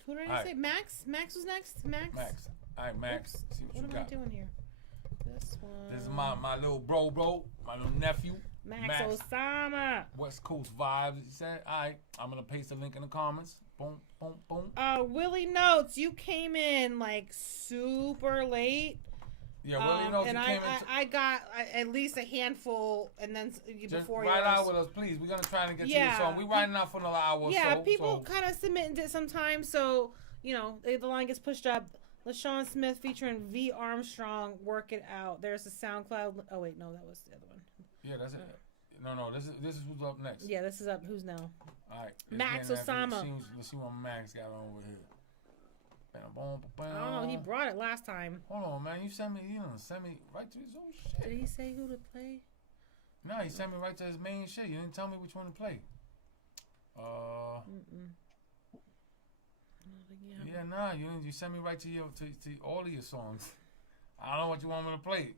Who did I say? Max? Max was next? Max? All right, Max. Oops. See what What you am got. I doing here? This one. This is my little bro, my little nephew. Max Osama. West Coast vibes. He said, all right, I'm going to paste the link in the comments. Boom, boom, boom. Willie Notes, you came in like super late. Yeah, Willie Notes, and you came in. I got at least a handful, and then before Just ride yours. out with us, please. We're going to try to get to your song. We're riding out for another hour or so. Yeah, people kind of submitting it sometimes, so, the line gets pushed up. LaShawn Smith featuring V. Armstrong, Work It Out. There's the SoundCloud. Oh, wait, no, that was the other one. Yeah, that's it. No, this is who's up next. Yeah, this is up. Who's now? All right. Max Osama. Let's see what Max got on over here. I don't know. He brought it last time. Hold on, man. You sent me right to his own shit. Did he say who to play? No, he sent me right to his main shit. You didn't tell me which one to play. Yeah, nah. You sent me right to to all of your songs. I don't know what you want me to play.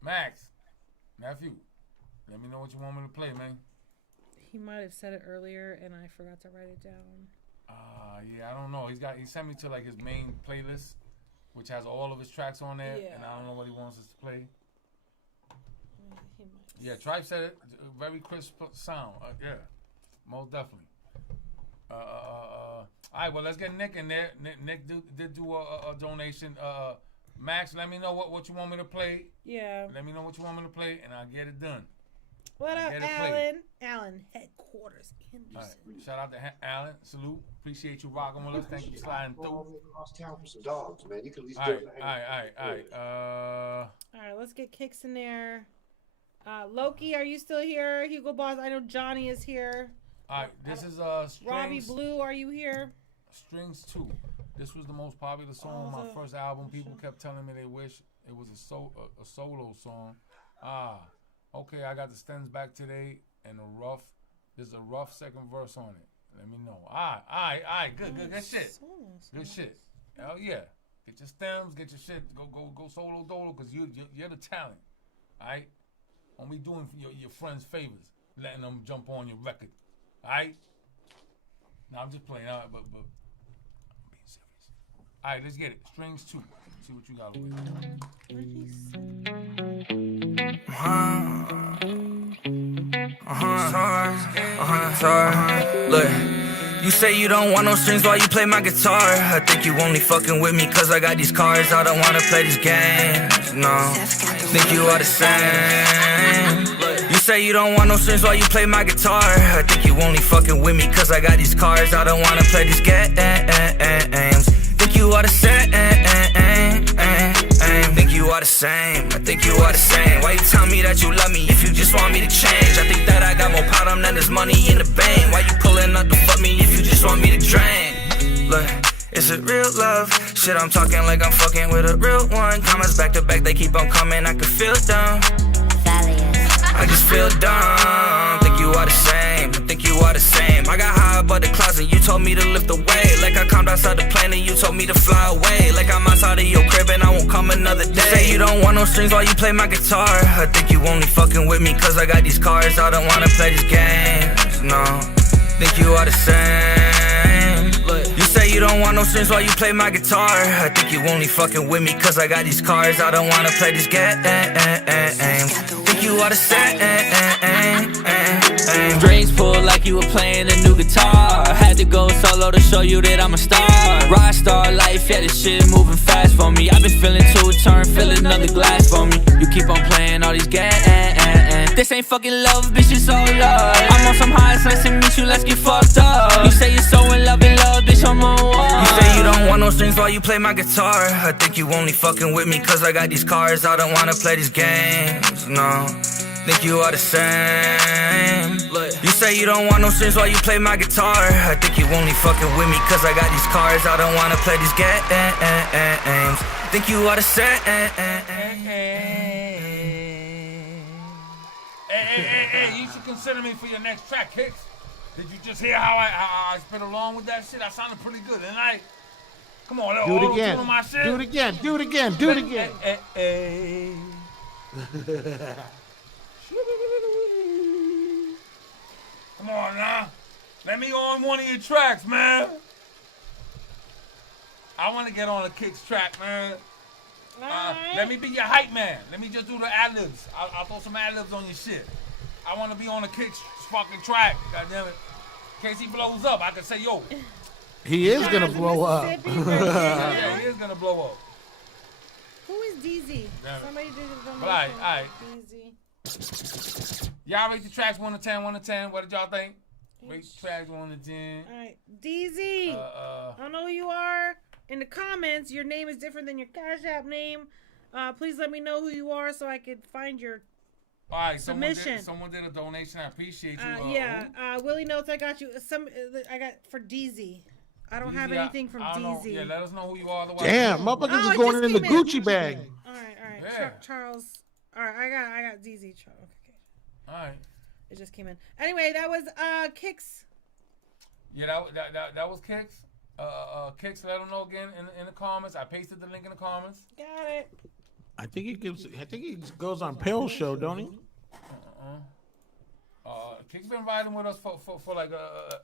Max, nephew, let me know what you want me to play, man. He might have said it earlier, and I forgot to write it down. Yeah, I don't know. He sent me to like his main playlist, which has all of his tracks on there, and I don't know what he wants us to play. Yeah, Tribe said it. Very crisp sound. Yeah, most definitely. All right, well, let's get Nick in there. Nick did do a donation. Max, let me know what you want me to play. Yeah. Let me know what you want me to play, and I'll get it done. What up, Alan? Alan, headquarters. All right. Shout out to Alan. Salute. Appreciate you rocking with us. Thank you for sliding through. Across town for some dogs, man. You can at least All right. All right, let's get Kicks in there. Loki, are you still here? Hugo Boss, I know Johnny is here. All right, this is Strings. Robbie Blue, are you here? Strings 2. This was the most popular song on my first album. People kept telling me they wish it was a solo song. Okay, I got the stems back today, and there's a rough second verse on it. Let me know. All right, good shit. Good shit. Hell yeah. Get your stems, get your shit. Go solo dolo, because you're the talent. All right? Don't be doing your friends favors, letting them jump on your record. All right? Now I'm just playing, but I'm being serious. All right, let's get it. Strings 2. See what you got Look, you say you don't want no strings while you play my guitar. I think you only fucking with me cause I got these cards. I don't wanna play these games, no. Think you are the same. You say you don't want no strings while you play my guitar. I think you only fucking with me cause I got these cards. I don't wanna play these games. Think you are the same. Think you are the same. I think you are the same. Why you tell me that you love me if you just want me to change? I think that I got more problem than there's money in the bank. Why you pulling up to fuck me if you just want me to drain? Look, is it real love? Shit, I'm talking like I'm fucking with a real one. Comments back to back, they keep on coming, I can feel them. I can feel dumb. Think you are the same, think you are the same. I got high above the clouds and you told me to lift away. Like I climbed outside the plane and you told me to fly away. Like I'm outside of your crib and I won't come another day. You say you don't want no strings while you play my guitar. I think you only fucking with me cause I got these cars. I don't wanna play these games, no. Think you are the same. Look, you say you don't want no strings while you play my guitar. I think you only fucking with me cause I got these cars. I don't wanna play these games. Think you are the same. Strings pulled like you were playing a new guitar. Had to go solo to show you that I'm a star. Rockstar life, yeah, this shit moving fast for me. I've been feeling to a turn, fill another glass for me. You keep on playing all these games. This ain't fucking love, bitch, it's all love. I'm on some highs, nice to meet you, let's get fucked up. You say you're so in love, bitch, I'm on one. You say you don't want no strings while you play my guitar. I think you only fucking with me cause I got these cars. I don't wanna play these games, no. Think you are the same. Look, you say you don't want no strings while you play my guitar. I think you only fucking with me cause I got these cars. I don't wanna play these games. Think you are the same. Hey, you should consider me for your next track, Kicks. Did you just hear how I spit along with that shit? I sounded pretty good, didn't I? Come on, Do it again. My shit. Do it again. Do it again. Do it again. Hey. Come on now. Let me on one of your tracks, man. I want to get on a Kicks track, man. Let me be your hype man. Let me just do the ad-libs. I'll throw some ad-libs on your shit. I want to be on a Kicks fucking track. God damn it. In case he blows up, I can say, yo. He is going to blow up. Yeah, he is going to blow up. Who is DZ? Somebody did it. All right. Y'all rate the tracks 1 to 10, 1 to 10. What did y'all think? Rate the tracks 1 to 10. All right. DZ. I don't know who you are. In the comments, your name is different than your Cash App name. Please let me know who you are so I could find your submission. Someone did a donation. I appreciate you. Willie Notes, I got you. I got for DZ. I don't have anything from DZ. Yeah, let us know who you are. Damn, motherfuckers is going in the Gucci bag. All right. Yeah. Charles. All right, I got DZ. Charles. Okay. All right. It just came in. Anyway, that was Kicks. Yeah, that was Kicks. Kicks, let them know again in the comments. I pasted the link in the comments. Got it. I think he goes on Pale Show, don't he? Kicks been riding with us for like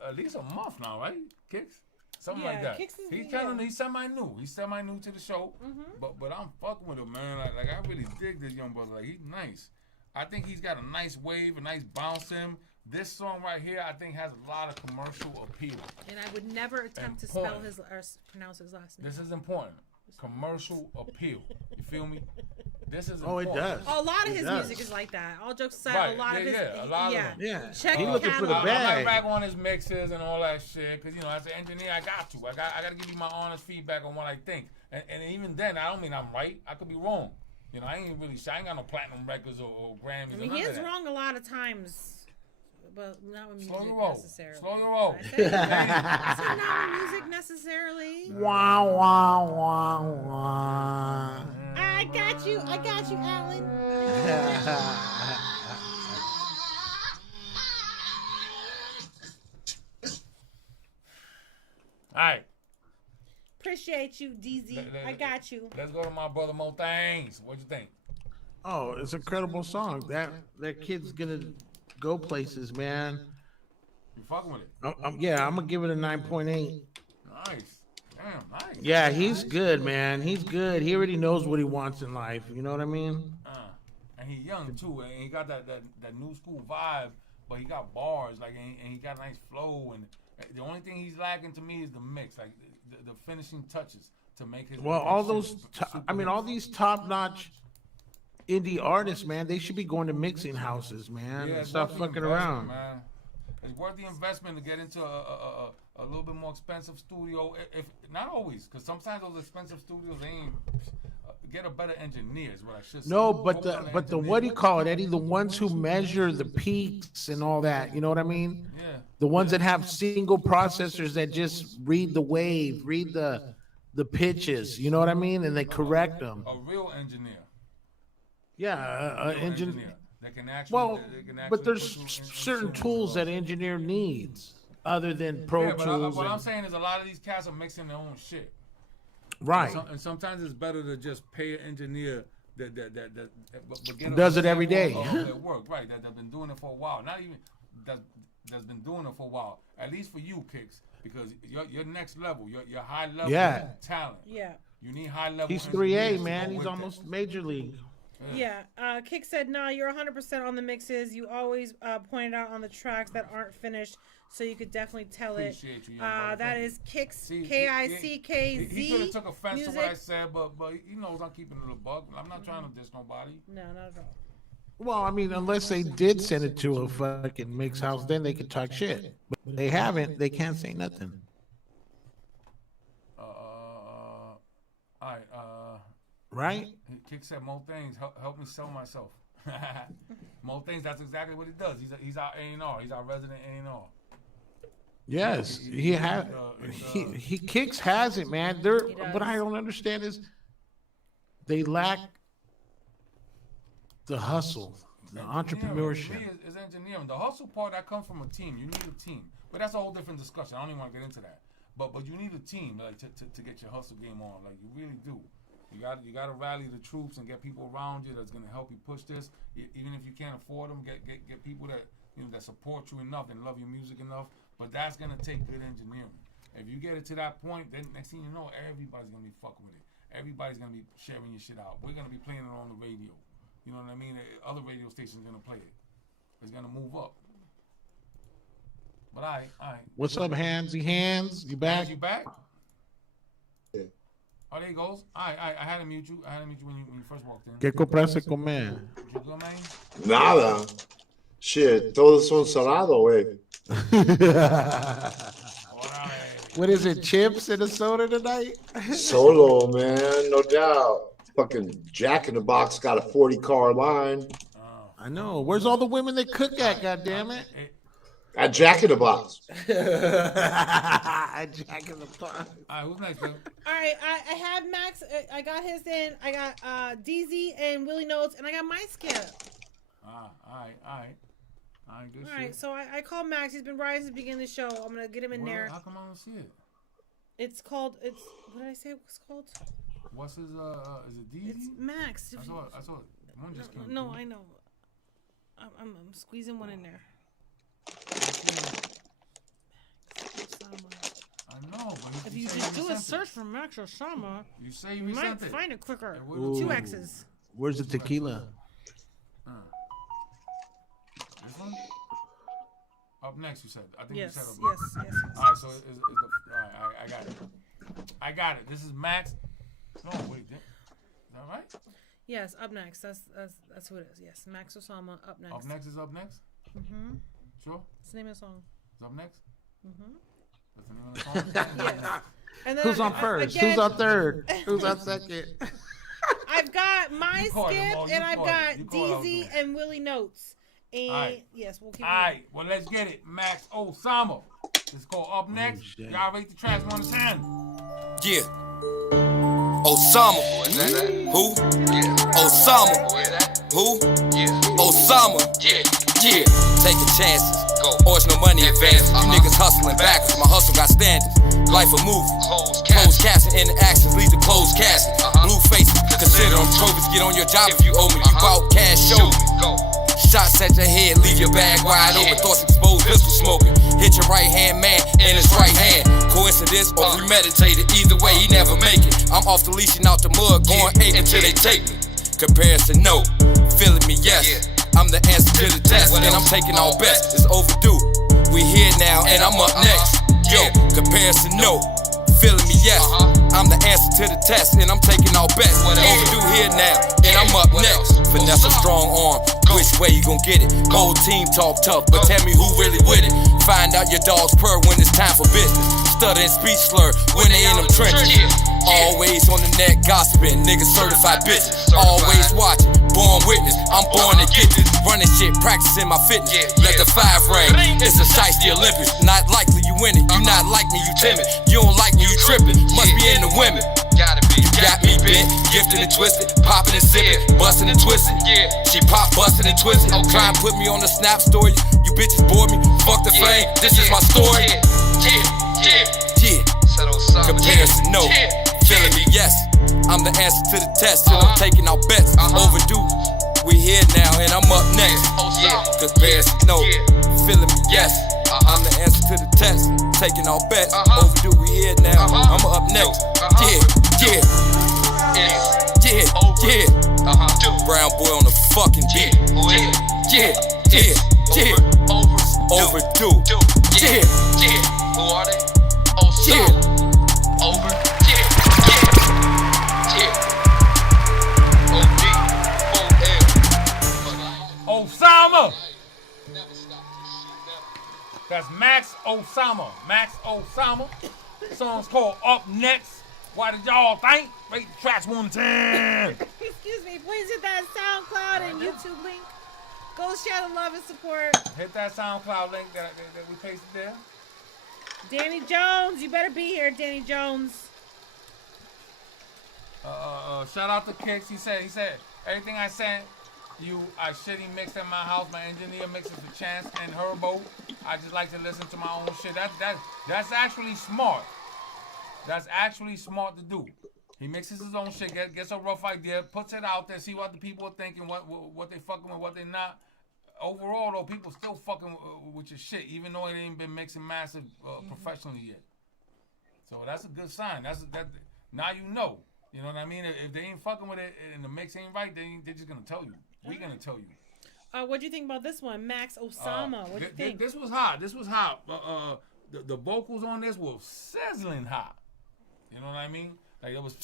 at least a month now, right? Kicks, something like that. He's semi-new. He's semi-new to the show, but I'm fucking with him, man. Like I really dig this young brother. Like he's nice. I think he's got a nice wave, a nice bounce to him. This song right here, I think, has a lot of commercial appeal. And I would never attempt to spell his or pronounce his last name. This is important. Commercial appeal. You feel me? This is important. It does. A lot of his music is like that. All jokes aside, a lot of his. A lot of them. Yeah. Check He looking for the bag. I might back on his mixes and all that shit, because as an engineer, I got to give you my honest feedback on what I think. And even then, I don't mean I'm right. I could be wrong. I ain't really shy. I ain't got no platinum records or Grammys. I mean, he is wrong a lot of times. But not with music necessarily. Slow your roll. I said not with music necessarily. Wow, wow, wow, wow. I got you, Alan. All right. Appreciate you, DZ. I got you. Let's go to my brother Mo Things. What'd you think? Oh, it's an incredible song. That kid's gonna go places, man. You fucking with it? Yeah, I'm gonna give it a 9.8. Nice. Damn, nice. Yeah, he's good, man. He's good. He already knows what he wants in life. You know what I mean? And he's young too, and he got that new school vibe, but he got bars, and he got a nice flow. And the only thing he's lacking to me is the mix, like the finishing touches to make his. Well, all those, all these top-notch indie artists, man, they should be going to mixing houses, man, and stop fucking around. Man. It's worth the investment to get into a little bit more expensive studio. If not always, because sometimes those expensive studios they ain't get a better engineer. Is what I should say. No, but the what do you call it, Eddie? The ones who measure the peaks and all that. You know what I mean? Yeah. The ones that have single processors that just read the wave, read the pitches. You know what I mean? And they correct them. A real engineer. Yeah, engineer. that can actually. Well, that can actually but there's put you in certain tune. tools that engineer needs other than Pro Yeah, but Tools. what I'm and- saying is a lot of these cats are mixing their own shit. Right. And sometimes it's better to just pay an engineer that but get Does it every day. That work, right? That been doing it for a while. Not even that's been doing it for a while. At least for you, Kicks, because your next level, your high level talent. Yeah. You need high level. He's engineers 3A, to man. go He's with almost major league. Yeah. Kick said, "Nah, you're 100% on the mixes. You always pointed out on the tracks that aren't finished, so you could definitely tell it." Appreciate you, young That motherfucker. is Kicks, See, KICKZ. He could have took offense music. to what I said, but he knows I'm keeping it a buck. I'm not trying to diss nobody. No, not at all. Well, I mean, unless they did send it to a fucking mix house, then they could talk shit. But they haven't. They can't say nothing. All right. Right? Kick said more things. Help me sell myself. More things. That's exactly what he does. He's our A&R. He's our resident A&R. Yes, he has. He Kicks has it, man. What I don't understand is they lack the hustle, the entrepreneurship. Is engineering. The hustle part that comes from a team. You need a team, but that's a whole different discussion. I don't even want to get into that. But you need a team like to get your hustle game on. Like you really do. You got to rally the troops and get people around you that's gonna help you push this. Even if you can't afford them, get people that that support you enough and love your music enough. But that's gonna take good engineering. If you get it to that point, then next thing you know, everybody's gonna be fucking with it. Everybody's gonna be sharing your shit out. We're gonna be playing it on the radio. You know what I mean? Other radio stations gonna play it. It's gonna move up. But all right. What's up, Handsy Hands? You back? You back? Yeah. Oh, there he goes. I had to mute you. When you first walked in. ¿Qué compraste comer? You good, man? Nada. Shit, todos son salados, güey. What is it? Chips and a soda tonight? Solo, man, no doubt. Fucking Jack in the Box got a 40-car line. I know. Where's all the women that cook at? God damn it! At Jack in the Box. Jack in the Box. All right, who's next, Bill? All right, I have Max. I got his in. I got DZ and Willie Notes, and I got my skip. All right. Good All shit. right, so I called Max. He's been riding since the beginning of the show. I'm gonna get him in there. How come I don't see it? It's called. What did I say? What's it called? What's his? Is it DZ? It's Max. I saw it. One just came. No, I know. I'm squeezing one in there. I know, but if you just do a search for Max Osama, you say you might sent it. find it quicker. Ooh. 2 X's. Where's the tequila? This one? Up next, you said. I think Yes, you said up yes, next. yes. All right, so all right, I got it. This is Max. No, wait. Is that right? Yes, up next. That's who it is. Yes, Max Osama. Up next. Up next is up next. Mhm. Sure. That's the name of the song. It's up next. Mhm. That's the name of the song. Yes. And then Who's on first? Who's on third? Who's on second? I've got my caught it, skip, Mo. You and I've caught got it. You caught what I was DZ doing. and Willie Notes. And Alright. yes, we'll keep. All right, well, let's get it. Max Osama. It's called Up Next. Y'all rate the tracks 1 to 10. Yeah. Osama. Who? Osama. Who? Osama. Yeah. Taking chances. Orange no money advances. You niggas hustling backwards. My hustle got standards. Life a movie. Closed casting interactions lead to closed casting. Blue faces. Consider them trophies. Get on your job if you owe me. You bout cash, show me. Shots at your head, leave your bag wide open. Thoughts exposed, pistol smoking. Hit your right hand man in his right hand. Coincidence or premeditated, either way he never make it. I'm off the leash and out the mud, going ape until they take me. Comparison, no. Feeling me, yes. I'm the answer to the test, and I'm taking all bets. It's overdue. We here now, and I'm up next. Yo, comparison, no. Feeling me, yes. I'm the answer to the test, and I'm taking all bets. Overdue here now, and I'm up next. Finesse a strong arm. Which way you gon' get it? Whole team talk tough, but tell me who really with it. Find out your dog's purr when it's time for business. Stutter and speech slur when they in them trenches. Always on the net gossiping, niggas certified bitches. Always watching, born witness. I'm born to get this. Running shit, practicing my fitness. Let the 5 ring. It's a shiesty Olympics. Not likely you win it. You not like me, you timid. You don't like me, you tripping. Must be in the women. You got me bent, gifted and twisted, popping and sipping. bustin' and twistin'. Yeah. She pop bustin' and twistin'. Okay. Try and put me on the Snap story. You bitches bore me. Fuck the fame. This is my story. Yeah. Comparison, no. Feeling me, yes. I'm the answer to the test. Still I'm taking out bets. Overdue. We here now and I'm up next. Comparison, no. Feeling me, yes. I'm the answer to the test. Taking out bets. Overdue. We here now. I'm up next. Yeah. Brown boy on the fucking beat. Yeah. Overdue. Yeah. Who are they? Over. Osama. That's Max Osama. Max Osama. The song's called Up Next. What did y'all think? Rate the tracks 1 to 10. Excuse me, please hit that SoundCloud and YouTube link. Go share the love and support. Hit that SoundCloud link that we pasted there. Danny Jones, you better be here, Danny Jones. Shout out to Kicks. He said everything I sent you, I shitty mixed at my house. My engineer mixes for Chance and Herbo. I just like to listen to my own shit. That's actually smart. That's actually smart to do. He mixes his own shit, gets a rough idea, puts it out there, see what the people are thinking, what they fucking with, what they not. Overall, though, people still fucking with your shit, even though it ain't been mixing massive professionally yet. So that's a good sign. That now you know. You know what I mean? If they ain't fucking with it and the mix ain't right, they're just gonna tell you. We gonna tell you. What do you think about this one, Max Osama? What do you think? This was hot. The vocals on this were sizzling hot. You know what I mean? Like it was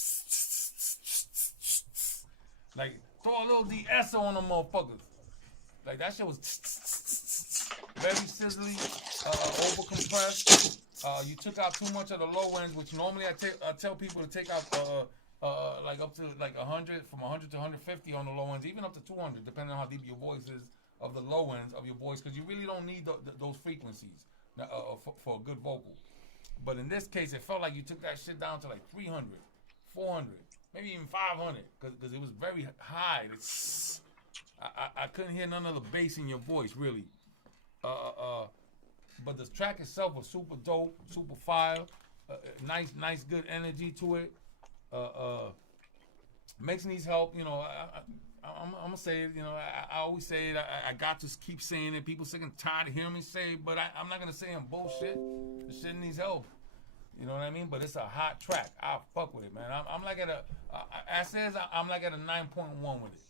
like throw a little de-esser on them motherfuckers. Like that shit was very sizzly, over compressed. You took out too much of the low ends, which normally I tell people to take out like up to like 100, from 100 to 150 on the low ends, even up to 200, depending on how deep your voice is of the low ends of your voice, because you really don't need those frequencies for a good vocal. But in this case, it felt like you took that shit down to like 300, 400, maybe even 500, because it was very high. I couldn't hear none of the bass in your voice, really. But the track itself was super dope, super fire. Nice, good energy to it. Mix needs help. You know, I'm gonna say it. You know, I always say it. I got to keep saying it. People sick and tired of hearing me say it, but I'm not gonna say I'm bullshit. The shit needs help. You know what I mean? But it's a hot track. I fuck with it, man. I'm like at I'm like at a 9.1 with it.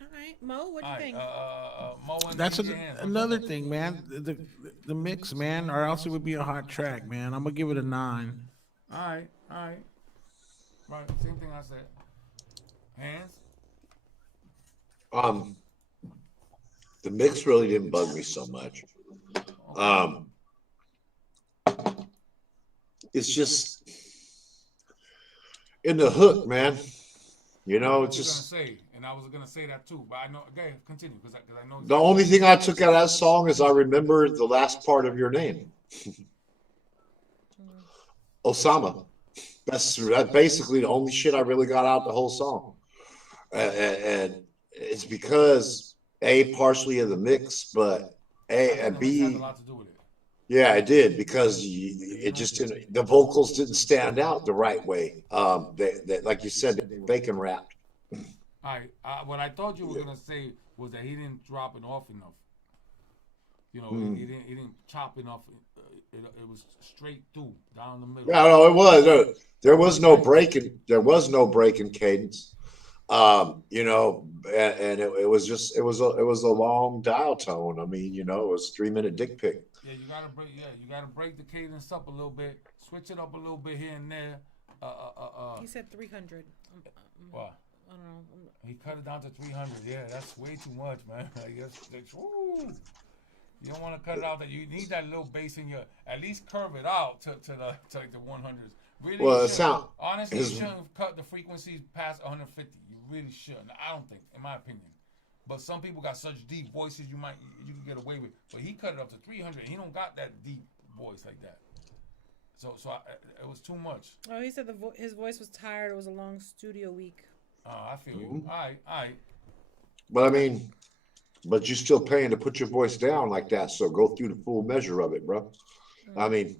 All right, Mo, what do you think? Mo, that's another thing, man. The mix, man, or else it would be a hot track, man. I'm gonna give it a 9. All right. Right, same thing I said. Hands. The mix really didn't bug me so much. It's just in the hook, man. You know, it's just. And I was gonna say that too, but I know. Okay, continue because I know. The only thing I took out of that song is I remember the last part of your name, Osama. That's basically the only shit I really got out the whole song, and it's because partially of the mix, but B. Has a lot to do with it. Yeah, it did because it just didn't. The vocals didn't stand out the right way. They like you said, they bacon wrapped. All right. What I thought you were gonna say was that he didn't drop it off enough. You know, he didn't chop enough. It was straight through down the middle. Yeah, no, it was. There was no breaking. There was no breaking cadence. You know, and it was just it was a long dial tone. I mean, you know, it was 3-minute dick pic. Yeah, you gotta break the cadence up a little bit, switch it up a little bit here and there. He said 300. What? I don't know. He cut it down to 300. Yeah, that's way too much, man. Like, you don't want to cut it out. That you need that little bass in your. At least curve it out to like the 100s. Really, well, honestly, you shouldn't have cut the frequencies past 150. You really shouldn't. I don't think, in my opinion. But some people got such deep voices you can get away with. But he cut it up to 300. He don't got that deep voice like that. So it was too much. Oh, he said his voice was tired. It was a long studio week. Oh, I feel you. All right. But I mean, but you're still paying to put your voice down like that. So go through the full measure of it, bro. I mean,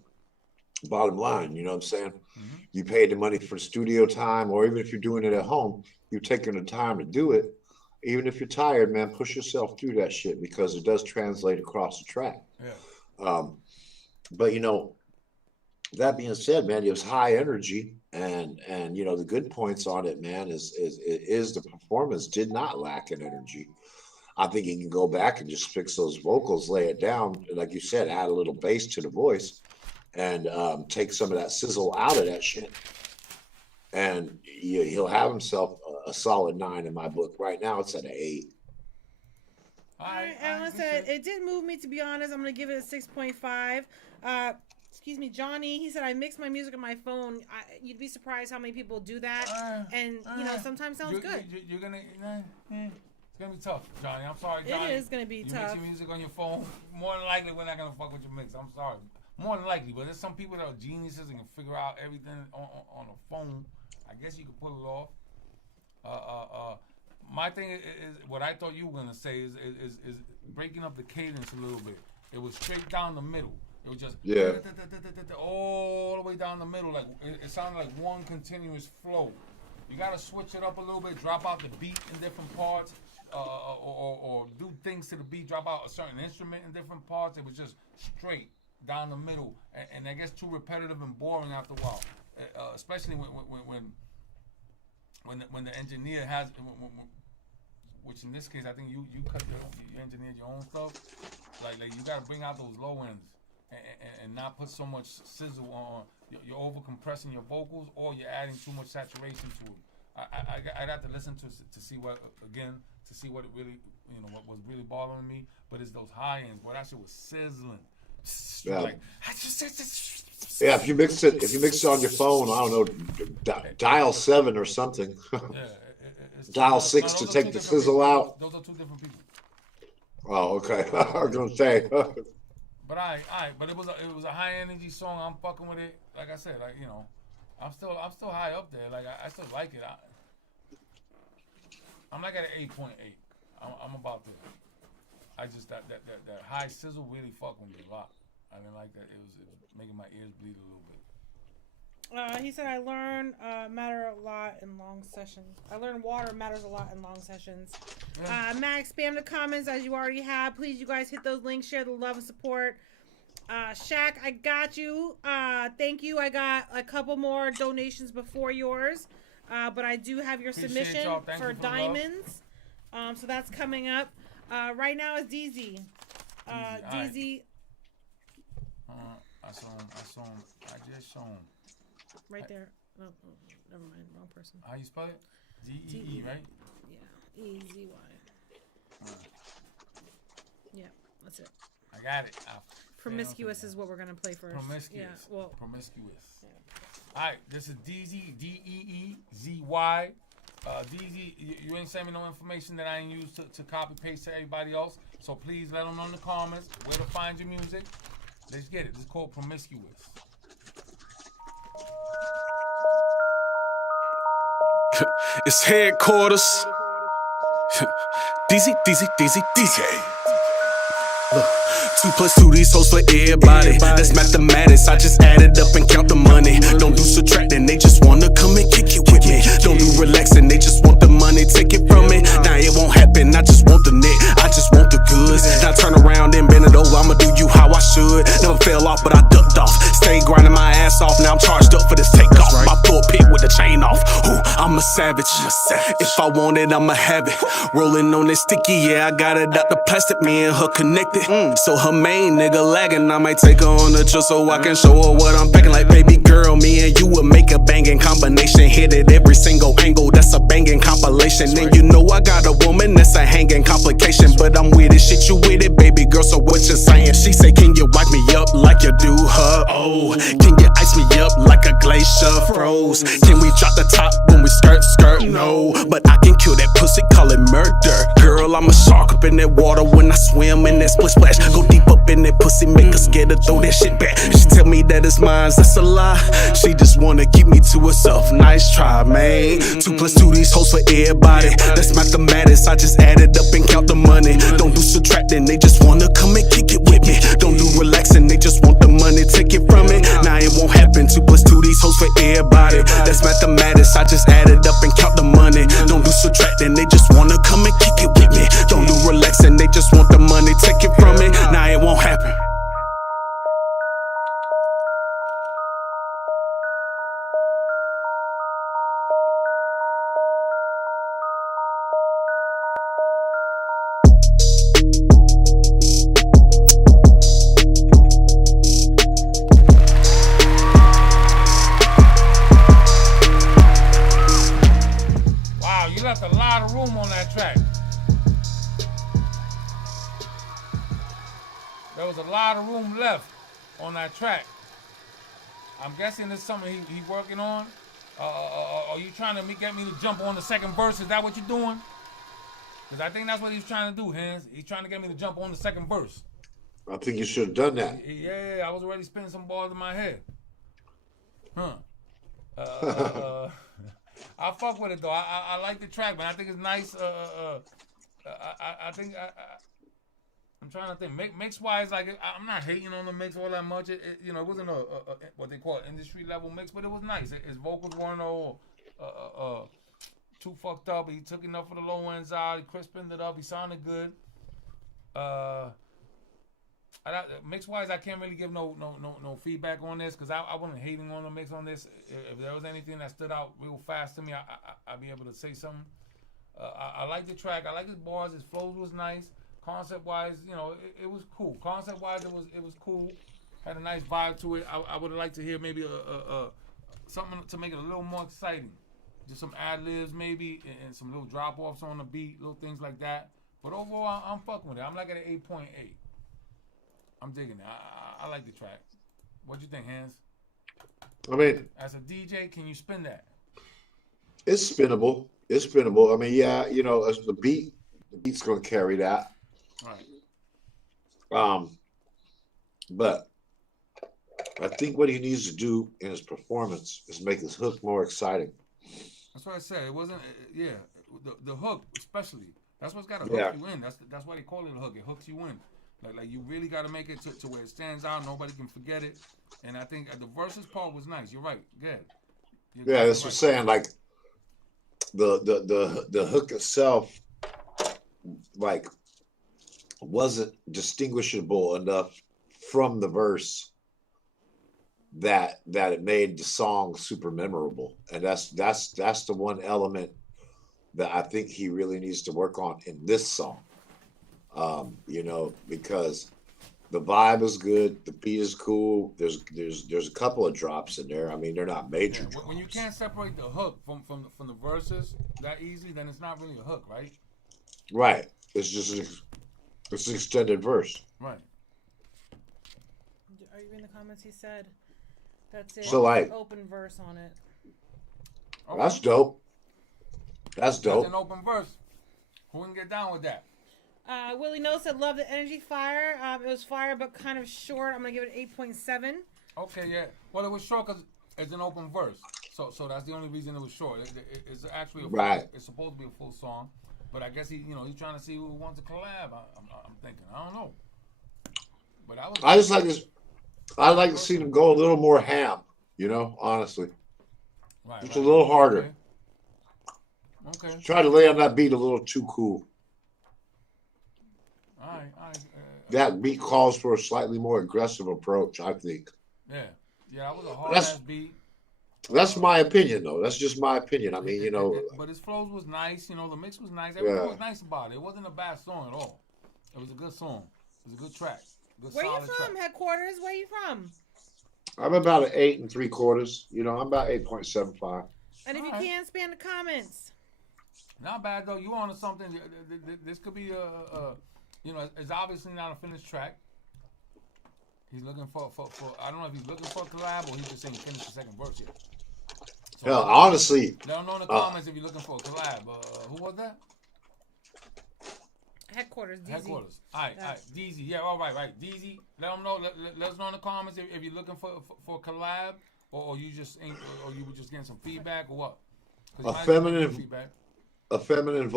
bottom line, you know what I'm saying? You paid the money for studio time, or even if you're doing it at home, you're taking the time to do it. Even if you're tired, man, push yourself through that shit because it does translate across the track. Yeah. But you know, that being said, man, it was high energy, and you know the good points on it, man, is the performance did not lack in energy. I think you can go back and just fix those vocals, lay it down, like you said, add a little bass to the voice, and take some of that sizzle out of that shit, and he'll have himself a solid 9 in my book. Right now, it's at an 8. All right, Alan said it did move me, to be honest. I'm gonna give it a 6.5. Excuse me, Johnny. He said I mix my music on my phone. You'd be surprised how many people do that, and you know sometimes sounds good. You're gonna. It's gonna be tough, Johnny. I'm sorry, Johnny. It is gonna be tough. You mix your music on your phone. More than likely, we're not gonna fuck with your mix. I'm sorry. More than likely, but there's some people that are geniuses and can figure out everything on a phone. I guess you could pull it off. My thing is what I thought you were gonna say is breaking up the cadence a little bit. It was straight down the middle. It was just all the way down the middle. Like it sounded like one continuous flow. You gotta switch it up a little bit. Drop out the beat in different parts, or do things to the beat. Drop out a certain instrument in different parts. It was just straight down the middle, and that gets too repetitive and boring after a while. Especially when the engineer has, which in this case I think you engineered your own stuff. Like you got to bring out those low ends and not put so much sizzle on. You're over compressing your vocals, or you're adding too much saturation to it. I'd have to listen to see what it really, what was really bothering me. But it's those high ends. Boy, that shit was sizzling. Yeah. Like, yeah, if you mix it on your phone, I don't know, dial 7 or something. Dial 6 to take the sizzle out. Those are two different people. Oh, okay. I was gonna say. But but it was a high energy song. I'm fucking with it. Like I said, I'm still high up there. Like I still like it. I'm like at an 8.8. I'm about there. I just that high sizzle really fucked with me a lot. I didn't like that. It was making my ears bleed a little bit. He said I learn matter a lot in long sessions. I learn water matters a lot in long sessions. Yeah. Max, spam the comments as you already have. Please, you guys hit those links, share the love and support. Shaq, I got you. Thank you. I got a couple more donations before yours, but I do have your submission for diamonds. So that's coming up. Right now it's DZ. DZ. I just saw him. Right there. Oh, never mind. Wrong person. How you spell it? D-E-E, right? Yeah. E-Z-Y. Yeah, that's it. I got it. Promiscuous is what we're going to play first. Promiscuous. Yeah, well. Promiscuous. Yeah. All right, this is DZ, D-E-E-Z-Y. DZ, you ain't sending me no information that I ain't used to copy paste to everybody else. So please let them know in the comments where to find your music. Let's get it. This is called Promiscuous. It's headquarters. DZ. Look. 2 + 2, these hoes for everybody. That's mathematics, I just add it up and count the money. Don't do subtracting, they just wanna come and kick it with me. Don't do relaxing, they just want the money, take it from me. Now it won't happen, I just want the net, I just want the goods. Now turn around and bend it over, I'ma do you how I should. Never fell off, but I ducked off. Stay grinding my ass off, now I'm charged up for this takeoff. My full pit with the chain off. Ooh, I'm a savage. If I want it, I'ma have it. Rolling on this sticky, yeah, I got it out the plastic. Me and her connected. So her main nigga lagging, I might take her on the trip so I can show her what I'm packing. Like, baby girl, me and you would make a banging combination. Hit it every single angle, that's a banging compilation. And you know I got a woman that's a hanging complication. But I'm with it, shit, you with it, baby girl, so what you saying? She say, can you wipe me up like you do her? Oh, can you ice me up like a glacier froze? Can we drop the top when we skirt? No, but I can kill that pussy, call it murder. Girl, I'm a shark up in that water when I swim in that split splash. Go deep up in that pussy, make her scared to throw that shit back. She tell me that that is mine, that's a lie. She just wanna keep me to herself. Nice try, man. 2 + 2, these hoes for everybody. That's mathematics, I just add it up and count the money. Don't do subtracting, they just wanna come and kick it with me. Don't do relaxing, they just want the money, take it from me. Nah, it won't happen. 2 + 2, these hoes for everybody. That's mathematics, I just add it up and count the money. Don't do subtracting, they just wanna come and kick it with me. Don't do relaxing, they just want the money, take it from me. Nah, it won't happen. Wow, you left a lot of room on that track. There was a lot of room left on that track. I'm guessing it's something he working on. Are you trying to get me to jump on the second verse? Is that what you're doing? Because I think that's what he's trying to do, Hans. He's trying to get me to jump on the second verse. I think you should have done that. Yeah, I was already spinning some balls in my head. Huh. I fuck with it though. I like the track, man. I think it's nice. I think I'm trying to think. Mix wise, like I'm not hating on the mix all that much. It wasn't a what they call industry level mix, but it was nice. His vocals weren't all too fucked up. He took enough of the low ends out. He crisped it up. He sounded good. Mix wise, I can't really give no feedback on this because I wasn't hating on the mix on this. If there was anything that stood out real fast to me, I'd be able to say something. I like the track. I like his bars. His flows was nice. Concept wise, it was cool. Concept wise, it was cool. Had a nice vibe to it. I would have liked to hear maybe something to make it a little more exciting. Just some ad libs maybe and some little drop offs on the beat, little things like that. But overall, I'm fucking with it. I'm like at an 8.8. I'm digging it. I like the track. What you think, Hans? I mean, as a DJ, can you spin that? It's spinnable. It's spinnable. I mean, yeah, as the beat's gonna carry that. Right. But I think what he needs to do in his performance is make his hook more exciting. That's what I said. It wasn't. The hook, especially. That's what's got to hook you in. That's why they call it a hook. It hooks you in. Like you really got to make it to where it stands out. Nobody can forget it. And I think the verses part was nice. You're right. Good. Yeah, that's what I'm saying. Like the hook itself, like, wasn't distinguishable enough from the verse that it made the song super memorable. And that's the one element that I think he really needs to work on in this song. Because the vibe is good, the beat is cool. There's a couple of drops in there. I mean, they're not major drops. When you can't separate the hook from the verses that easily, then it's not really a hook, right? Right. It's just it's an extended verse. Right. Are you in the comments? He said that's it. So, like, open verse on it. Okay. That's dope. That's dope. That's an open verse. Who can get down with that? Willie No said, love the energy fire. It was fire, but kind of short. I'm going to give it 8.7. Okay, yeah. Well, it was short because it's an open verse. So that's the only reason it was short. It's actually it's supposed to be a full song. But I guess he's trying to see who wants to collab. I'm thinking. I don't know. But I like to see them go a little more ham, honestly. Just a little harder. Okay. Try to lay on that beat a little too cool. All right. That beat calls for a slightly more aggressive approach, I think. Yeah, that was a hard-ass beat. That's my opinion, though. That's just my opinion. I mean, But his flows was nice. The mix was nice. Everything was nice about it. It wasn't a bad song at all. It was a good song. It was a good track. Where you from, Headquarters? Where you from? I'm about an 8 3/4. I'm about 8.75. And if you can't spam the comments. Not bad, though. You on to something. This could be it's obviously not a finished track. He's looking for I don't know if he's looking for a collab or he's just saying finish the second verse yet. So Hell, honestly. Let them know in the comments if you're looking for a collab. Who was that? Headquarters, DZ. Headquarters. All right. DZ. Yeah, all right. DZ. Let them know. Let us know in the comments if you're looking for a collab or you just or you were just getting some feedback or what. A feminine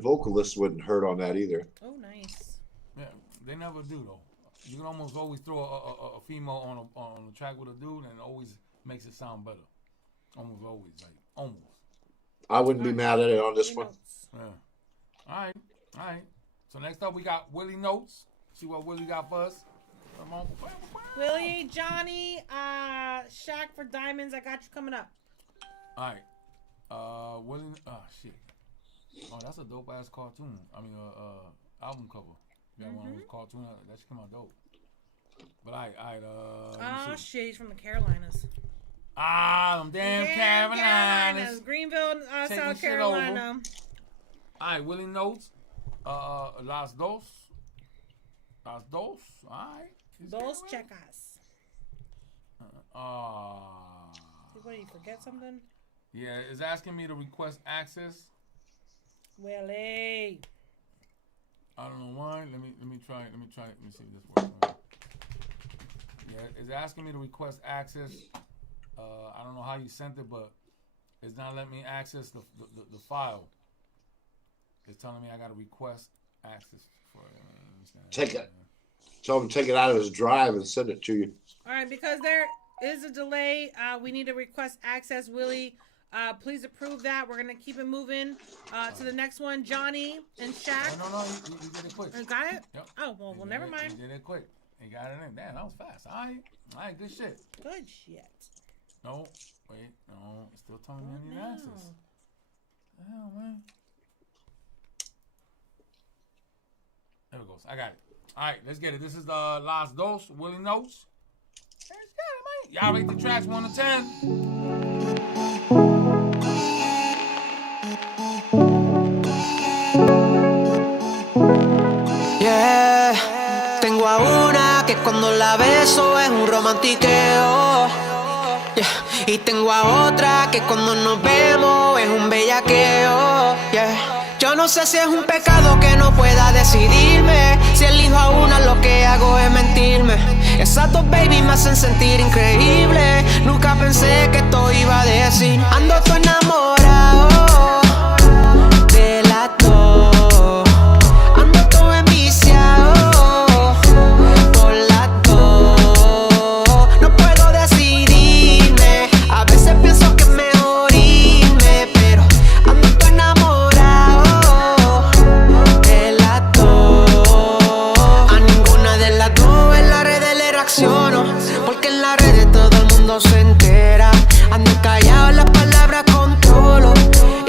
vocalist wouldn't hurt on that either. Oh, nice. Yeah, they never do though. You can almost always throw a female on a track with a dude, and it always makes it sound better. Almost. I wouldn't be mad at it on this one. Yeah. All right. So next up we got Willie Notes. See what Willie got for us. Come on. Willie, Johnny, Shaq for Diamonds. I got you coming up. All right. Willie. Oh shit. Oh, that's a dope ass cartoon. I mean, album cover. Got one of those cartoon. That should come out dope. But all right. Oh shit, he's from the Carolinas. Them damn Carolinas. Greenville, South Carolina. All right, Willie Notes. Las dos. All right. Dos checas. What, did you forget something? Yeah, it's asking me to request access. Willie. I don't know why. Let me try. Let me see if this works. Yeah, it's asking me to request access. I don't know how you sent it, but it's not letting me access the file. It's telling me I got to request access for it. Take it. Tell him to take it out of his drive and send it to you. All right, because there is a delay. We need to request access, Willie. Please approve that. We're gonna keep it moving to the next one. Johnny and Shaq. No, you did it quick. Got it? Yep. Oh well, never mind. You did it quick. You got it in. Damn, that was fast. All right, good shit. Good shit. No, wait, no, it's still telling me I need access. Hell, man. There it goes. I got it. All right, let's get it. This is the Las Dos, Willie Notes. Let's get it, man. Y'all rate the tracks 1 to 10. Yeah, tengo a una que cuando la beso es un romantiqueo. Yeah. Y tengo a otra que cuando nos vemos es un bellaqueo. Yeah. Yo no sé si es un pecado que no pueda decidirme. Si elijo a una lo que hago es mentirme. Esas dos baby me hacen sentir increíble. Nunca pensé que esto iba a decir. Ando todo enamorado de las dos. Ando todo enviciado por las dos. No puedo decidirme. A veces pienso que es mejor irme, pero ando todo enamorado de las dos. A ninguna de las dos en las redes le reacciono, porque en las redes todo el mundo se entera. Ando callado, las palabras controlo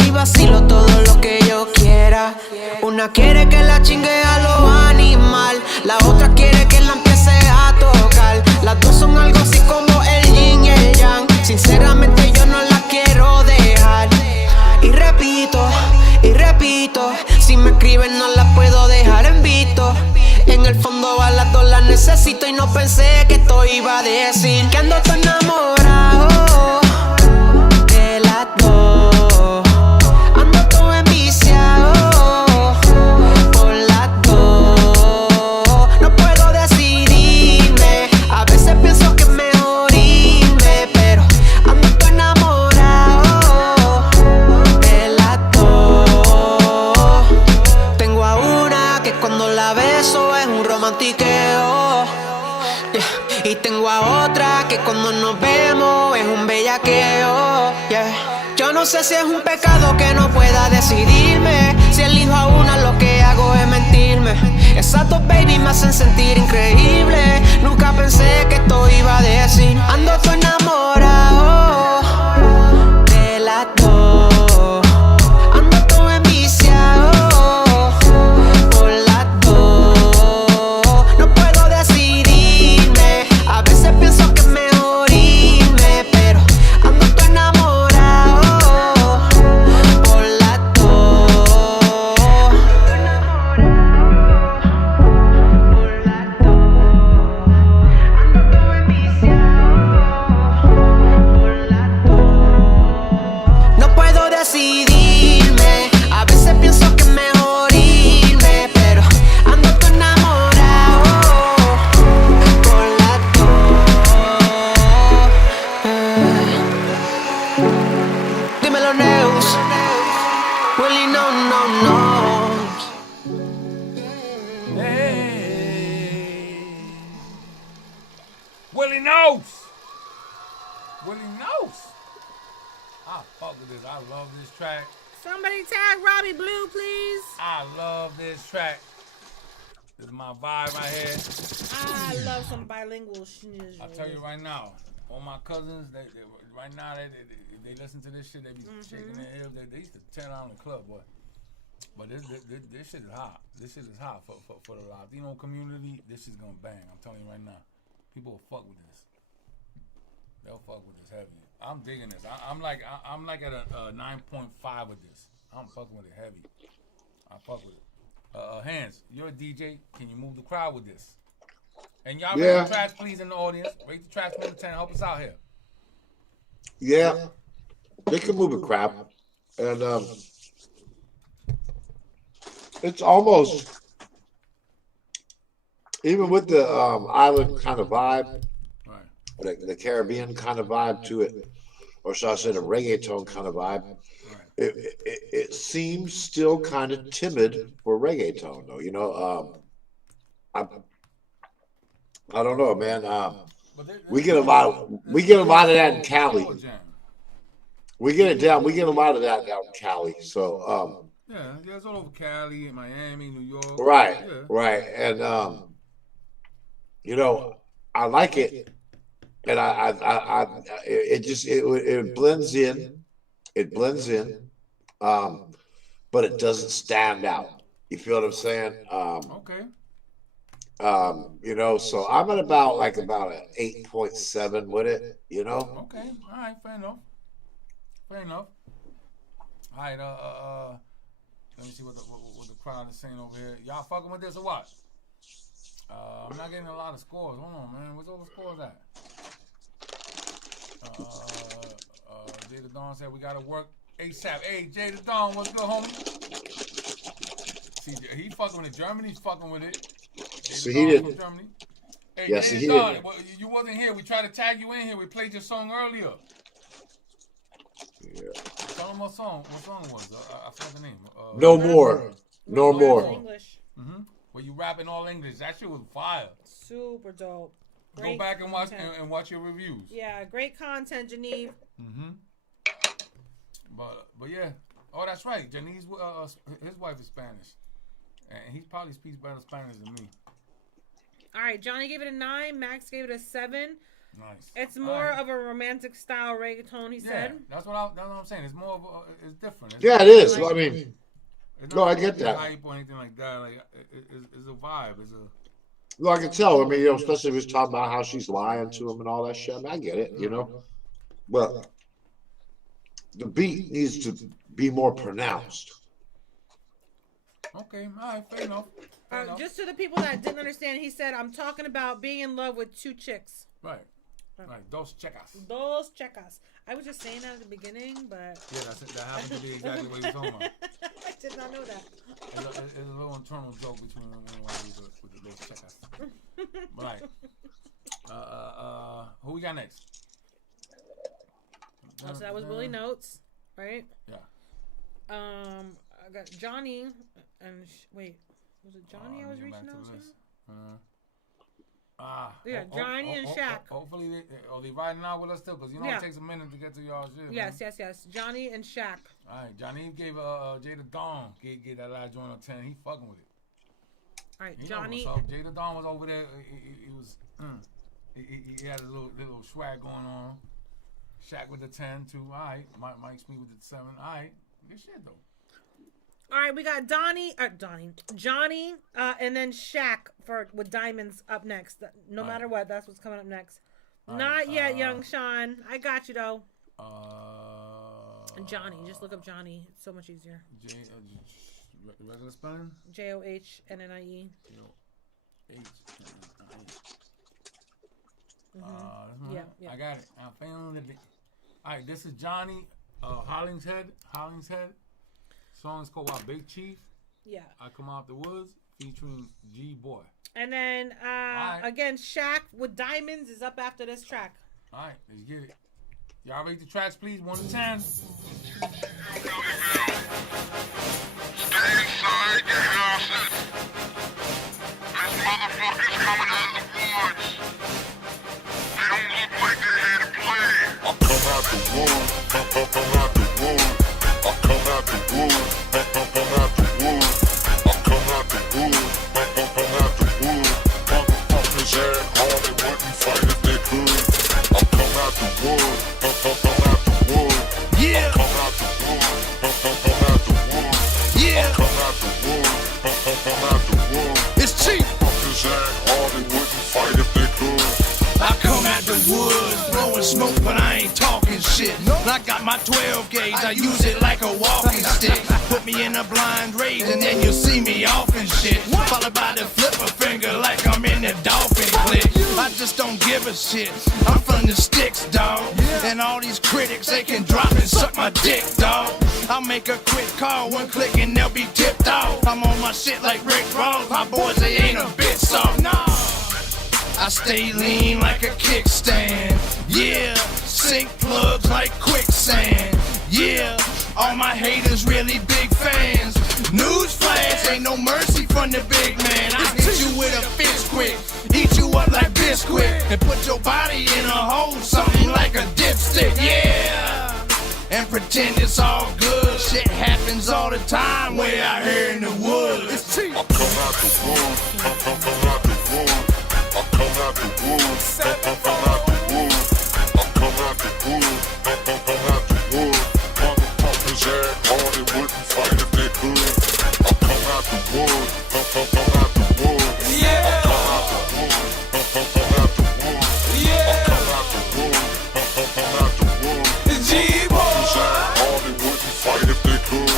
y vacilo todo lo que yo quiera. Una quiere que la chingue a lo animal, la otra quiere que la empiece a tocar. Las dos son algo así como el yin y el yang. Sinceramente yo no la quiero dejar. Y repito, si me escriben no la puedo dejar en visto. En el fondo a las dos las necesito y no pensé que esto iba a decir. Que ando tan enamorado de las dos. Ando todo enviciado por las dos. No puedo decidirme. A veces pienso que es mejor irme, pero ando todo enamorado de las dos. Tengo a una que cuando la beso es un romantiqueo. Yeah. Y tengo a otra que cuando nos vemos es un bellaqueo. Yeah. Yo no sé si es un pecado que no pueda decidirme. Si elijo a una lo que hago es mentirme. Esas dos baby me hacen sentir increíble. Nunca pensé que esto iba a decir. Ando todo enamorado de las dos. Ando todo enviciado por las dos. No puedo decidirme. A veces pienso que es mejor irme, pero ando todo enamorado por las dos. Willie Notes. Willie Notes. I fuck with this. I love this track. Somebody tag Robbie Blue, please. I love this track. This is my vibe right here. I love some bilingual shit. I'll tell you right now, all my cousins, they right now, they listen to this shit, they be shaking their heads. They used to tear down the club, boy. But this shit is hot. This shit is hot for the Latino community. This shit's gonna bang. I'm telling you right now. People will fuck with this. They'll fuck with this heavy. I'm digging this. I'm like at a 9.5 with this. I'm fucking with it heavy. I fuck with it. Hands, you're a DJ. Can you move the crowd with this? And y'all rate the tracks, please, in the audience. Rate the tracks 1 to 10. Help us out here. Yeah, they can move a crowd, and it's almost even with the island kind of vibe, like the Caribbean kind of vibe to it, or should I say the reggaeton kind of vibe. It seems still kind of timid for reggaeton, though. You know, I don't know, man. We get a lot of that in Cali. We get it down. We get a lot of that down in Cali. So yeah, it's all over Cali, Miami, New York. Right, yeah. right, and you know, I like it, and it blends in. It blends in. But it doesn't stand out. You feel what I'm saying? Okay. You know, so I'm at about an 8.7 with it, you know? Okay. All right, fair enough. Fair enough. All right, let me see what the crowd is saying over here. Y'all fucking with this or what? I'm not getting a lot of scores. Hold on, man. Where's all the scores at? Jada Dawn said we gotta work ASAP. Hey, Jada Dawn, what's good, homie? See, he fucking with it. Germany's fucking with it. See, he did. From Germany. Hey, yeah, Jada Dawn, you wasn't here. We tried to tag you in here. We played your song earlier. Yeah. Tell them what song it was. I forgot the name. No More. No More. English. Mm-hmm. Where you rapping all English. That shit was fire. Super dope. Go back and watch watch your reviews. Yeah, great content, Geneve. Mm-hmm. But yeah. Oh, that's right. Janine's his wife is Spanish, and he probably speaks better Spanish than me. All right, Johnny gave it a 9. Max gave it a 7. Nice. It's more of a romantic style reggaeton. He said. That's what I'm saying. It's more of it's different. Yeah, it is. Well, I mean, no, I get that. Hype or anything like that. Like it's a vibe. It's a. Well, I can tell. I mean, you know, especially if he's talking about how she's lying to him and all that shit. I mean, I get it. You know, but the beat needs to be more pronounced. Okay, all right, fair enough. Just to the people that didn't understand, he said, I'm talking about being in love with 2 chicks. Right. Right, dos chicas. Dos chicas. I was just saying that at the beginning, but... Yeah, that happens to be exactly what you're talking about. I did not know that. It's a little internal joke between with the dos chicas. Right. Who we got next? Oh, so that was Willie Notes, right? Yeah. I got Johnny and wait, was it Johnny I was reaching out to? Yeah, Johnny and Shaq. Hopefully, they riding out with us still, because you know it takes a minute to get to y'all shit. Yes, man. yes. Johnny and Shaq. All right, Johnny gave Jada Dawn gave that last joint on 10. He fucking with it. All right, he Johnny. Jada Dawn was over there. He was. He had a little swag going on. Shaq with the 10 too. All right, Mike Smith with the 7. All right, good shit though. All right, we got Johnny, and then Shaq with Diamonds up next. No matter what, that's what's coming up next. Not yet, Young Sean. I got you though. And Johnny, just look up Johnny. It's so much easier. Regular spelling? JOHNNIE. JOHNNIE. Yeah. I got it. I'm feeling it. All right, this is Johnny Hollingshead. Song is called Big Chief. Yeah. I Come Out the Woods featuring G Boy. And then again, Shaq with Diamonds is up after this track. All right, let's get it. Y'all rate the tracks, please. 1 to 10. Stay inside your houses. This motherfucker's coming out of the woods. smoke, but I ain't talking shit. And I got my 12 gauge, I use it like a walking stick. Put me in a blind rage and then you'll see me off and shit. Followed by the flipper finger like I'm in the dolphin click. I just don't give a shit. I'm from the sticks, dog. And all these critics, they can drop and suck my dick, dog. I'll make a quick call, one click and they'll be tipped off. I'm on my shit like Rick Ross. My boys, they ain't a bit soft. No. I stay lean like a kickstand. Yeah, sink plugs like quicksand. Yeah, all my haters really big fans. Newsflash, ain't no mercy from the big man. I hit you with a fist quick, eat you up like biscuit, and put your body in a hole, something like a dipstick. Yeah, and pretend it's all good. Shit happens all the time way out here in the woods. I come out the woods, I come out the woods. I come out the woods, I come out the woods. I come out the woods, I come out the woods. Motherfuckers act hard and wouldn't fight if they could. I come out the woods, I come out the woods. Yeah. I come out the woods, I come out the woods. Yeah. I come out the woods, I come out the woods. Motherfuckers act hard and wouldn't fight if they could.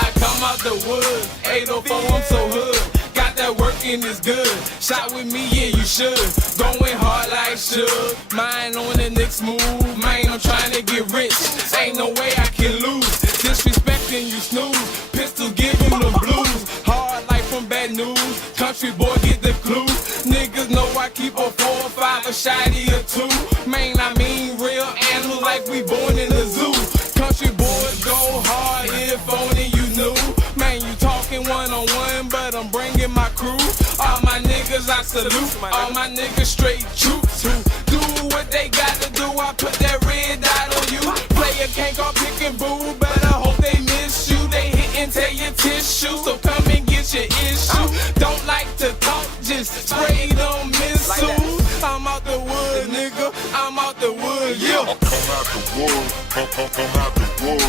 I come out the woods, 804, I'm so hood. Got that working is good. Shot with me, yeah, you should. Going hard like should. Mine on the next move. Man, I'm trying to get rich. Ain't no way I can lose. Disrespecting you snooze. Pistol give him the blues. Hard like from bad news. Country boy get the clue. Niggas know I keep a 4 or 5, a shotty or 2. Man, I mean real animals like we born in the zoo. Country boys go hard if only you knew. Man, you talking one-on-one, but I'm bringing my crew. All my niggas I salute, all my niggas straight troops who do what they gotta do. I put that red dot on you. Player can't go pick and boo, but I hope they miss you. They hit and tear your tissue, so come and get your issue. Don't like to talk, just spray them missiles. I'm out the wood, nigga, I'm out the wood, yeah. I come out the woods, I come out the woods.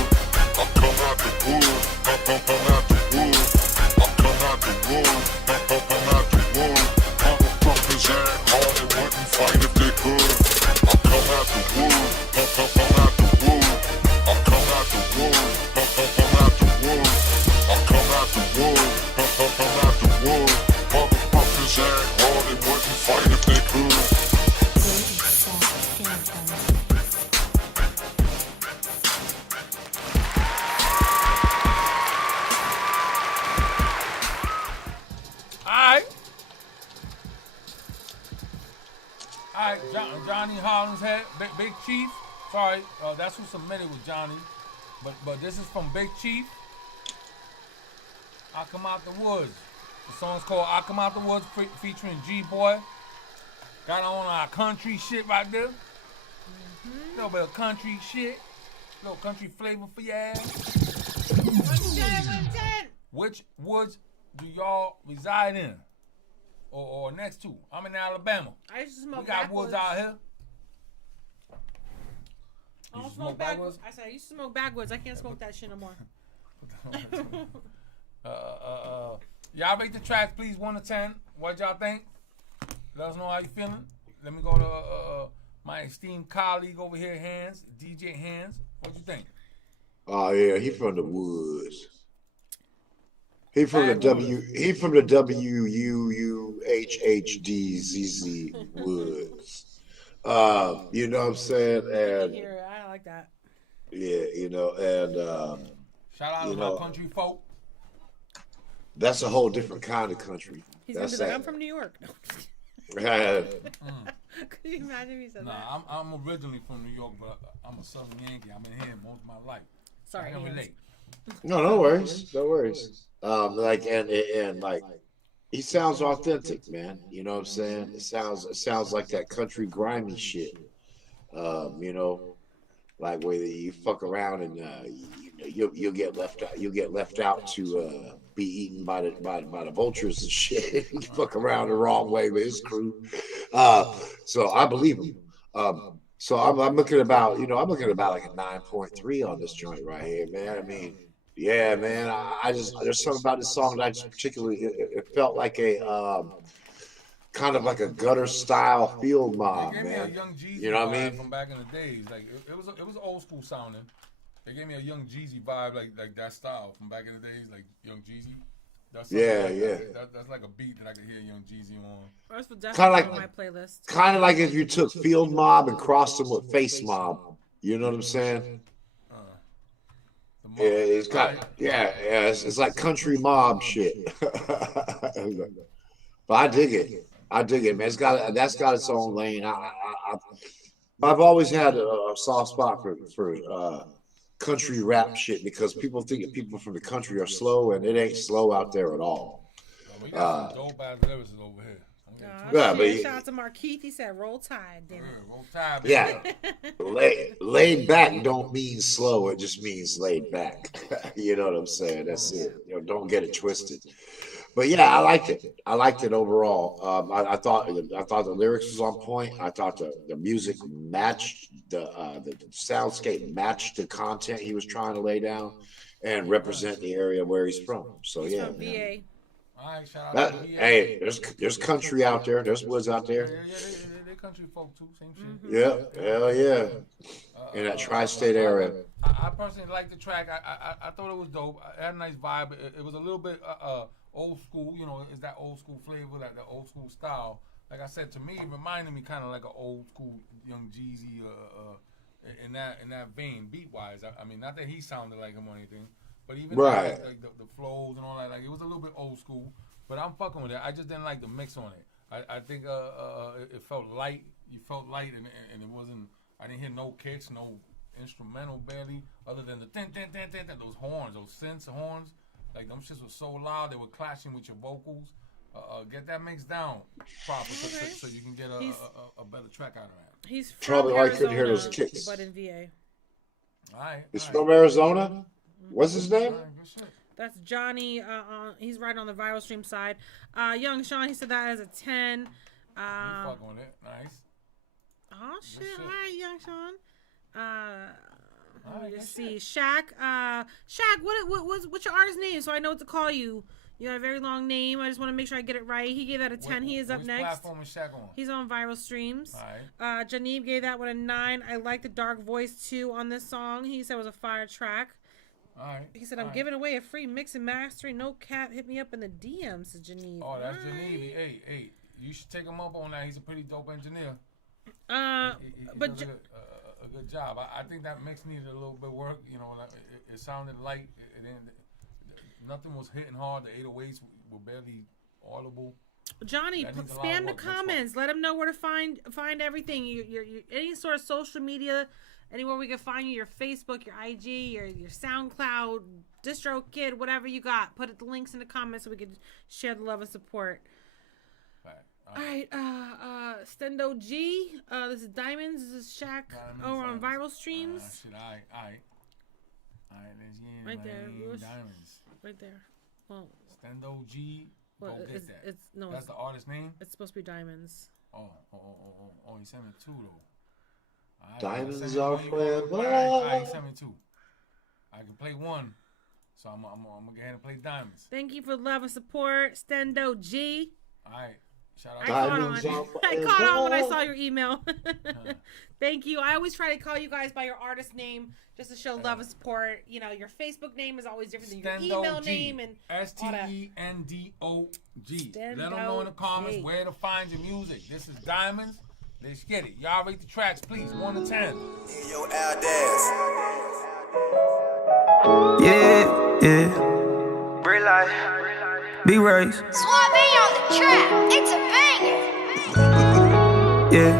I come out the woods, I come out the woods. I come out the woods, I come out the woods. Motherfuckers act hard and wouldn't fight if they could. I come out the woods, I come out the woods. I come out the woods, I come out the woods. I come out the woods, I come out the woods. Motherfuckers act hard and wouldn't fight if they could. Johnny Hollinshead, Big Chief. Sorry, that's who submitted with Johnny. But this is from Big Chief. I Come Out the Woods. The song's called I Come Out the Woods featuring G-Boy. Got on our country shit right there. Little bit of country shit. Little country flavor for your ass. 110. Which woods do y'all reside in? Or next to? I'm in Alabama. I used to smoke We got backwoods. woods out here. I don't smoke backwoods. I said I used to smoke backwoods. I can't smoke that shit no more. Y'all rate the tracks, please, 1 to 10. What y'all think? Let us know how you feeling. Let me go to my esteemed colleague over here, Hands, DJ Hands. What you think? Oh yeah, he from the woods. He from the WUUHHDZZ woods. You know what I'm saying? And I like that. yeah, you know, and shout out to my country folk. That's a whole different kind of country. He's gonna be like, I'm from New York. Could you imagine if he said that? I'm originally from New York, but I'm a Southern Yankee. I've been here most of my life. Sorry, I can relate. No worries, no worries. Like and like, he sounds authentic, man. You know what I'm saying? It sounds like that country grimy shit. You know, like where you fuck around and you'll get left out. You'll get left out to be eaten by the vultures and shit. You fuck around the wrong way with his crew. So I believe him. So I'm looking about, I'm looking about like a 9.3 on this joint right here, man. I mean, yeah, man. I just, there's something about this song that I just particularly, it felt like a kind of like a gutter style field mob, They gave me a man. Young Jeezy You know what I vibe mean? from back in the days. Like it was old school sounding. They gave me a Young Jeezy vibe, like that style from back in the days, like Young Jeezy. That's that's like a beat that I could hear Young Jeezy on. That's Kind of definitely on my like, playlist. kind of like if you took field mob and crossed them with face mob. You know what I'm saying? Yeah, it's got it's like country mob shit. But I dig it. I dig it, man. That's got its own lane. I've always had a soft spot for country rap shit because people think that people from the country are slow, and it ain't slow out there at all. We got some dope ass lyricists over here. Yeah, but shout out to Markeith. He said, "Roll Tide." Damn it. Roll Tide. Yeah, laid back don't mean slow. It just means laid back. You know what I'm saying? That's it. You know, don't get it twisted. But yeah, I liked it. I liked it overall. I thought the lyrics was on point. I thought the music matched the soundscape matched the content he was trying to lay down and represent the area where he's from. So yeah, From VA. All right, shout out to VA. hey, there's country out there. There's woods out there. Yeah, they country folk too. Same shit. Yeah, hell yeah. In that tri-state area. I personally liked the track. I thought it was dope. It had a nice vibe. It was a little bit old school. You know, it's that old school flavor, that old school style. Like I said, to me, it reminded me kind of like an old school Young Jeezy in that vein, beat wise. I mean, not that he sounded like him or anything. But even like the flows and all that, like it was a little bit old school. But I'm fucking with it. I just didn't like the mix on it. I think it felt light. You felt light, and it wasn't. I didn't hear no kicks, no instrumental barely, other than the those horns, those synths horns. Like them shits were so loud they were clashing with your vocals. Get that mix down proper so you can get a better track out of that. He's from Probably why I couldn't hear Arizona, those kicks. but in VA. All right. He's from Arizona. What's his name? That's Johnny. He's right on the viral stream side. Young Sean, he said that as a 10. Fucking with it. Nice. Oh shit! All right, Young Sean. Let me just see. Shaq. Shaq. What's your artist name? So I know what to call you. You have a very long name. I just want to make sure I get it right. He gave that a 10. He is up next. Platform is Shaq on? He's on viral streams. All right. Janib gave that one a 9. I like the dark voice too on this song. He said it was a fire track. All right. He said, I'm giving away a free mix and mastering. No cap. Hit me up in the DMs, said Janib. Oh, that's Janib. Hey, you should take him up on that. He's a pretty dope engineer. He but does a good job. I think that mix needed a little bit of work. You know, it sounded light. Nothing was hitting hard. The 808s were barely audible. Johnny, spam the comments. Let them know where to find everything. Your any sort of social media, anywhere we can find you. Your Facebook, your IG, your SoundCloud, DistroKid, whatever you got. Put the links in the comments so we can share the love and support. All right, Stendo G. This is Diamonds. This is Shaq. Over on viral streams. All right. Right there. Diamonds. Right there. Well, Stendo G. Well, Go get that. No, that's the artist name. It's supposed to be Diamonds. Oh! He sent me 2 though. Right, Diamonds are forever. All right, he sent me 2. I can play 1, so I'm gonna go ahead and play Diamonds. Thank you for the love and support, Stendo G. All right. Shout out. I caught on when I saw your email. Thank you. I always try to call you guys by your artist name just to show love and support. You know, your Facebook name is always different than your email name and STENDOG. Let them know in the comments where to find your music. This is Diamonds. Let's get it. Y'all rate the tracks, please. 1 to 10. Yo, Aldez. Yeah. Real life. Be raised. Suave on the track. It's a banger. Yeah.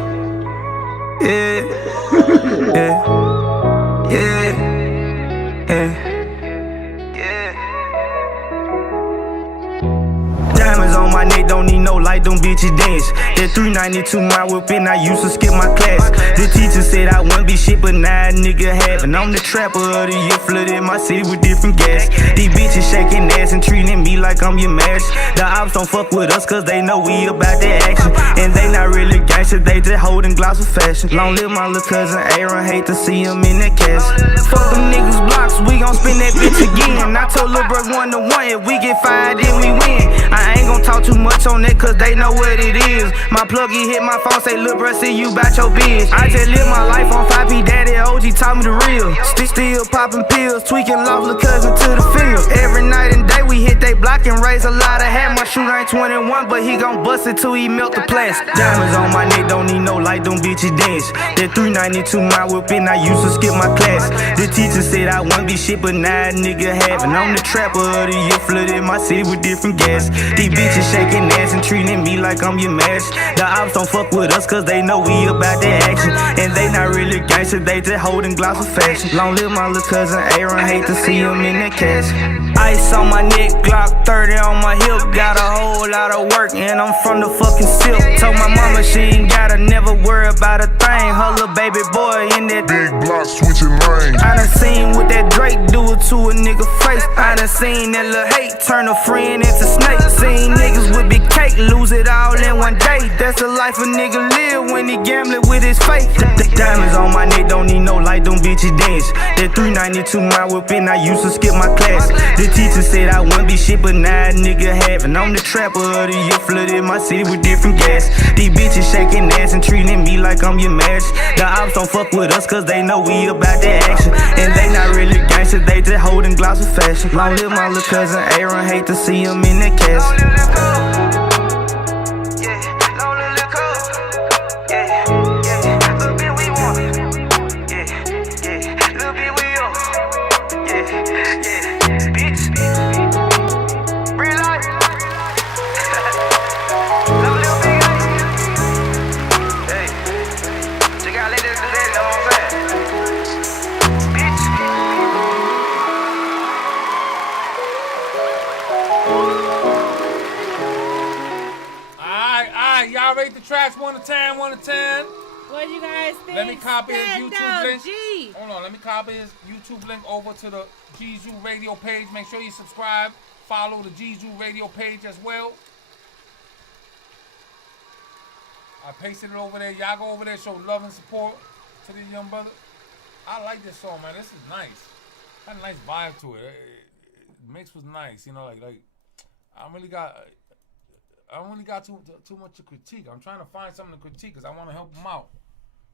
Diamonds on my neck, don't need no light, them bitches dance. That 392 my whip and I used to skip my class. The teacher said I wouldn't be shit, but now a nigga having. I'm the trapper of the year, flooded my city with different gas. These bitches shaking ass and treating me like I'm your match. The ops don't fuck with us cause they know we about that action. And they not really gangsters, they just holding gloss of fashion. Long live my little cousin Aaron, hate to see him in that cast. Fuck them niggas blocks, we gon' spin that bitch again. I told Lil' Bro 1 to 1, if we get fired then we win. I ain't gon' talk too much on that it cause they know what it is. My pluggy hit my phone, say, "Lil' bruh, see you bout your biz." I just live my life on 5P, daddy OG taught me the real. Still popping pills, tweaking lost little cousin to the field. Every night and day we hit they block and raise a lot of hat. My shooter ain't 21, but he gon' bust it till he melt the plastic. Diamonds on my neck, don't need no light, them bitches dance. That 392 my whip and I used to skip my class. The teacher said I wouldn't be shit, but now a nigga having. I'm the trapper of the year, flooded my city with different gas. These bitches shaking ass and treating me like I'm your match. The ops don't fuck with us cause they know we about that action. And they not really gangster, they just holding gloss of fashion. Long live my little cousin Aaron, hate to see him in that cash. Ice on my neck, Glock 30 on my hip. Got a whole lot of work and I'm from the fucking silk. Told my mama she ain't gotta never worry about a thing. Her little baby boy in that big block switching lanes. I done seen what that Drake do it to a nigga face. I done seen that little hate turn a friend into snake. Seen niggas with big cake lose it all in one day. That's the life a nigga live when he gambling with his faith. The diamonds on my neck, don't need no light, them bitches dance. That 392 my whip and I used to skip my class. The teacher said I wouldn't be shit, but now a nigga having. I'm the trapper of the year, flooded my city with different gas. These bitches shaking ass and treating me like I'm your match. The ops don't fuck with us cause they know we about that action. And they not really gangster, they just holding gloss of fashion. Long live my little cousin Aaron, hate to see him in that cash. Y'all rate the tracks 1 to 10, 1 to 10. What do you guys think? Let me copy his YouTube link. G. Hold on, let me copy his YouTube link over to the GZOO radio page. Make sure you subscribe. Follow the GZOO radio page as well. I pasted it over there. Y'all go over there, show love and support to this young brother. I like this song, man. This is nice. Had a nice vibe to it. The mix was nice, you know, like I don't really got too much to critique. I'm trying to find something to critique because I want to help them out.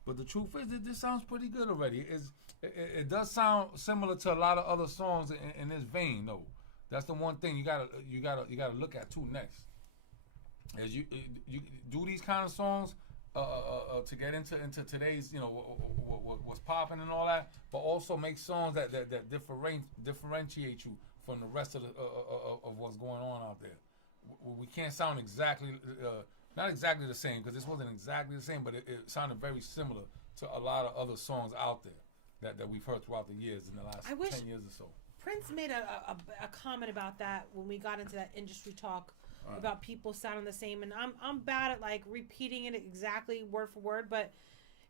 But the truth is that this sounds pretty good already. It does sound similar to a lot of other songs in this vein, though. That's the one thing you gotta look at too next. As you do these kind of songs to get into today's, you know, what's popping and all that, but also make songs that differentiate you from the rest of what's going on out there. We can't sound exactly, not exactly the same, because this wasn't exactly the same, but it sounded very similar to a lot of other songs out there that we've heard throughout the years in the last 10 years or so. Prince made a comment about that when we got into that industry talk about people sounding the same, and I'm bad at like repeating it exactly word for word, but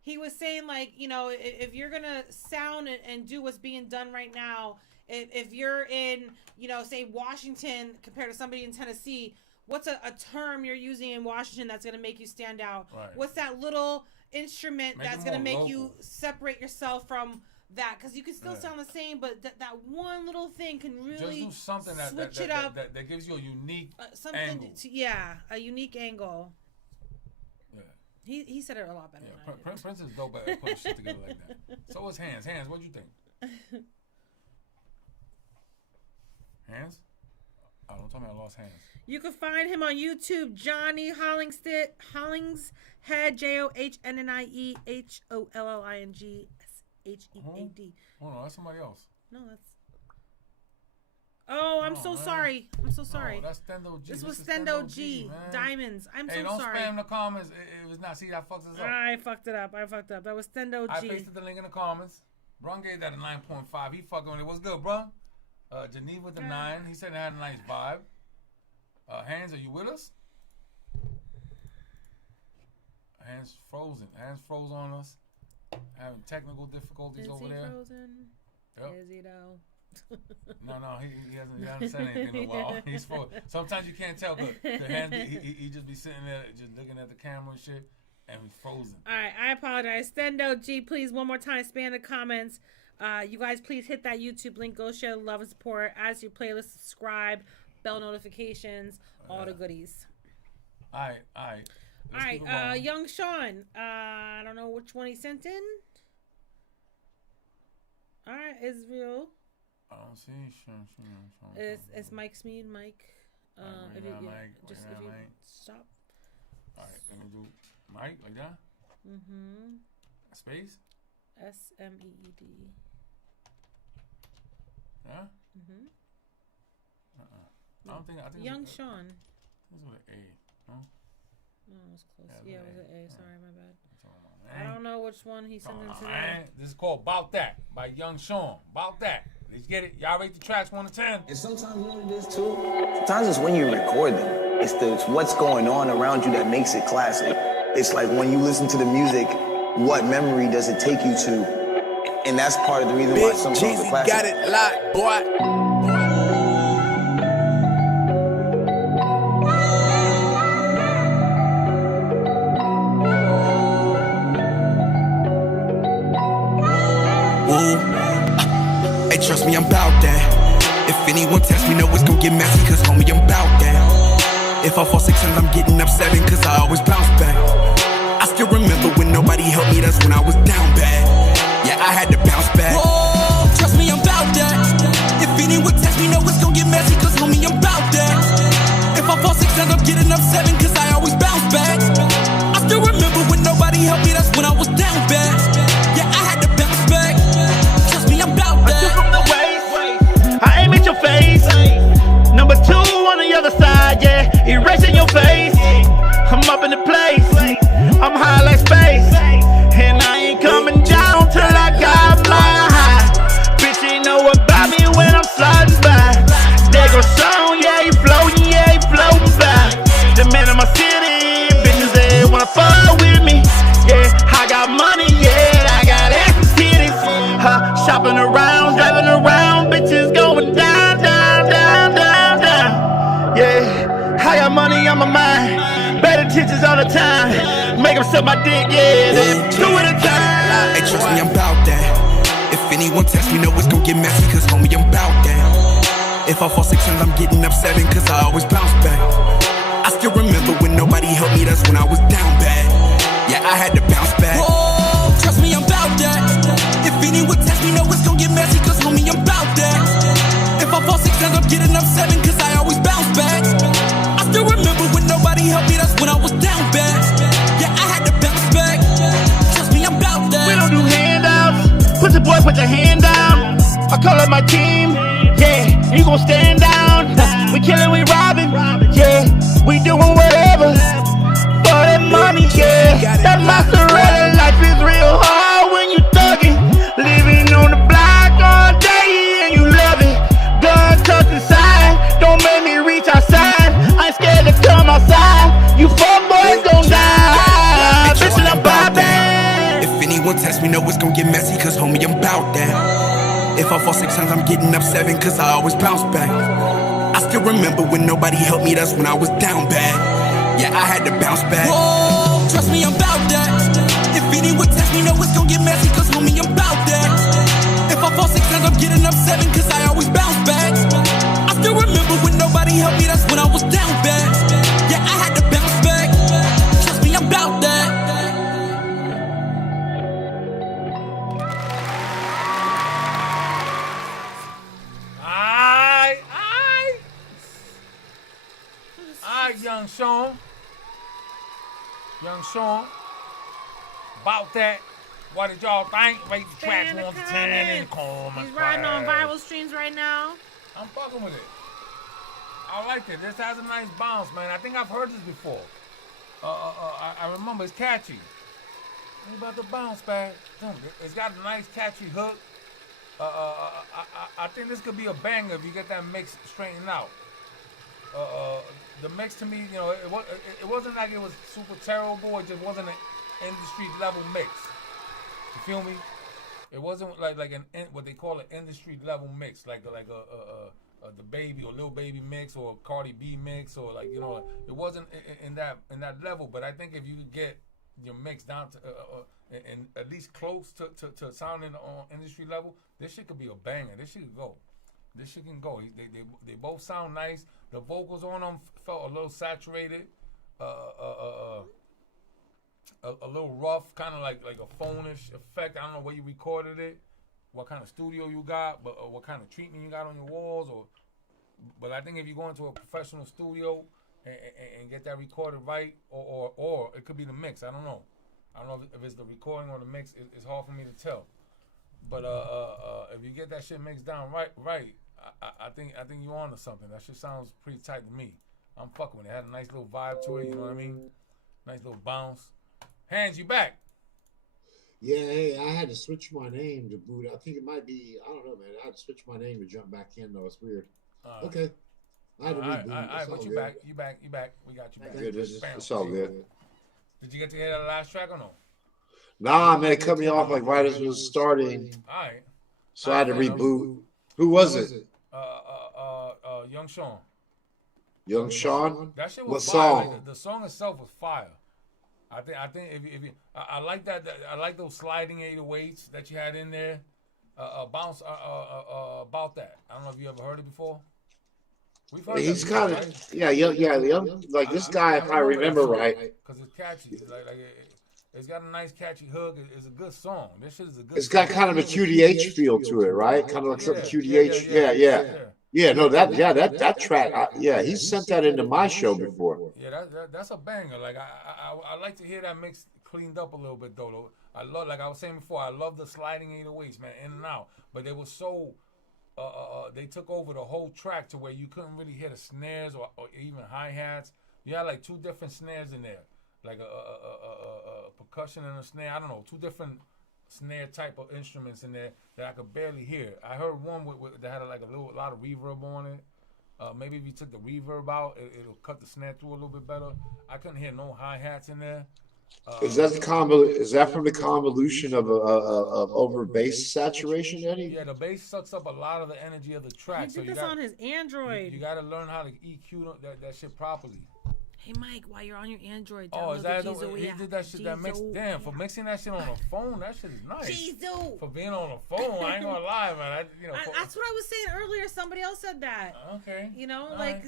he was saying like, you know, if you're gonna sound and do what's being done right now, if you're in, you know, say Washington compared to somebody in Tennessee, what's a term you're using in Washington that's going to make you stand out? Right. What's that little instrument that's going to make you separate yourself from that? Because you can still sound the same, but that one little thing can really just do something switch it up. That gives you a unique angle. A unique angle. Yeah. He said it a lot better than I did. Prince is dope at putting shit together like that. So is Hands. Hands, what do you think? Hands? Oh, don't tell me I lost Hands. You can find him on YouTube, Johnny Hollingshead, JOHNNIE HOLLINGSHEAD. Oh no, that's somebody else. No, that's. Oh, I'm so sorry. I'm so sorry. Oh, that's Stendo G. This was Stendo G. Diamonds. I'm so sorry. Hey, don't spam the comments. It was not. See, that fucks us up. I fucked it up. That was Stendo G. I pasted the link in the comments. Brun gave that a 9.5. He fucking with it. What's good, bro? Geneva the 9. He said it had a nice vibe. Hands, are you with us? Hands frozen. Hands froze on us. Having technical difficulties over there. Frozen? Yep. Is he though? No, he hasn't said anything in a while. He's frozen. Sometimes you can't tell because the hands he just be sitting there just looking at the camera and shit, and he's frozen. All right, I apologize. Stendo G, please one more time, spam the comments. You guys, please hit that YouTube link. Go share the love and support. Add to your playlist, subscribe, bell notifications, all the goodies. All right. All right, Young Sean. I don't know which one he sent in. All right, Israel. I don't see Sean. It's Mike Smeed, Mike. If you stop. All right, let me do Mike like that. Mm-hmm. Space. SMEED. Yeah. Mm-hmm. I don't think. I think Young Sean. This was an A. No. No, it was close. Yeah, it was an A. Sorry, my bad. Man. I don't know which one he sent in today. Man. This is called About That by Young Sean. About That. Let's get it. Y'all rate the tracks 1 to 10. And sometimes you know what it is too? Sometimes it's when you record them. It's what's going on around you that makes it classic. It's like when you listen to the music, what memory does it take you to? And that's part of the reason why some songs are classic. Got it locked, boy. Hey, trust me, I'm bout that. If anyone test me, know it's gon' get messy, cause homie, I'm bout that. If I fall 6 times, I'm getting up 7, cause I always bounce back. I still remember when nobody helped me, that's when I was down bad. Yeah, I had to bounce back. Whoa, trust me, I'm bout that. If anyone test me, know it's gon' get messy, cause homie, I'm bout that. If I fall 6 times, I'm getting up 7, cause I always bounce back. I still remember when nobody helped me, that's when I was down bad. Yeah, I had to bounce back. Trust me, I'm bout that. From the waist, I aim at your face. Number 2 on the other side, yeah, erasing your face. I'm up in the place, I'm high like space, and I ain't coming down till I got fly high. Bitch ain't know about me when I'm sliding by. There goes song, yeah, he floating by. The man of my city, bitches they wanna fuck with me. Yeah, I got money, yeah, I got ass titties. Shopping around, driving around, bitches going down, down, down, down, down. Yeah, I got money on my mind, bad intentions all the time. Make them suck my dick, yeah, then 2 at a time. Hey, trust me, I'm bout that. If anyone test me, know it's gon' get messy, cause homie, I'm bout that. If I fall 6 times, I'm getting up 7, cause I always bounce back. I still remember when nobody helped me, that's when I was down bad. Yeah, I had to bounce back. Whoa, trust me, I'm bout that. If anyone test me, know it's gon' get messy, cause homie, I'm bout that. If I fall 6 times, I'm getting up 7, cause I always bounce back. I still remember when nobody helped me, that's when I was down bad. Yeah, I had to bounce back. Trust me, I'm bout that. We don't do handouts. Put your boy, put your hand down. I call up my team. Yeah, you gon' stand down. We killin', we robbing. Yeah, we doing whatever for that money. Yeah, that mozzarella life is real hard when you thuggin'. Living on the block all day and you love it. Gun tucked inside, don't make me reach outside. I ain't scared to come outside. You fuck boys gon' die. Bitch, I'm poppin'. If anyone test me, know it's gon' get messy, cause homie, I'm bout that. If I fall 6 times, I'm getting up 7, cause I always bounce back. I still remember when nobody helped me, that's when I was down bad. Yeah, I had to bounce back. Whoa, trust me, I'm bout that. If anyone test me, know it's gon' get messy, cause homie, I'm bout that. If I fall 6 times, I'm getting up 7, cause I always bounce back. I still remember when nobody helped me, that's when I was down bad. Yeah, I had to bounce back. Trust me, I'm bout that. Young Sean. Young Sean. About that. What did y'all think? Rate the tracks 1 to 10 in the comments. He's riding on viral streams right now. I'm fucking with it. I like it. This has a nice bounce, man. I think I've heard this before. I remember it's catchy. What about the bounce back? It's got a nice catchy hook. I think this could be a banger if you get that mix straightened out. The mix to me, you know, it wasn't like it was super terrible. It just wasn't an industry level mix. You feel me? It wasn't like an what they call an industry level mix, like the Baby or Lil Baby mix or Cardi B mix or like, you know, it wasn't in that level. But I think if you could get your mix down to and at least close to sounding on industry level, this shit could be a banger. This shit could go. This shit can go. They both sound nice. The vocals on them felt a little saturated. a little rough, kind of like a phone-ish effect. I don't know where you recorded it, what kind of studio you got, but what kind of treatment you got on your walls, but I think if you go into a professional studio and get that recorded right, or it could be the mix. I don't know if it's the recording or the mix. It's hard for me to tell. But if you get that shit mixed down right, I think you're on to something. That shit sounds pretty tight to me. I'm fucking with it. It had a nice little vibe to it. You know what I mean? Nice little bounce. Hands, you back? Yeah, hey, I had to switch my name to boot. I think it might be. I don't know, man. I had to switch my name to jump back in, though. It's weird. Okay. I had to reboot. All right, but you back. You back. We got you back. Good. It's all good. Did you get to hear that last track or no? Nah, man, it cut me off like right as it was starting. All right. So I had to reboot. Who was it? Young Sean. Young Sean? That shit What was song? fire. Like, the song itself was fire. I think if you, I like that. I like those sliding 808s that you had in there. Bounce about that. I don't know if you ever heard it before. We've heard He's that kind before, of young. Like this guy, if I remember right. Because it's catchy. It's got a nice catchy hook. It's a good song. This shit is a good. It's got kind of a QDH feel to it, right? Kind of like something QDH. Yeah. No, that track. He sent that into my show before. Yeah, that's a banger. Like I like to hear that mix cleaned up a little bit though. I love, like I was saying before, I love the sliding 808s, man, in and out. But they were so they took over the whole track to where you couldn't really hear the snares or even hi-hats. You had like two different snares in there, like a percussion and a snare. I don't know, two different snare type of instruments in there that I could barely hear. I heard one that had like a lot of reverb on it. Maybe if you took the reverb out, it'll cut the snare through a little bit better. I couldn't hear no hi-hats in there. Is that from the convolution of over bass saturation, Eddie? Yeah, the bass sucks up a lot of the energy of the track. He did this on his Android. You got to learn how to EQ that shit properly. Hey Mike, while you're on your Android, is that the way he did that shit? That mix, damn, for mixing that shit on a phone, that shit is nice. GZOO. For being on a phone, I ain't gonna lie, man. That's what I was saying earlier. Somebody else said that. Okay.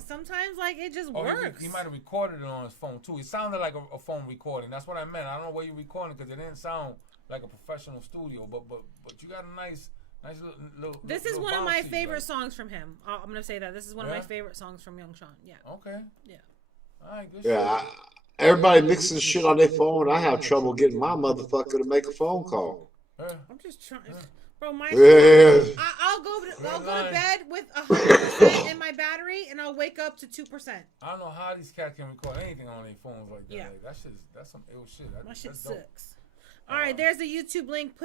Sometimes it just works. He might have recorded it on his phone too. It sounded like a phone recording. That's what I meant. I don't know where you recording because it didn't sound like a professional studio. But you got a nice little. This is one of my favorite songs from him. I'm gonna say that this is one of my favorite songs from Young Sean. Yeah. Okay. Yeah. All right, good shit. Everybody mixing shit on their phone. I have trouble getting my motherfucker to make a phone call. I'm just trying, bro. I'll go to bed with 100% in my battery, and I'll wake up to 2%. I don't know how these cats can record anything on their phones like that. Yeah, like, that's some ill shit. My shit sucks. All right, there's the YouTube link.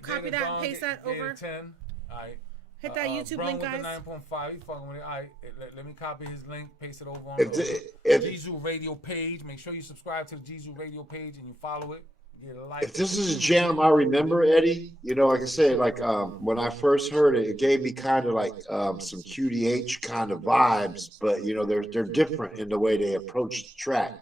Copy that and paste that over. 10. All right. Hit that YouTube link, guys. 9.5. He fucking with it. All right, let me copy his link, paste it over on the GZOO Radio page. Make sure you subscribe to the GZOO Radio page and you follow it. Get a like. If this is a jam I remember, Eddie, like I said, when I first heard it, it gave me kind of like some QDH kind of vibes, but they're different in the way they approach the track.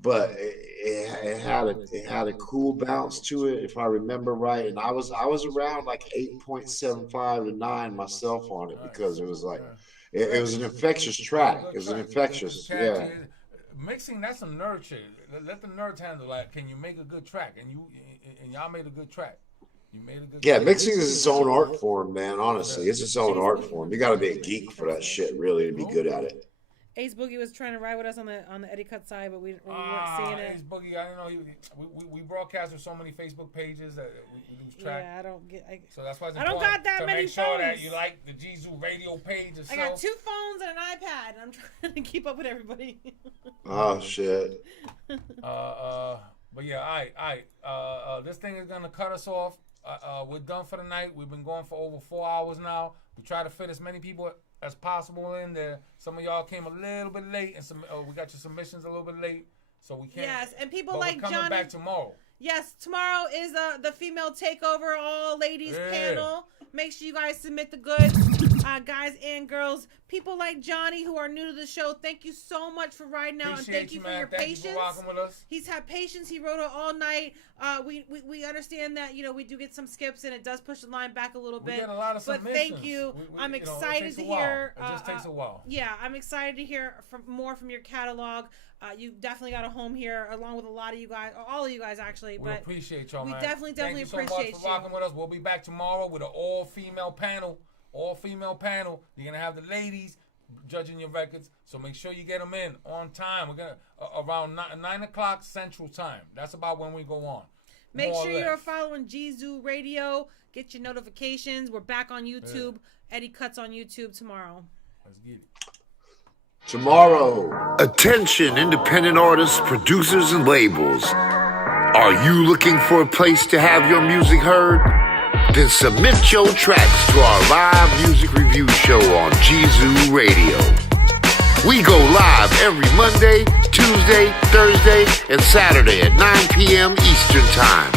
But it had a cool bounce to it, if I remember right. And I was around like 8.75 to 9 myself on it because it was like it was an infectious track. It was an infectious, yeah. Mixing, that's some nerd shit. Let the nerds handle that. Can you make a good track? And y'all made a good track. You made a good. Yeah, mixing is its own art form, man. Honestly, it's its own art form. You got to be a geek for that shit, really, to be good at it. Ace Boogie was trying to ride with us on the Eddie Cut side, but we weren't seeing it. Ace Boogie, I didn't know we broadcast with so many Facebook pages that we lose track. Yeah, I don't get. So that's why it's I don't got that to many make sure phones. that you like the GZOO Radio page. I got 2 phones and an iPad, and I'm trying to keep up with everybody. Oh shit. But yeah, all right. This thing is gonna cut us off. We're done for the night. We've been going for over 4 hours now. We try to fit as many people as possible in there. Some of y'all came a little bit late, and we got your submissions a little bit late, so we can't. Yes, and people but like we're coming Johnny. back tomorrow. Yes, tomorrow is the female takeover, all ladies panel. Make sure you guys submit the goods. Guys and girls, people like Johnny who are new to the show, thank you so much for riding out and thank you for your patience. Thank you for rocking with us. He's had patience. He wrote it all night. We understand that, we do get some skips and it does push the line back a little bit. We get a lot of submissions. But thank you. I'm excited to hear. It just takes a while. Yeah, I'm excited to hear more from your catalog. You definitely got a home here, along with a lot of you guys, or all of you guys actually. We appreciate y'all, man. We definitely Thank you so appreciate much for rocking with us. We'll be back tomorrow with an all-female panel. You're gonna have the ladies judging your records, so make sure you get them in on time. We're gonna around 9 o'clock Central Time. That's about when we go on. Make sure you're following GZOO Radio. Get your notifications. We're back on YouTube. Yeah. Eddie Cuts on YouTube tomorrow. Let's get it. Tomorrow. Attention, independent artists, producers, and labels. Are you looking for a place to have your music heard? Then submit your tracks to our live music review show on GZOO Radio. We go live every Monday, Tuesday, Thursday, and Saturday at 9 p.m. Eastern Time.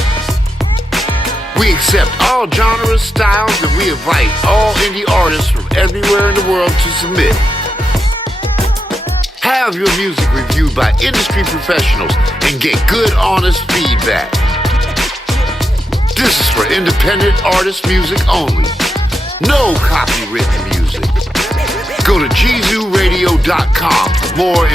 We accept all genres, styles, and we invite all indie artists from everywhere in the world to submit. Have your music reviewed by industry professionals and get good, honest feedback. This is for independent artist music only. No copywritten music. Go to GZOOradio.com for more information.